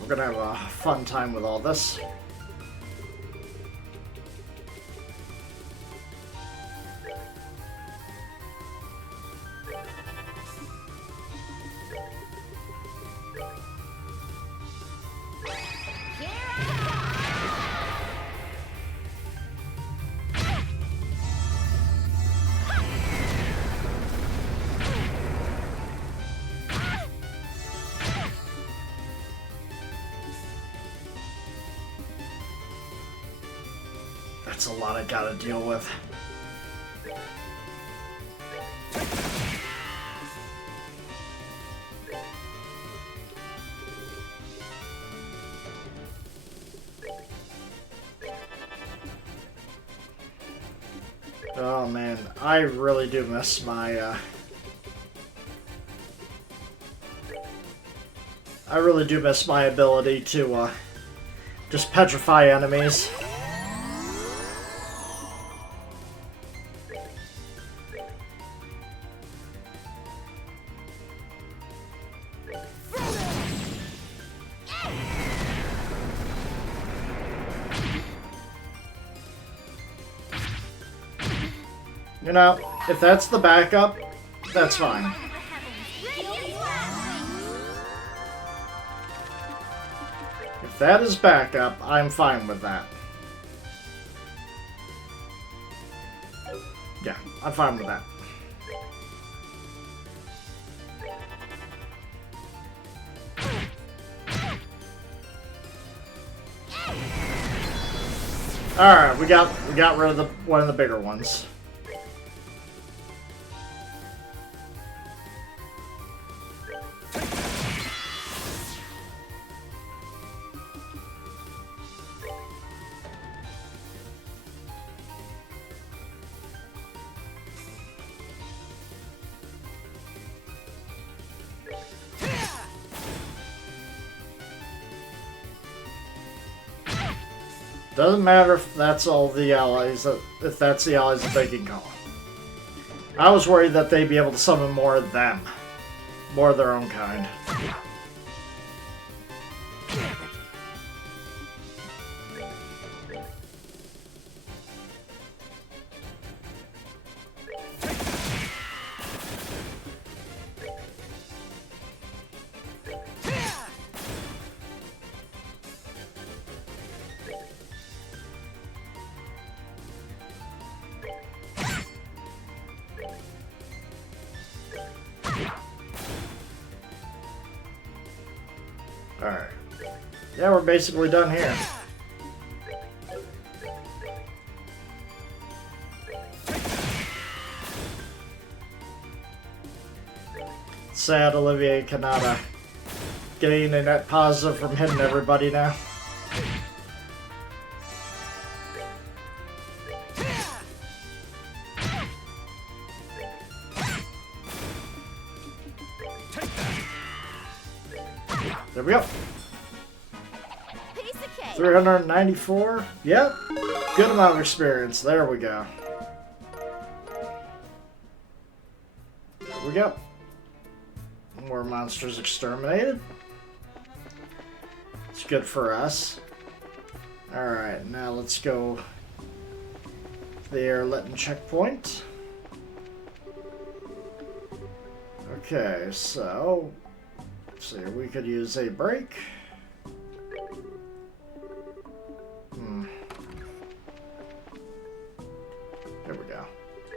We're gonna have a fun time with all this. That's a lot I gotta deal with. Oh man, I really do miss my I really do miss my ability to just petrify enemies. You know, if that's the backup, that's fine. If that is backup, I'm fine with that. Yeah, I'm fine with that. Alright, we got rid of one of the bigger ones. Doesn't matter if that's all the allies, if that's the allies that they can call. I was worried that they'd be able to summon more of them. More of their own kind. Alright. Yeah, we're basically done here. Sad Olivier cannot gain a net positive from hitting everybody now. There we go. 394. Yep. Good amount of experience. There we go. There we go. More monsters exterminated. It's good for us. Alright, now let's go to the Airletton checkpoint. Okay, so let's see, we could use a break.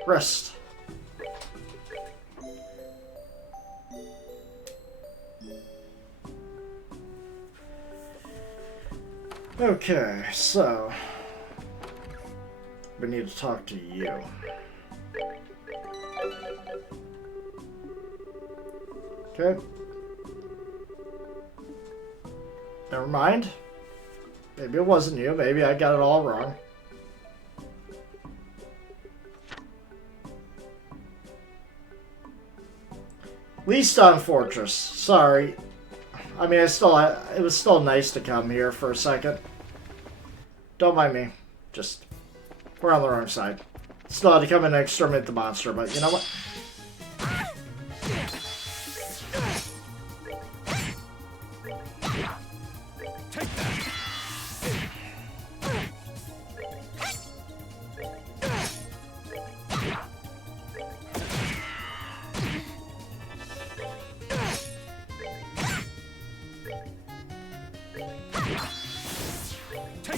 Rest. Okay, so we need to talk to you. Okay. Never mind. Maybe it wasn't you. Maybe I got it all wrong. Leaston Fortress. Sorry. I mean, it was still nice to come here for a second. Don't mind me. Just, we're on the wrong side. Still had to come in and exterminate the monster, but you know what? Take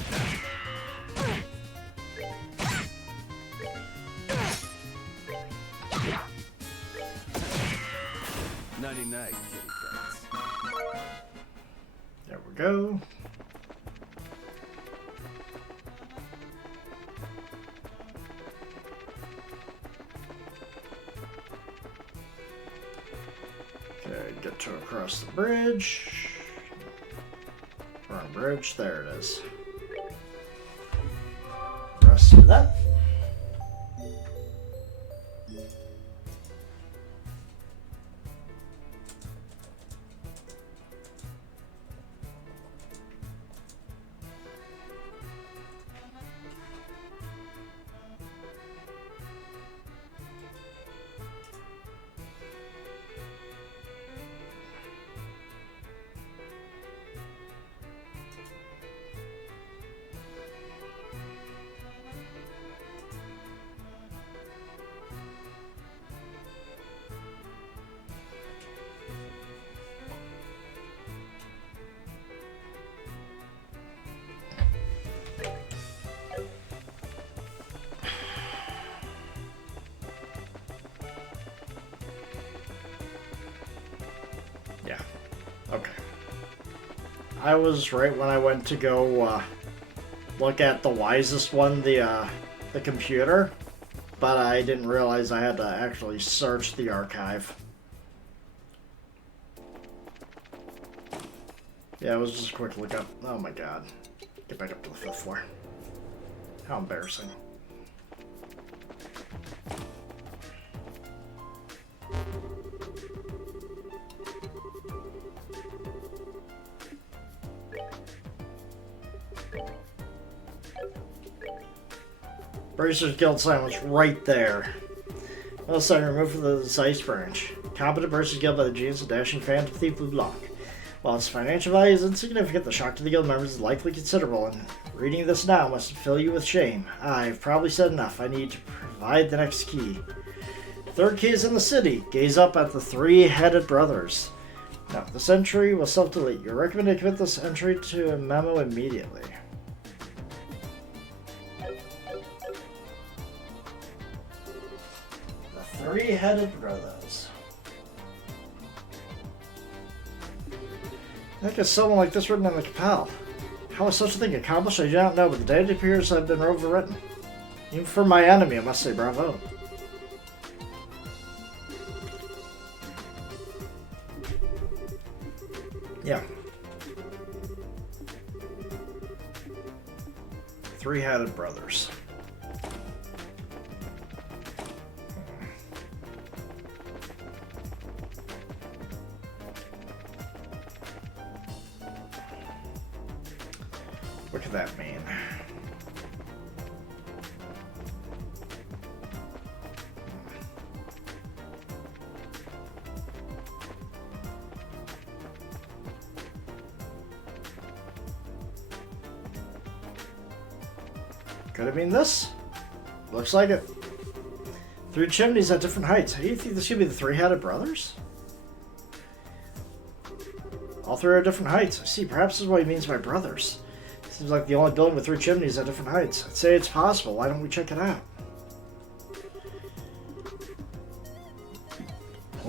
that! 99 kitty cats. There we go. Okay, get to across the bridge. Wrong bridge, there it is. Rest of that. Yeah. Okay. I was right when I went to go look at the wisest one, the computer, but I didn't realize I had to actually search the archive. Yeah, it was just a quick look up. Oh my god. Get back up to the 5th floor. How embarrassing. Bracer's Guild sign was right there. Well, sign removed from the Zeiss branch. Competent Bracer's Guild by the genius of dashing Phantom Thief LeBlanc. While its financial value is insignificant, the shock to the guild members is likely considerable, and reading this now must fill you with shame. I've probably said enough. I need to provide the next key. Third key is in the city. Gaze up at the three-headed brothers. Now, this entry will self-delete. You're recommended to commit this entry to a memo immediately. The three-headed brothers. I think it's someone like this written in the Capel. How is such a thing accomplished? I do not know, but the date appears to have been overwritten. Even for my enemy, I must say bravo. Yeah. Three-headed brothers. What could that mean? Could it mean this? Looks like it. Three chimneys at different heights. How do you think this could be the three-headed brothers? All three are at different heights. I see. Perhaps this is what he means by brothers. Seems like the only building with three chimneys at different heights. I'd say it's possible. Why don't we check it out?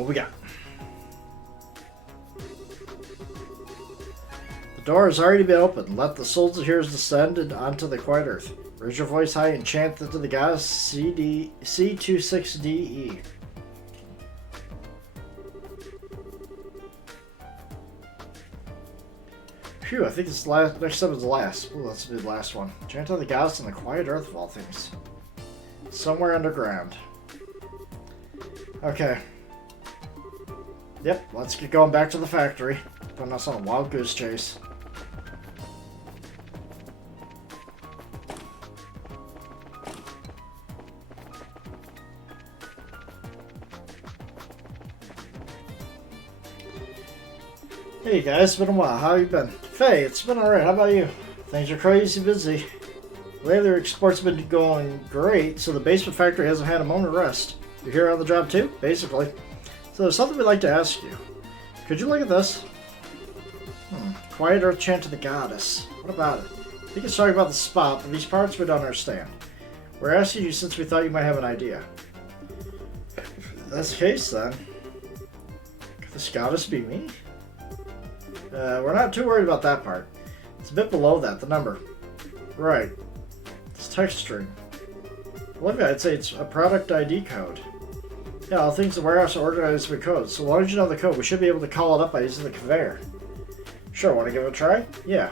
we got? The door has already been opened. Let the souls of heroes descend onto the quiet earth. Raise your voice high and chant into the goddess C26DE. Phew, I think this next step is the last. Ooh, let's do the last one. Chant to the goddess in the quiet earth of all things. Somewhere underground. Okay. Yep, let's get going back to the factory. Putting us on a wild goose chase. Hey guys, it's been a while. How you been? Faye, it's been alright. How about you? Things are crazy busy. Lately, exports have been going great, so the basement factory hasn't had a moment of rest. You're here on the job too, basically. So there's something we'd like to ask you. Could you look at this? Quiet Earth chant to the goddess. What about it? I think it's talking about the spot, but these parts we don't understand. We're asking you since we thought you might have an idea. If that's the case, then. Could this goddess be me? We're not too worried about that part. It's a bit below that, the number. Right. It's text string. Look, I'd say it's a product ID code. Yeah, all things in the warehouse are organized by codes, so as long as you know the code, we should be able to call it up by using the conveyor. Sure, want to give it a try? Yeah.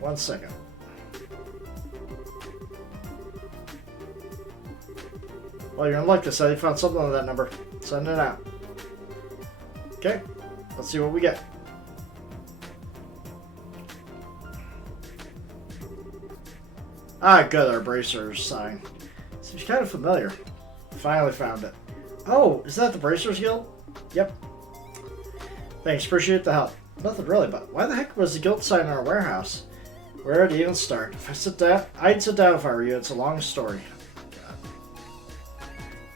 1 second. Well, you're in luck this time. You found something on that number. Send it out. Okay, let's see what we get. Ah, good, our bracers sign. Seems kind of familiar. Finally found it. Oh, is that the Bracers Guild? Yep. Thanks, appreciate the help. Nothing really, but why the heck was the guild sign in our warehouse? Where to even start? If I sit down, I'd sit down if I were you. It's a long story. God.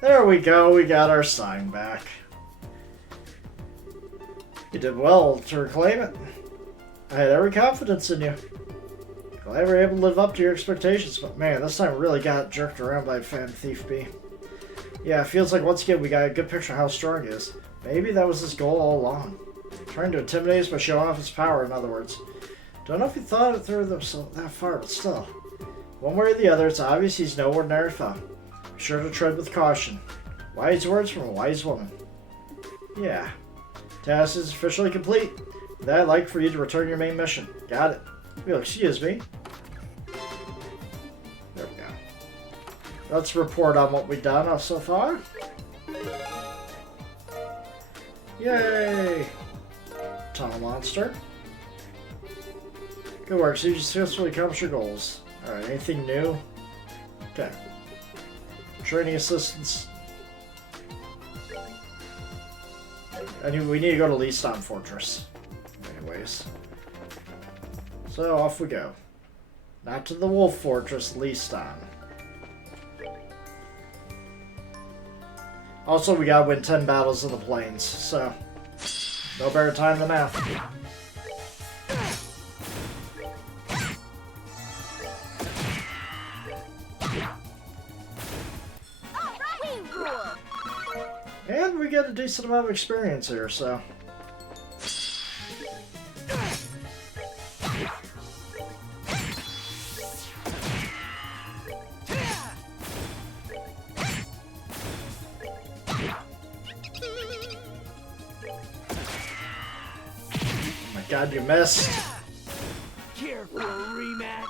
There we go, we got our sign back. You did well to reclaim it. I had every confidence in you. Glad we were able to live up to your expectations, but man, this time really got jerked around by Fan Thief B. Yeah, it feels like once again we got a good picture of how strong he is. Maybe that was his goal all along. Trying to intimidate us by showing off his power, in other words. Don't know if he thought it through that far, but still. One way or the other, it's obvious he's no ordinary foe. Be sure to tread with caution. Wise words from a wise woman. Yeah. Task is officially complete. With that, I'd like for you to return your main mission. Got it. You'll excuse me. There we go. Let's report on what we've done so far. Yay! Tunnel monster. Good work. So you successfully accomplished your goals. Alright, anything new? Okay. Training assistance. We need to go to Leaston Fortress. Anyways. So off we go. Not to the Wolf Fortress, Leaston. Also, we gotta win 10 battles in the plains, so no better time than now. And we get a decent amount of experience here, so. God, you missed. Care for a rematch?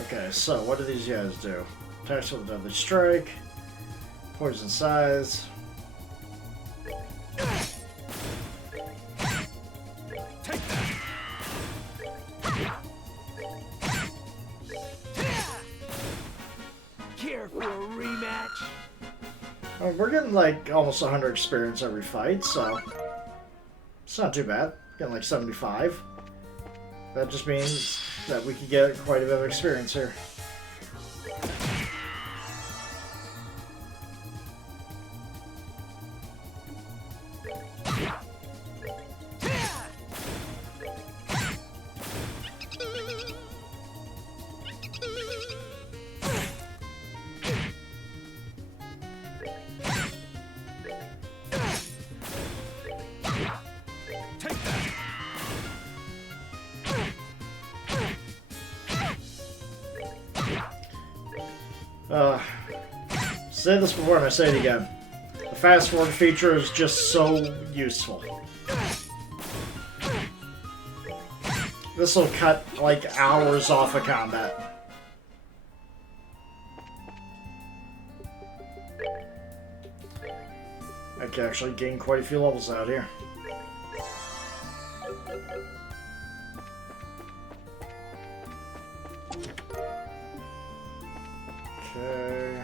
Okay, so what do these guys do? Attacks with a deadly strike, poison size. Take that. Care for a rematch? We're getting like almost 100 experience every fight, so it's not too bad. Getting like 75. That just means that we could get quite a bit of experience here. said this before and I say it again. The fast forward feature is just so useful. This will cut like hours off of combat. I can actually gain quite a few levels out here. Okay.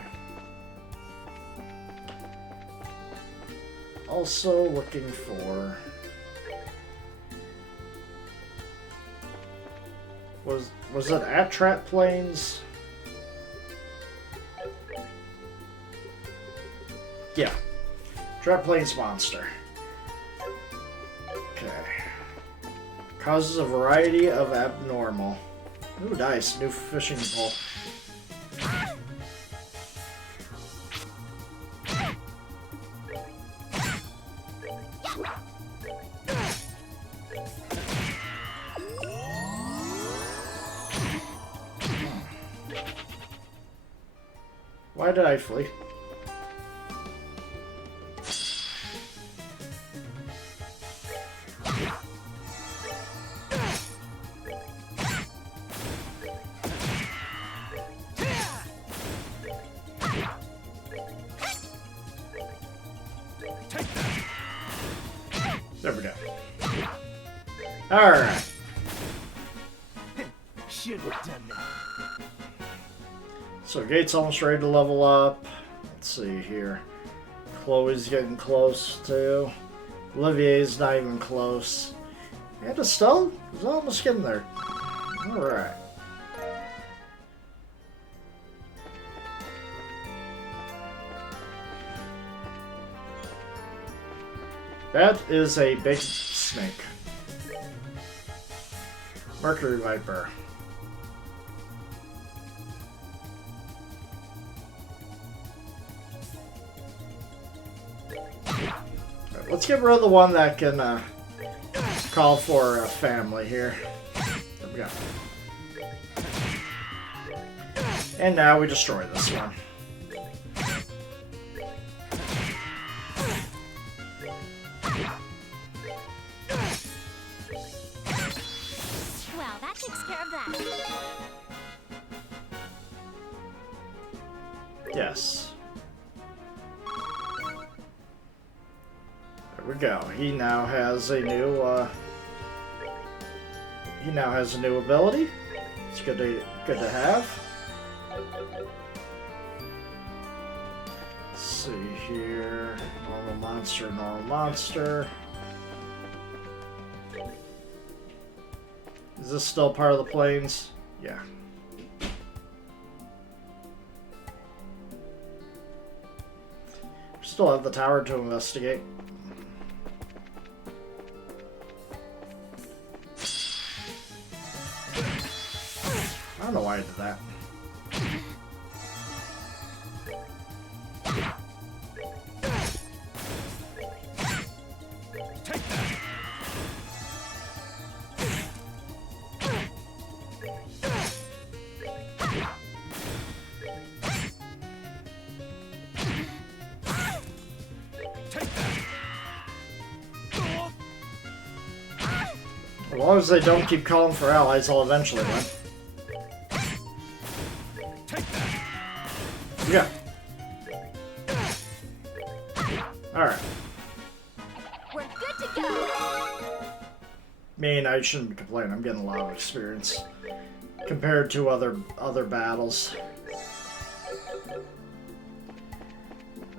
Also looking for... Was it at Trap Plains? Yeah. Trap Plains monster. Okay. Causes a variety of abnormal. Ooh, nice. New fishing pole. Why did I flee? There we go. Alright. Should have done that. So Gate's almost ready to level up. Let's see here. Chloe's getting close too. Olivier's not even close. And Estelle is almost getting there. Alright. That is a big snake. Mercury Viper. Right, let's get rid of the one that can call for a family here. There we go. And now we destroy this one. Well, that takes care of that. Yes. There we go. He now has a new ability. It's good to have. Let's see here. Normal monster, normal monster. Is this still part of the plains? Yeah. Still have the tower to investigate. I don't know why I did that. As long as they don't keep calling for allies, I'll eventually win. Yeah. Alright. We're good to go. I mean, I shouldn't complain. I'm getting a lot of experience compared to other battles.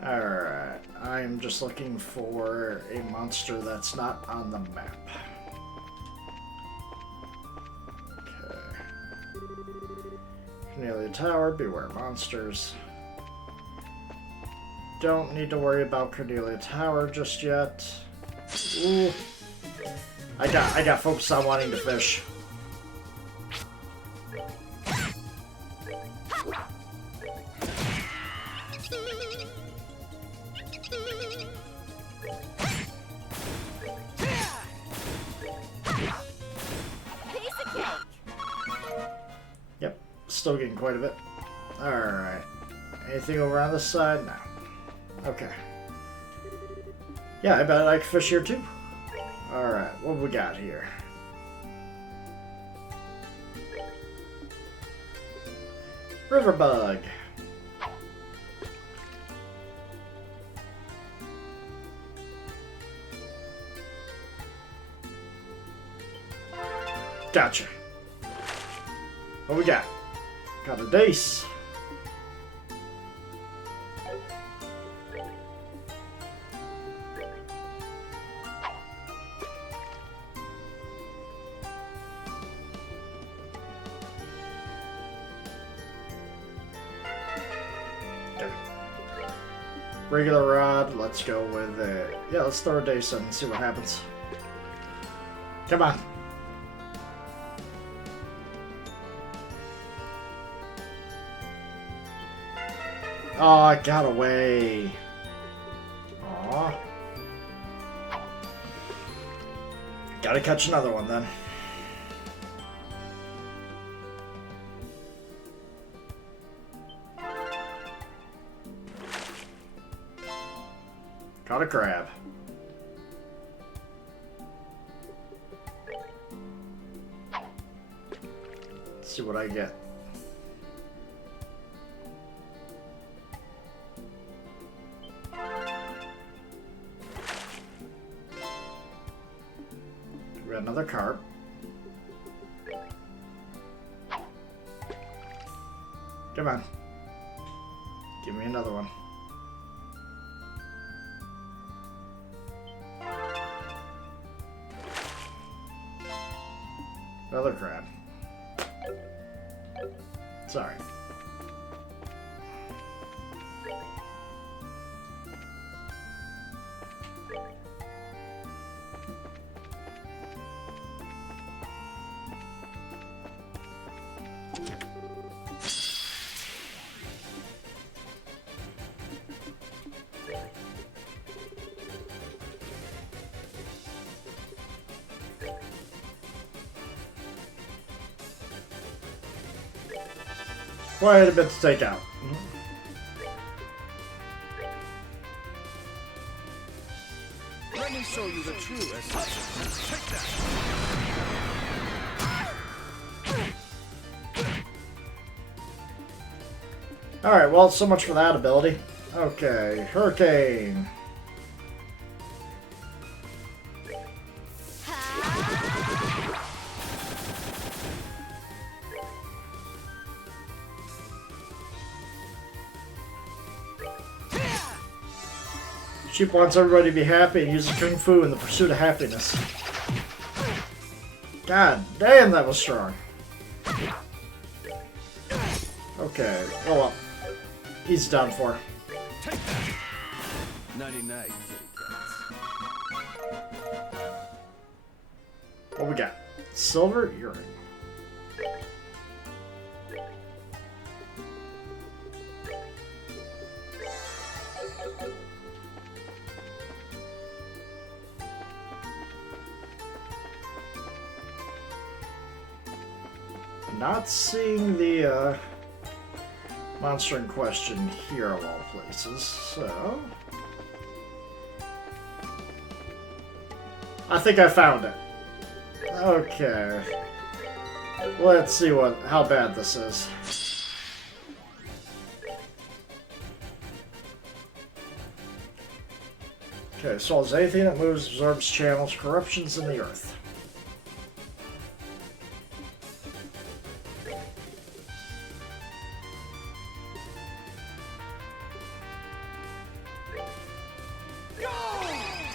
Alright. I'm just looking for a monster that's not on the map. Cornelia Tower, beware monsters. Don't need to worry about Cornelia Tower just yet. Ooh. I got focused on wanting to fish. Yep, still getting quite a bit. Alright. Anything over on this side? No. Okay. Yeah, I bet I can fish here too. Alright, what we got here? River bug. Gotcha. What we got? Got a dace. Okay. Regular rod. Let's go with it. Yeah, let's throw a dace in and see what happens. Come on. Oh, I got away. Aw. Gotta catch another one then. Caught a crab. Let's see what I get. We got another carp. Come on. Give me another one. Another crab. Sorry. Quite a bit to take out. Let me show you the true essence. Take that. Alright, well, so much for that ability. Okay, Hurricane. Sheep wants everybody to be happy and uses Kung Fu in the pursuit of happiness. God damn, that was strong. Okay, oh well. He's done for. Nighty-night, kitty cats. What we got? Silver earring. Not seeing the monster in question here of all places, so I think I found it. Okay. Let's see how bad this is. Okay, so as anything that moves absorbs channels corruptions in the earth.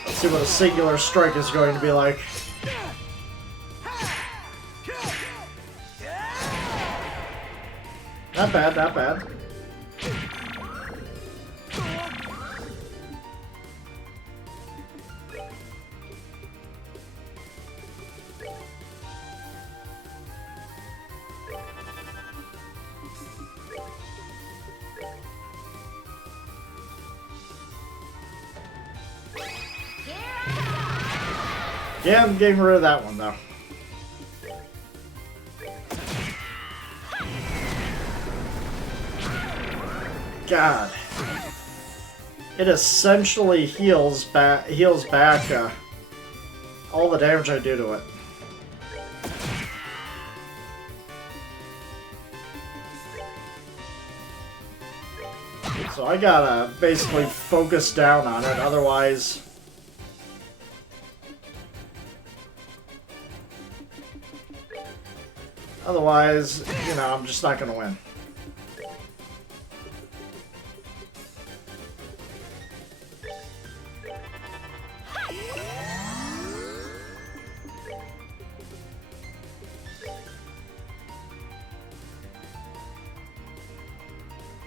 Let's see what a singular strike is going to be like. Not bad, not bad. Yeah, I'm getting rid of that one, though. God. It essentially heals back all the damage I do to it. So I gotta basically focus down on it, otherwise... Otherwise, you know, I'm just not gonna win.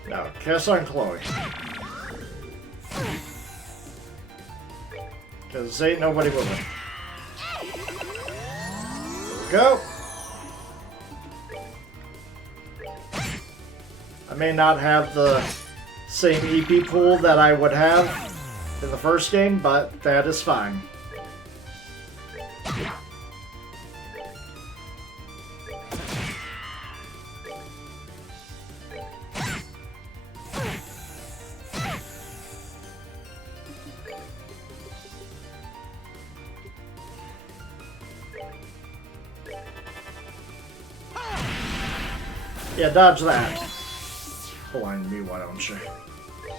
No, kiss on Chloe. Because ain't nobody with it. Go! I may not have the same EP pool that I would have in the first game, but that is fine. Yeah, dodge that. Blind me, why don't you?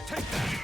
Take that.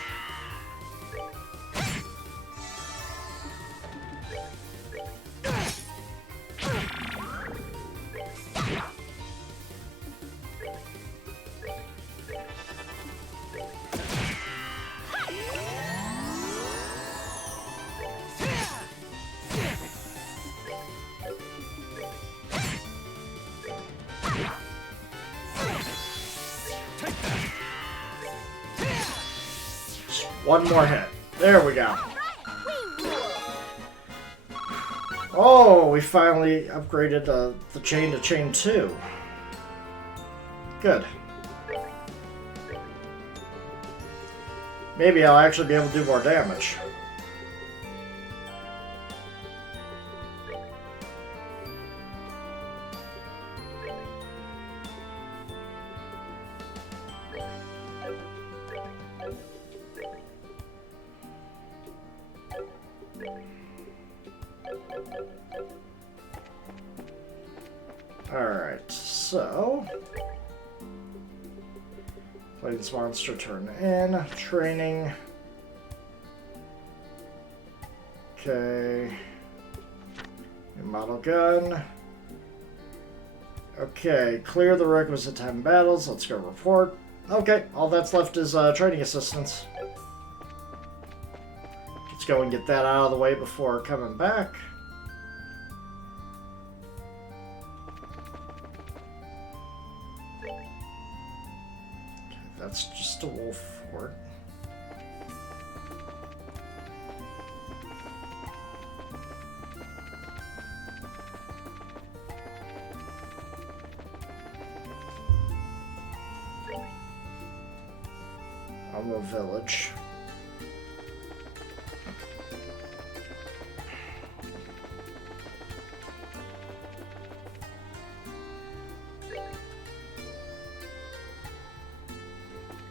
One more hit. There we go. Oh, we finally upgraded the chain to chain 2. Good. Maybe I'll actually be able to do more damage. Alright, so... Plains monster turn in. Training. Okay. New model gun. Okay, clear the requisite 10 battles. Let's go report. Okay, all that's left is training assistance. Let's go and get that out of the way before coming back. That's just a wolf fort. Almo village.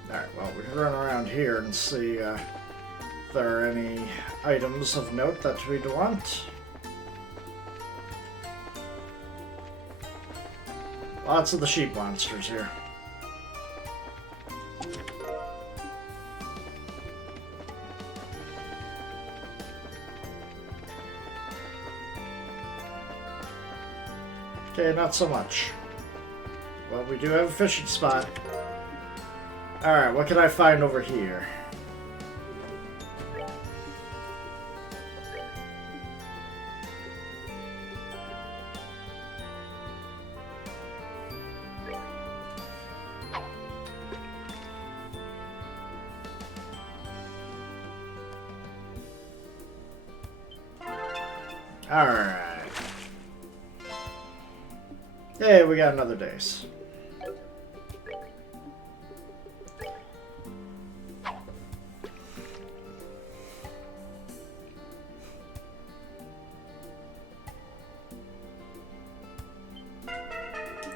Alright, well, we can run around here and see if there are any items of note that we'd want. Lots of the sheep monsters here. Okay, not so much. Well, we do have a fishing spot. Alright, what can I find over here? Alright. Hey, we got another days.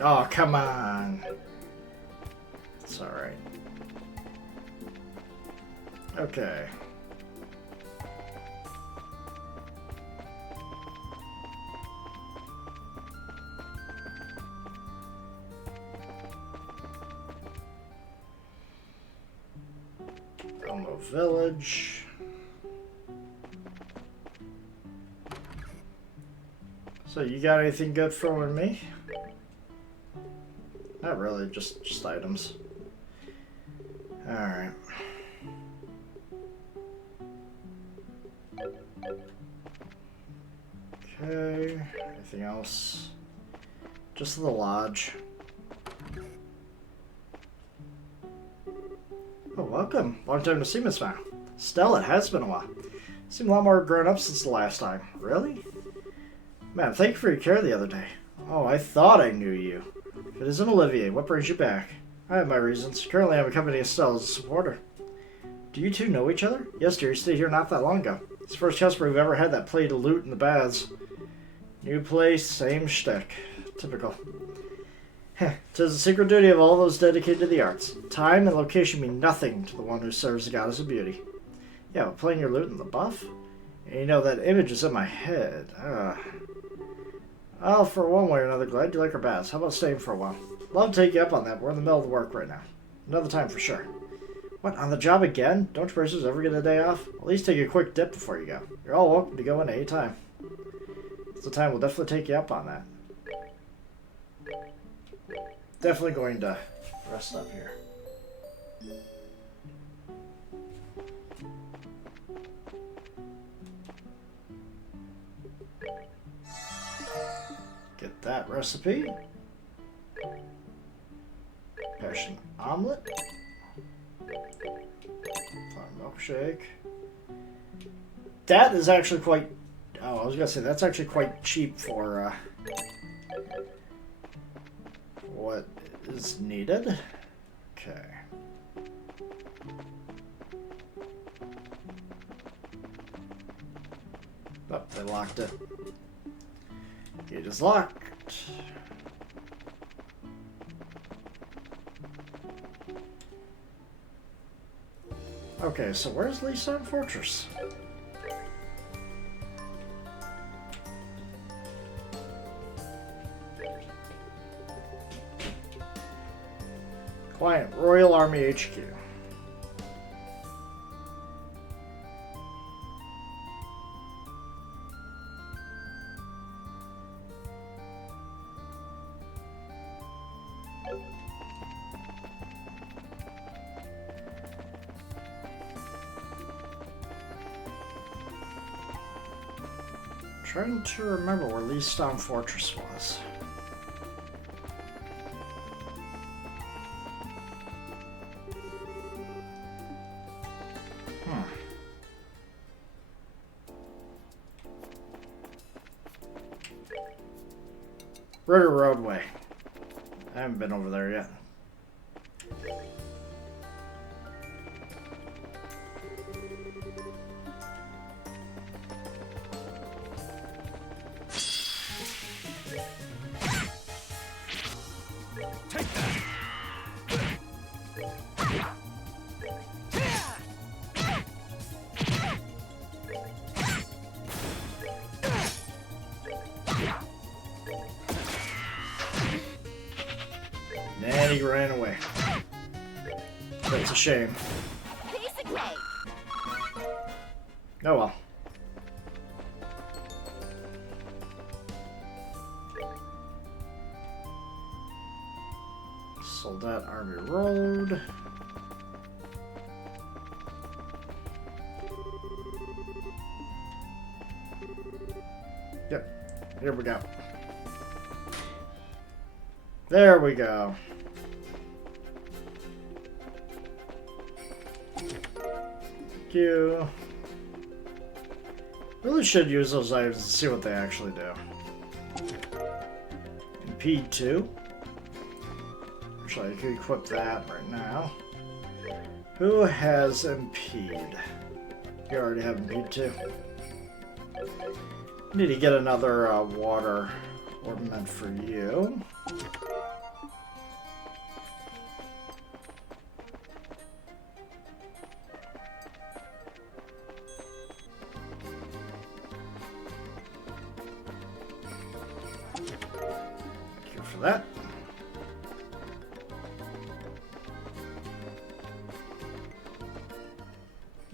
Oh, come on. It's alright. Okay. Elmo Village. So you got anything good for me? Not really, just items. Alright. Okay, anything else? Just the lodge. Oh, welcome. Long time to see, Miss Mao. Stella, it has been a while. Seem a lot more grown up since the last time. Really? Man, thank you for your care the other day. Oh, I thought I knew you. If it isn't Olivier, what brings you back? I have my reasons. Currently, I'm accompanying Stella as a supporter. Do you two know each other? Yes, dear. You stayed here not that long ago. It's the first customer we've ever had that played to loot in the baths. New place, same shtick. Typical. Heh. 'Tis the secret duty of all those dedicated to the arts. Time and location mean nothing to the one who serves the goddess of beauty. Yeah, but playing your lute in the buff? And you know, that image is in my head. Well, for one way or another, glad you like our baths. How about staying for a while? Love to take you up on that, but we're in the middle of the work right now. Another time for sure. What, on the job again? Don't prisoners ever get a day off? At least take a quick dip before you go. You're all welcome to go in any time. It's the time we'll definitely take you up on that. Definitely going to rest up here. Get that recipe. Passion omelet. Fun milkshake. That is actually quite... Oh, I was going to say, that's actually quite cheap for what is needed. Okay. Oh, they locked it. It is locked. Okay, so where's Leestone Fortress? Client, Royal Army HQ. Trying to remember where Leestone Fortress was. Ritter Roadway. I haven't been over there yet. And he ran away. That's a shame. Piece of cake. Oh well. Soldat Army Road. Yep. Here we go. There we go. Thank you. Really should use those items and see what they actually do. Impede 2. Actually, I could equip that right now. Who has Impede? You already have Impede 2. Need to get another water ornament for you. for that.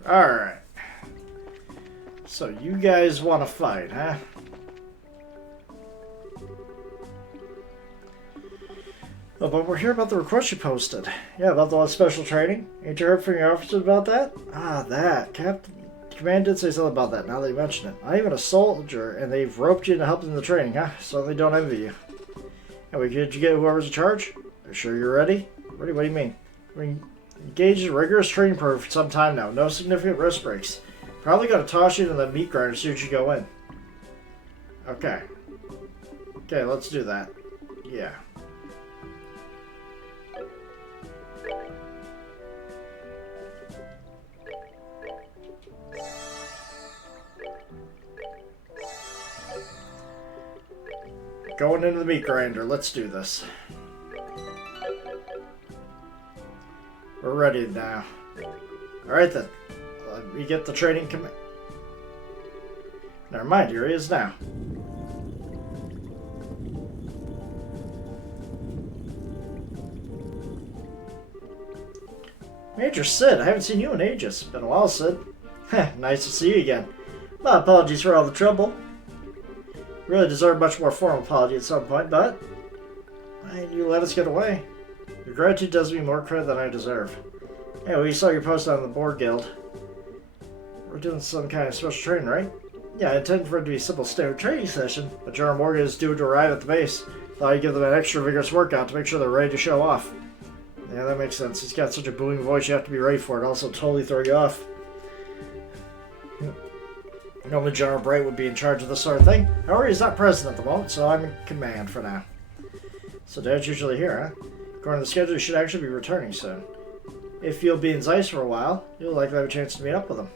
Alright. So you guys want to fight, huh? Oh, but we're here about the request you posted. Yeah, about the special training. Ain't you heard from your officers about that? Ah, that. Captain Command did say something about that, now that you mention it. Not even a soldier, and they've roped you into helping in the training, huh? So they don't envy you. Anyway, did you get whoever's in charge? Are you sure you're ready? Ready? What do you mean? We're engaged in a rigorous training program for some time now. No significant risk breaks. Probably gonna toss you into the meat grinder as soon as you go in. Okay. Okay, let's do that. Yeah. Going into the meat grinder. Let's do this. We're ready now. Alright then. Let me get the training command. Never mind, here he is now. Major Sid, I haven't seen you in ages. Been a while, Sid. Nice to see you again. My apologies for all the trouble. Really deserve a much more formal apology at some point, but you let us get away. Your gratitude does me more credit than I deserve. Anyway, you saw your post on the Board Guild. We're doing some kind of special training, right? Yeah, I intended for it to be a simple standard training session, but General Morgan is due to arrive at the base. Thought I'd give them an extra vigorous workout to make sure they're ready to show off. Yeah, that makes sense. He's got such a booming voice, you have to be ready for it. Also, totally throw you off. Normally General Bright would be in charge of this sort of thing. However, he's not present at the moment, so I'm in command for now. So Dad's usually here, huh? According to the schedule, he should actually be returning soon. If you'll be in Zeiss for a while, you'll likely have a chance to meet up with him.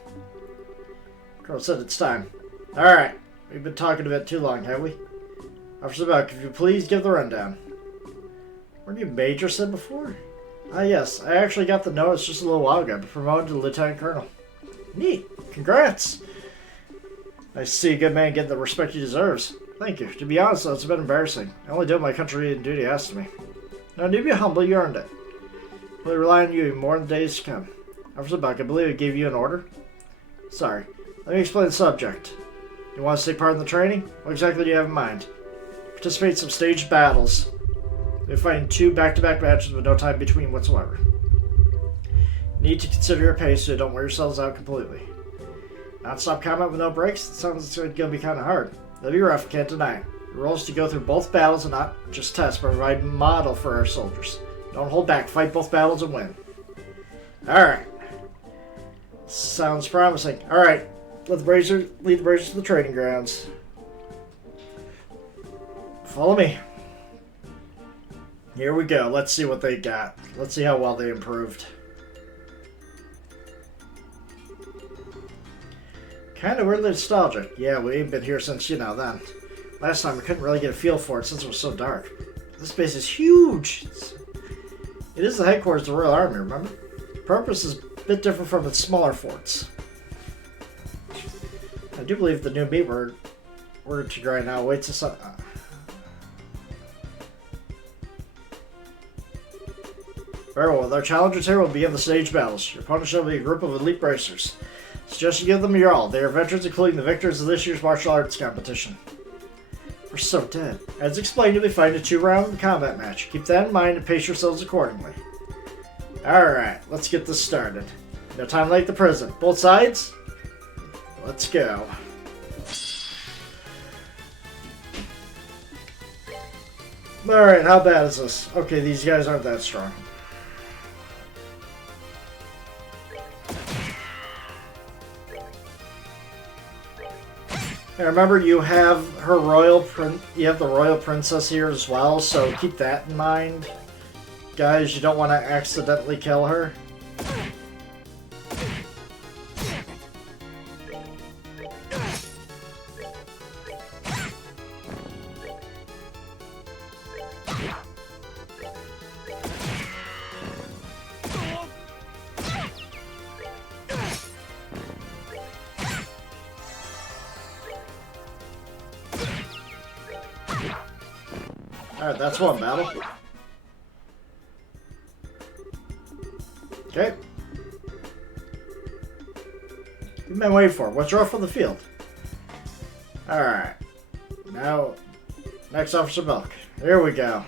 Colonel said it's time. Alright, we've been talking a bit too long, have we? Officer Buck, if you please give the rundown. Weren't you Major Sid before? Ah yes, I actually got the notice just a little while ago, but promoted to Lieutenant Colonel. Neat, congrats! Nice to see a good man get the respect he deserves. Thank you. To be honest, though, it's a bit embarrassing. I only did what my country and duty asked of me. Now, do be humble, you earned it. We'll rely on you more in the days to come. Officer Buck, I believe I gave you an order? Sorry. Let me explain the subject. You want to take part in the training? What exactly do you have in mind? Participate in some staged battles. We're fighting 2 back-to-back matches with no time between whatsoever. Need to consider your pace so you don't wear yourselves out completely. Non-stop combat with no breaks? It sounds like it's going to be kind of hard. That'll be rough, can't deny it. The role is to go through both battles and not just test, but provide model for our soldiers. Don't hold back. Fight both battles and win. Alright. Sounds promising. Alright. Lead the Brazers to the training grounds. Follow me. Here we go. Let's see what they got. Let's see how well they improved. Kind of weirdly nostalgic. Yeah, we ain't been here since, then. Last time we couldn't really get a feel for it since it was so dark. This base is huge! It is the headquarters of the Royal Army, remember? The purpose is a bit different from its smaller forts. I do believe the new meat we're to grind now waits us up. Very well, with our challengers here, we'll begin the stage battles. Your opponent shall be a group of elite bracers. Suggest you give them your all. They are veterans, including the victors of this year's martial arts competition. We're so dead. As explained, you'll be fighting a 2-round combat match. Keep that in mind and pace yourselves accordingly. Alright, let's get this started. No time like the present. Both sides? Let's go. Alright, how bad is this? Okay, these guys aren't that strong. And remember, you have her you have the royal princess here as well, so keep that in mind. Guys, you don't want to accidentally kill her. Alright, that's one battle. Okay. You've been waiting for. Withdraw from the field. Alright. Now, next Officer Belk. Here we go.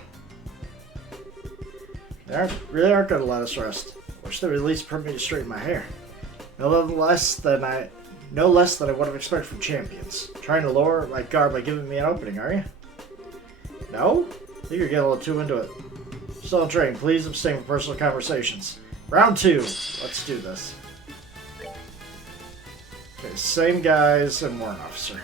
They really aren't going to let us rest. Wish they would at least permit me to straighten my hair. No less than I would have expected from champions. Trying to lower my guard by giving me an opening, are you? No? I think you're getting a little too into it. Still in training. Please abstain from personal conversations. Round 2. Let's do this. Okay, same guys and warrant officer.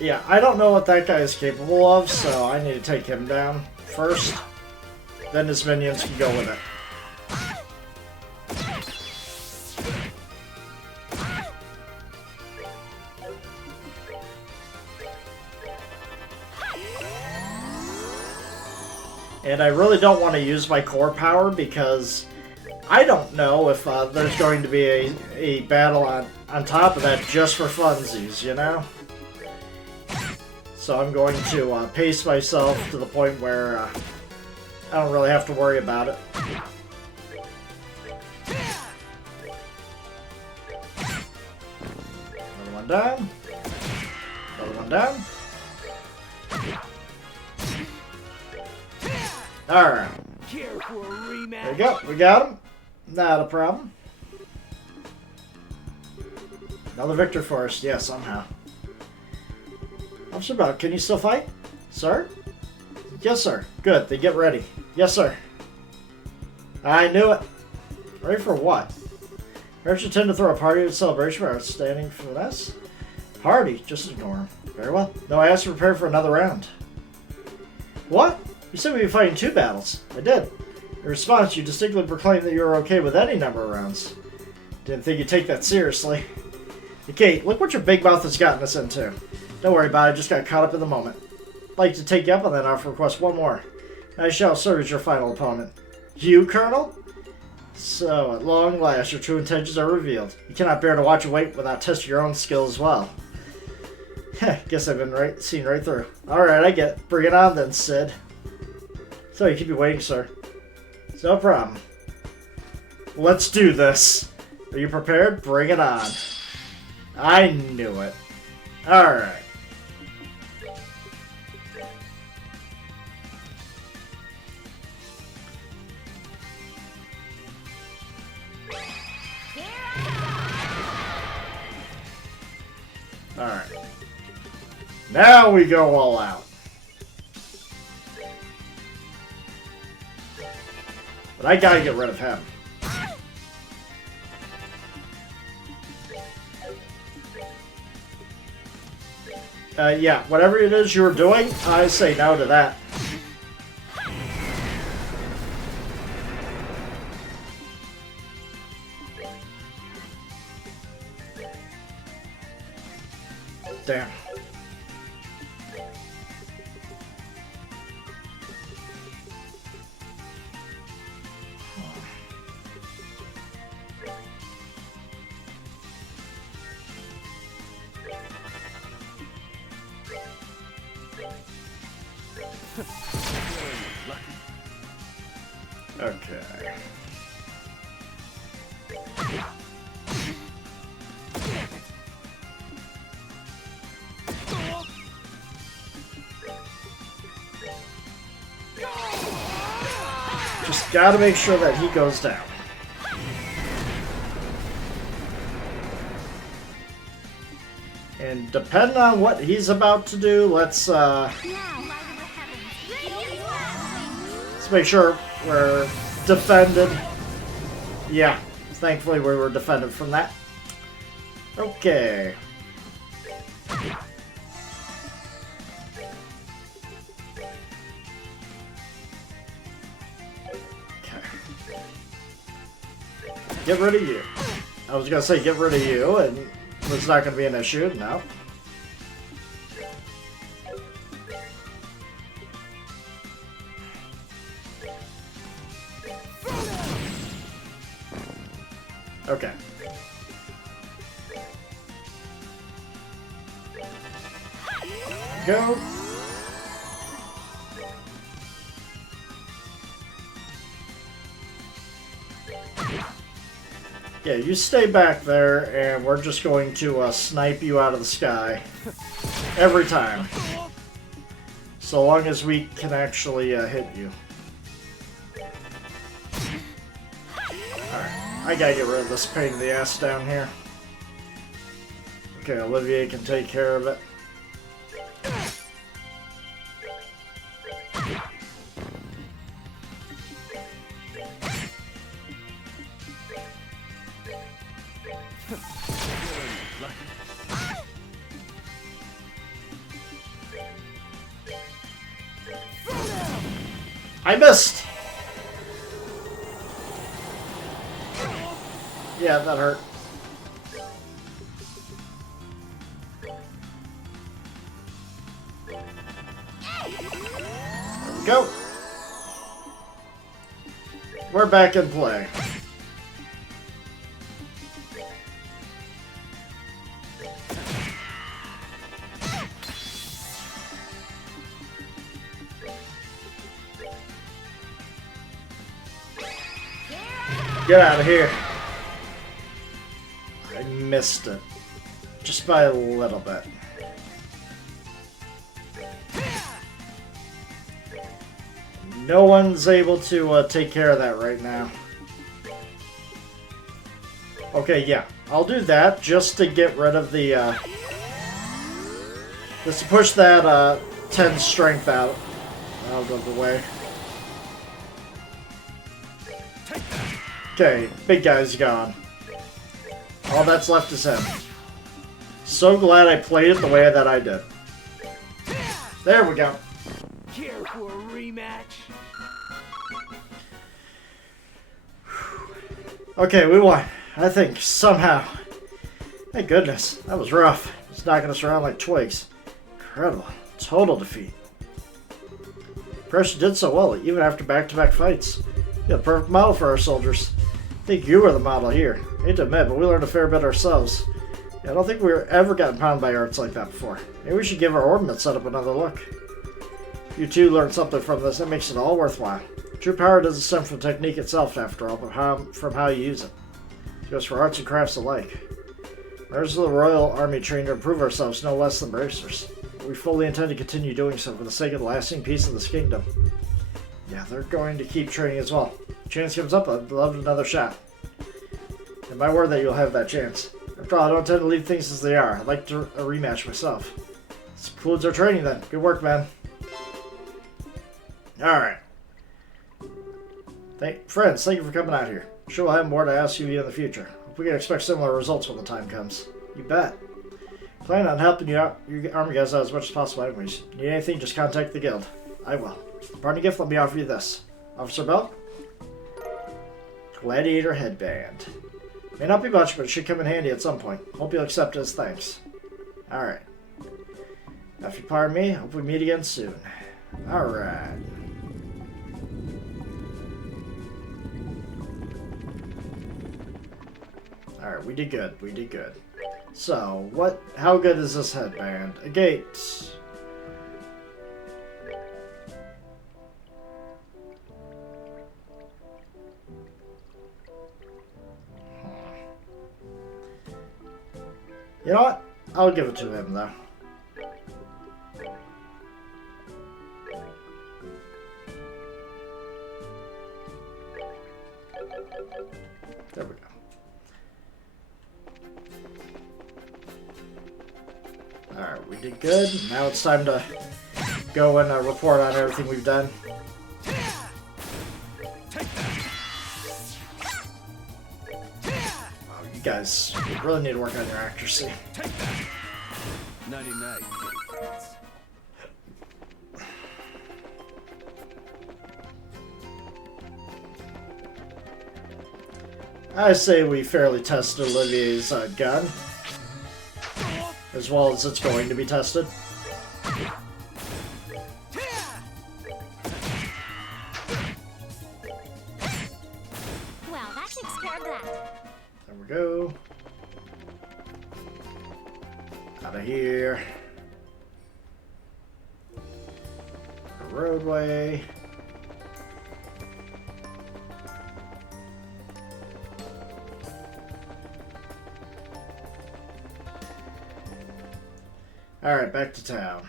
Yeah, I don't know what that guy is capable of, so I need to take him down first. Then his minions can go with it. And I really don't want to use my core power because I don't know if there's going to be a battle on top of that just for funsies, you know? So I'm going to pace myself to the point where I don't really have to worry about it. Another one down. Another one down. Alright. There we go. We got him. Not a problem. Another victor for us. Yeah, somehow. Officer Belk, can you still fight? Sir? Yes, sir. Good. Then get ready. Yes, sir. I knew it. Ready for what? Perhaps intend to throw a party of celebration for outstanding finesse? Party? Just ignore him. Very well. No, I asked to prepare for another round. What? You said we'd be fighting 2 battles. I did. In response, you distinctly proclaimed that you were okay with any number of rounds. Didn't think you'd take that seriously. Hey, Kate, look what your big mouth has gotten us into. Don't worry about it, I just got caught up in the moment. I'd like to take you up on that offer, request one more. I shall serve as your final opponent. You, Colonel? So, at long last, your true intentions are revealed. You cannot bear to watch and wait without testing your own skill as well. Heh, guess I've been seen right through. Alright, I get it. Bring it on then, Sid. So you keep you waiting, sir. It's no problem. Let's do this. Are you prepared? Bring it on. I knew it. Alright. Alright. Now we go all out. But I gotta get rid of him. Yeah, whatever it is you're doing, I say no to that. Damn. Okay. Just gotta make sure that he goes down. And depending on what he's about to do, let's make sure we're defended. Yeah, thankfully we were defended from that. Okay. Get rid of you. I was gonna say get rid of you, and it's not gonna be an issue. No. Okay. Go. Yeah, you stay back there, and we're just going to snipe you out of the sky every time. So long as we can actually hit you. Alright, I gotta get rid of this pain in the ass down here. Okay, Olivier can take care of it. I missed! Yeah, that hurt. There we go. We're back in play. Get out of here. I missed it. Just by a little bit. No one's able to take care of that right now. Okay, yeah. I'll do that just to get rid of the... just to push that 10 strength out of the way. Okay, big guy's gone. All that's left is him. So glad I played it the way that I did. There we go. Care for a rematch? Okay, we won. I think, somehow. Thank goodness. That was rough. It's knocking us around like twigs. Incredible. Total defeat. Pressure did so well, even after back-to-back fights. You had a perfect model for our soldiers. I think you were the model here. I hate to admit, but we learned a fair bit ourselves. Yeah, I don't think we've ever gotten pounded by arts like that before. Maybe we should give our ordnance setup another look. You two learned something from this. That makes it all worthwhile. True power doesn't stem from technique itself, after all, but from how you use it. It goes for arts and crafts alike. Members of the Royal Army trained to improve ourselves no less than bracers. We fully intend to continue doing so for the sake of the lasting peace of this kingdom. Yeah, they're going to keep training as well. Chance comes up, I'd love another shot. And my word that you'll have that chance. After all, I don't tend to leave things as they are. I'd like a rematch myself. This concludes our training then. Good work, man. Alright. Friends, thank you for coming out here. I'm sure we'll have more to ask you in the future. Hope we can expect similar results when the time comes. You bet. Plan on helping you out, your army guys out as much as possible anyways. Need anything, just contact the guild. I will. Parting gift, let me offer you this. Officer Bell? Gladiator headband. May not be much, but it should come in handy at some point. Hope you'll accept it as thanks. Alright. Now if you pardon me, hope we meet again soon. Alright. Alright, we did good. We did good. So, how good is this headband? A gate. You know what? I'll give it to him, though. There we go. Alright, we did good. Now it's time to go and report on everything we've done. You guys really need to work on your accuracy. 99. I say we fairly tested Olivier's gun, as well as it's going to be tested. Well, that takes care of that. There we go. Out of here. The roadway. Alright, back to town.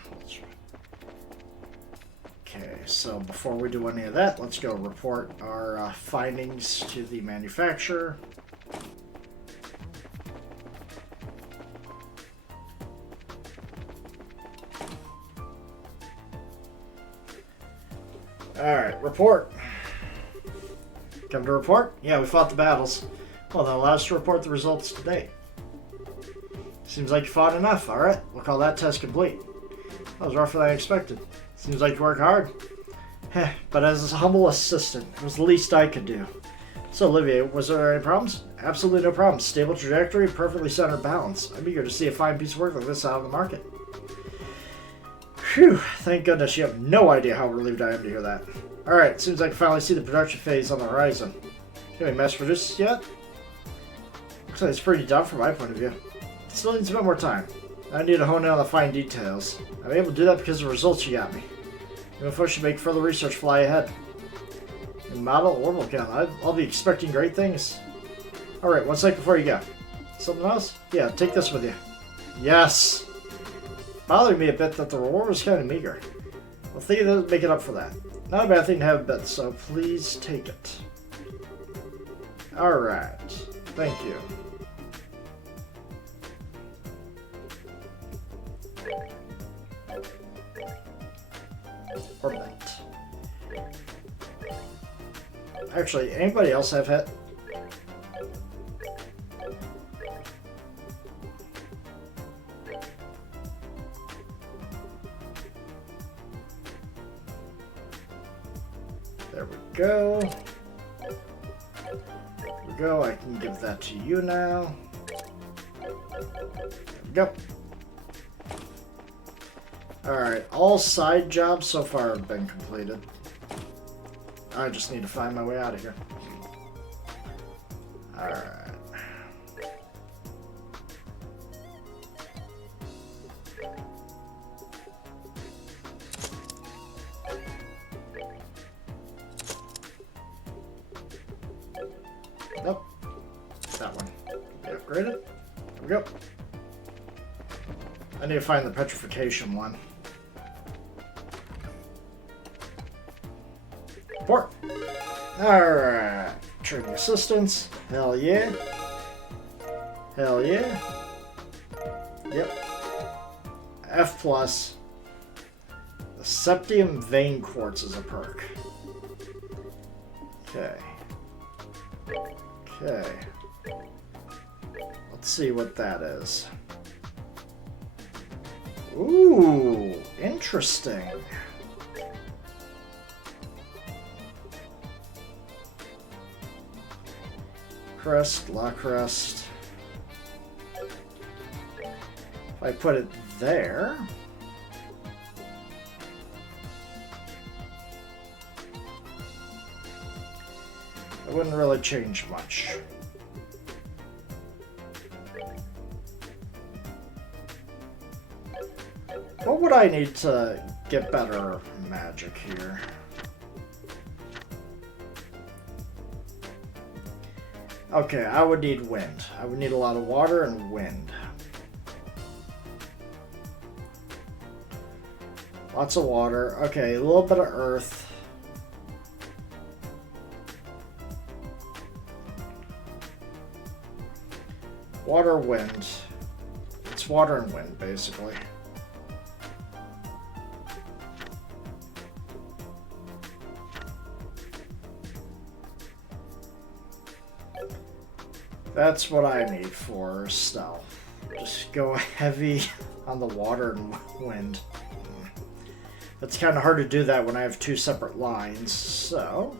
Okay, so before we do any of that, let's go report our findings to the manufacturer. Alright, report. Come to report? Yeah, we fought the battles. Well, then allow us to report the results today. Seems like you fought enough. Alright, we'll call that test complete. That was rougher than I expected. Seems like you work hard. Heh, but as a humble assistant, it was the least I could do. So, Olivier, was there any problems? Absolutely no problems. Stable trajectory, perfectly centered balance. I'm eager to see a fine piece of work like this out on the market. Phew, thank goodness. You have no idea how relieved I am to hear that. Alright, seems like I finally see the production phase on the horizon. Can we mass produce this yet? Looks like it's pretty done from my point of view. It still needs a bit more time. I need to hone in on the fine details. I'm able to do that because of the results you got me. Even if I should make further research fly ahead. In model orbital gun, I'll be expecting great things. Alright, 1 second before you go. Something else? Yeah, take this with you. Yes! Bothered me a bit that the reward was kind of meager. Well, think of make it up for that. Not a bad thing to have a bit, so please take it. Alright. Thank you. Orbit. Actually, anybody else have hit? There we go. There we go. I can give that to you now. There we go. Alright, all side jobs so far have been completed. I just need to find my way out of here. Alright. Nope. That one. Be upgraded. There we go. I need to find the petrification one. Port. Alright. Training assistance. Hell yeah. Hell yeah. Yep. F+. The Septium Vein Quartz is a perk. Okay. Okay. Let's see what that is. Ooh, interesting. Crest, La Crest. If I put it there. It wouldn't really change much. What would I need to get better magic here? Okay, I would need wind. I would need a lot of water and wind. Lots of water. Okay, a little bit of earth. Water, wind. It's water and wind, basically. That's what I need for stealth. Just go heavy on the water and wind. It's kind of hard to do that when I have two separate lines, so...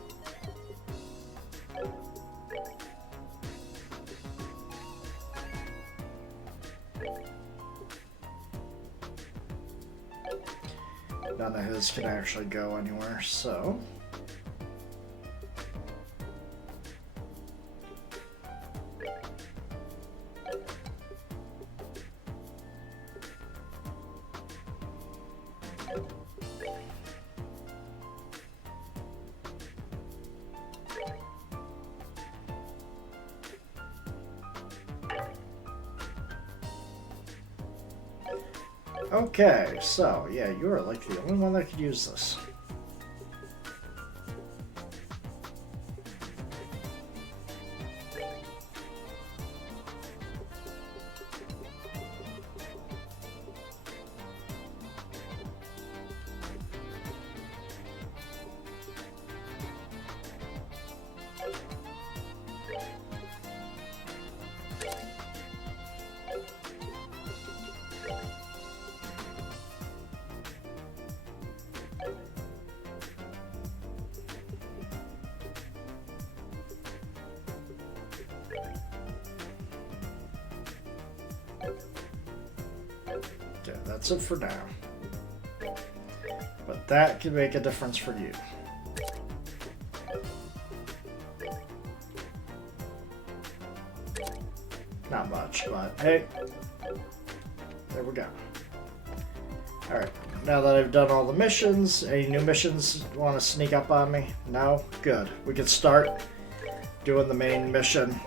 none of his can actually go anywhere, so... Okay, so yeah, you're like the only one that could use this. Okay, that's it for now. But that can make a difference for you. Not much, but hey, there we go. Alright, now that I've done all the missions, any new missions want to sneak up on me? No? Good. We can start doing the main mission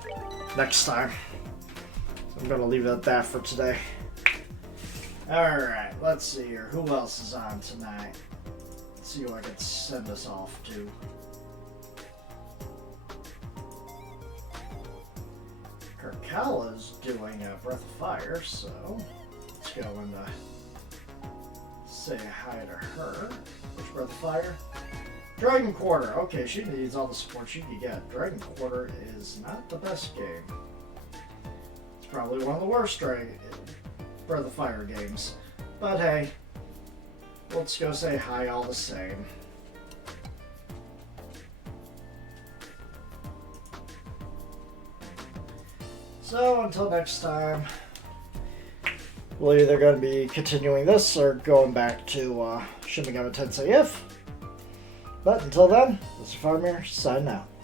next time. So I'm going to leave it at that for today. Alright, let's see here. Who else is on tonight? Let's see who I can send us off to. Kirkala's doing a Breath of Fire, so let's go and say hi to her. Which Breath of Fire? Dragon Quarter. Okay, she needs all the support she can get. Dragon Quarter is not the best game. It's probably one of the worst Breath of Fire games. But hey, let's go say hi all the same. So until next time, we're either going to be continuing this or going back to Shin Megami Tensei If. But until then, this is Farmir, signing out.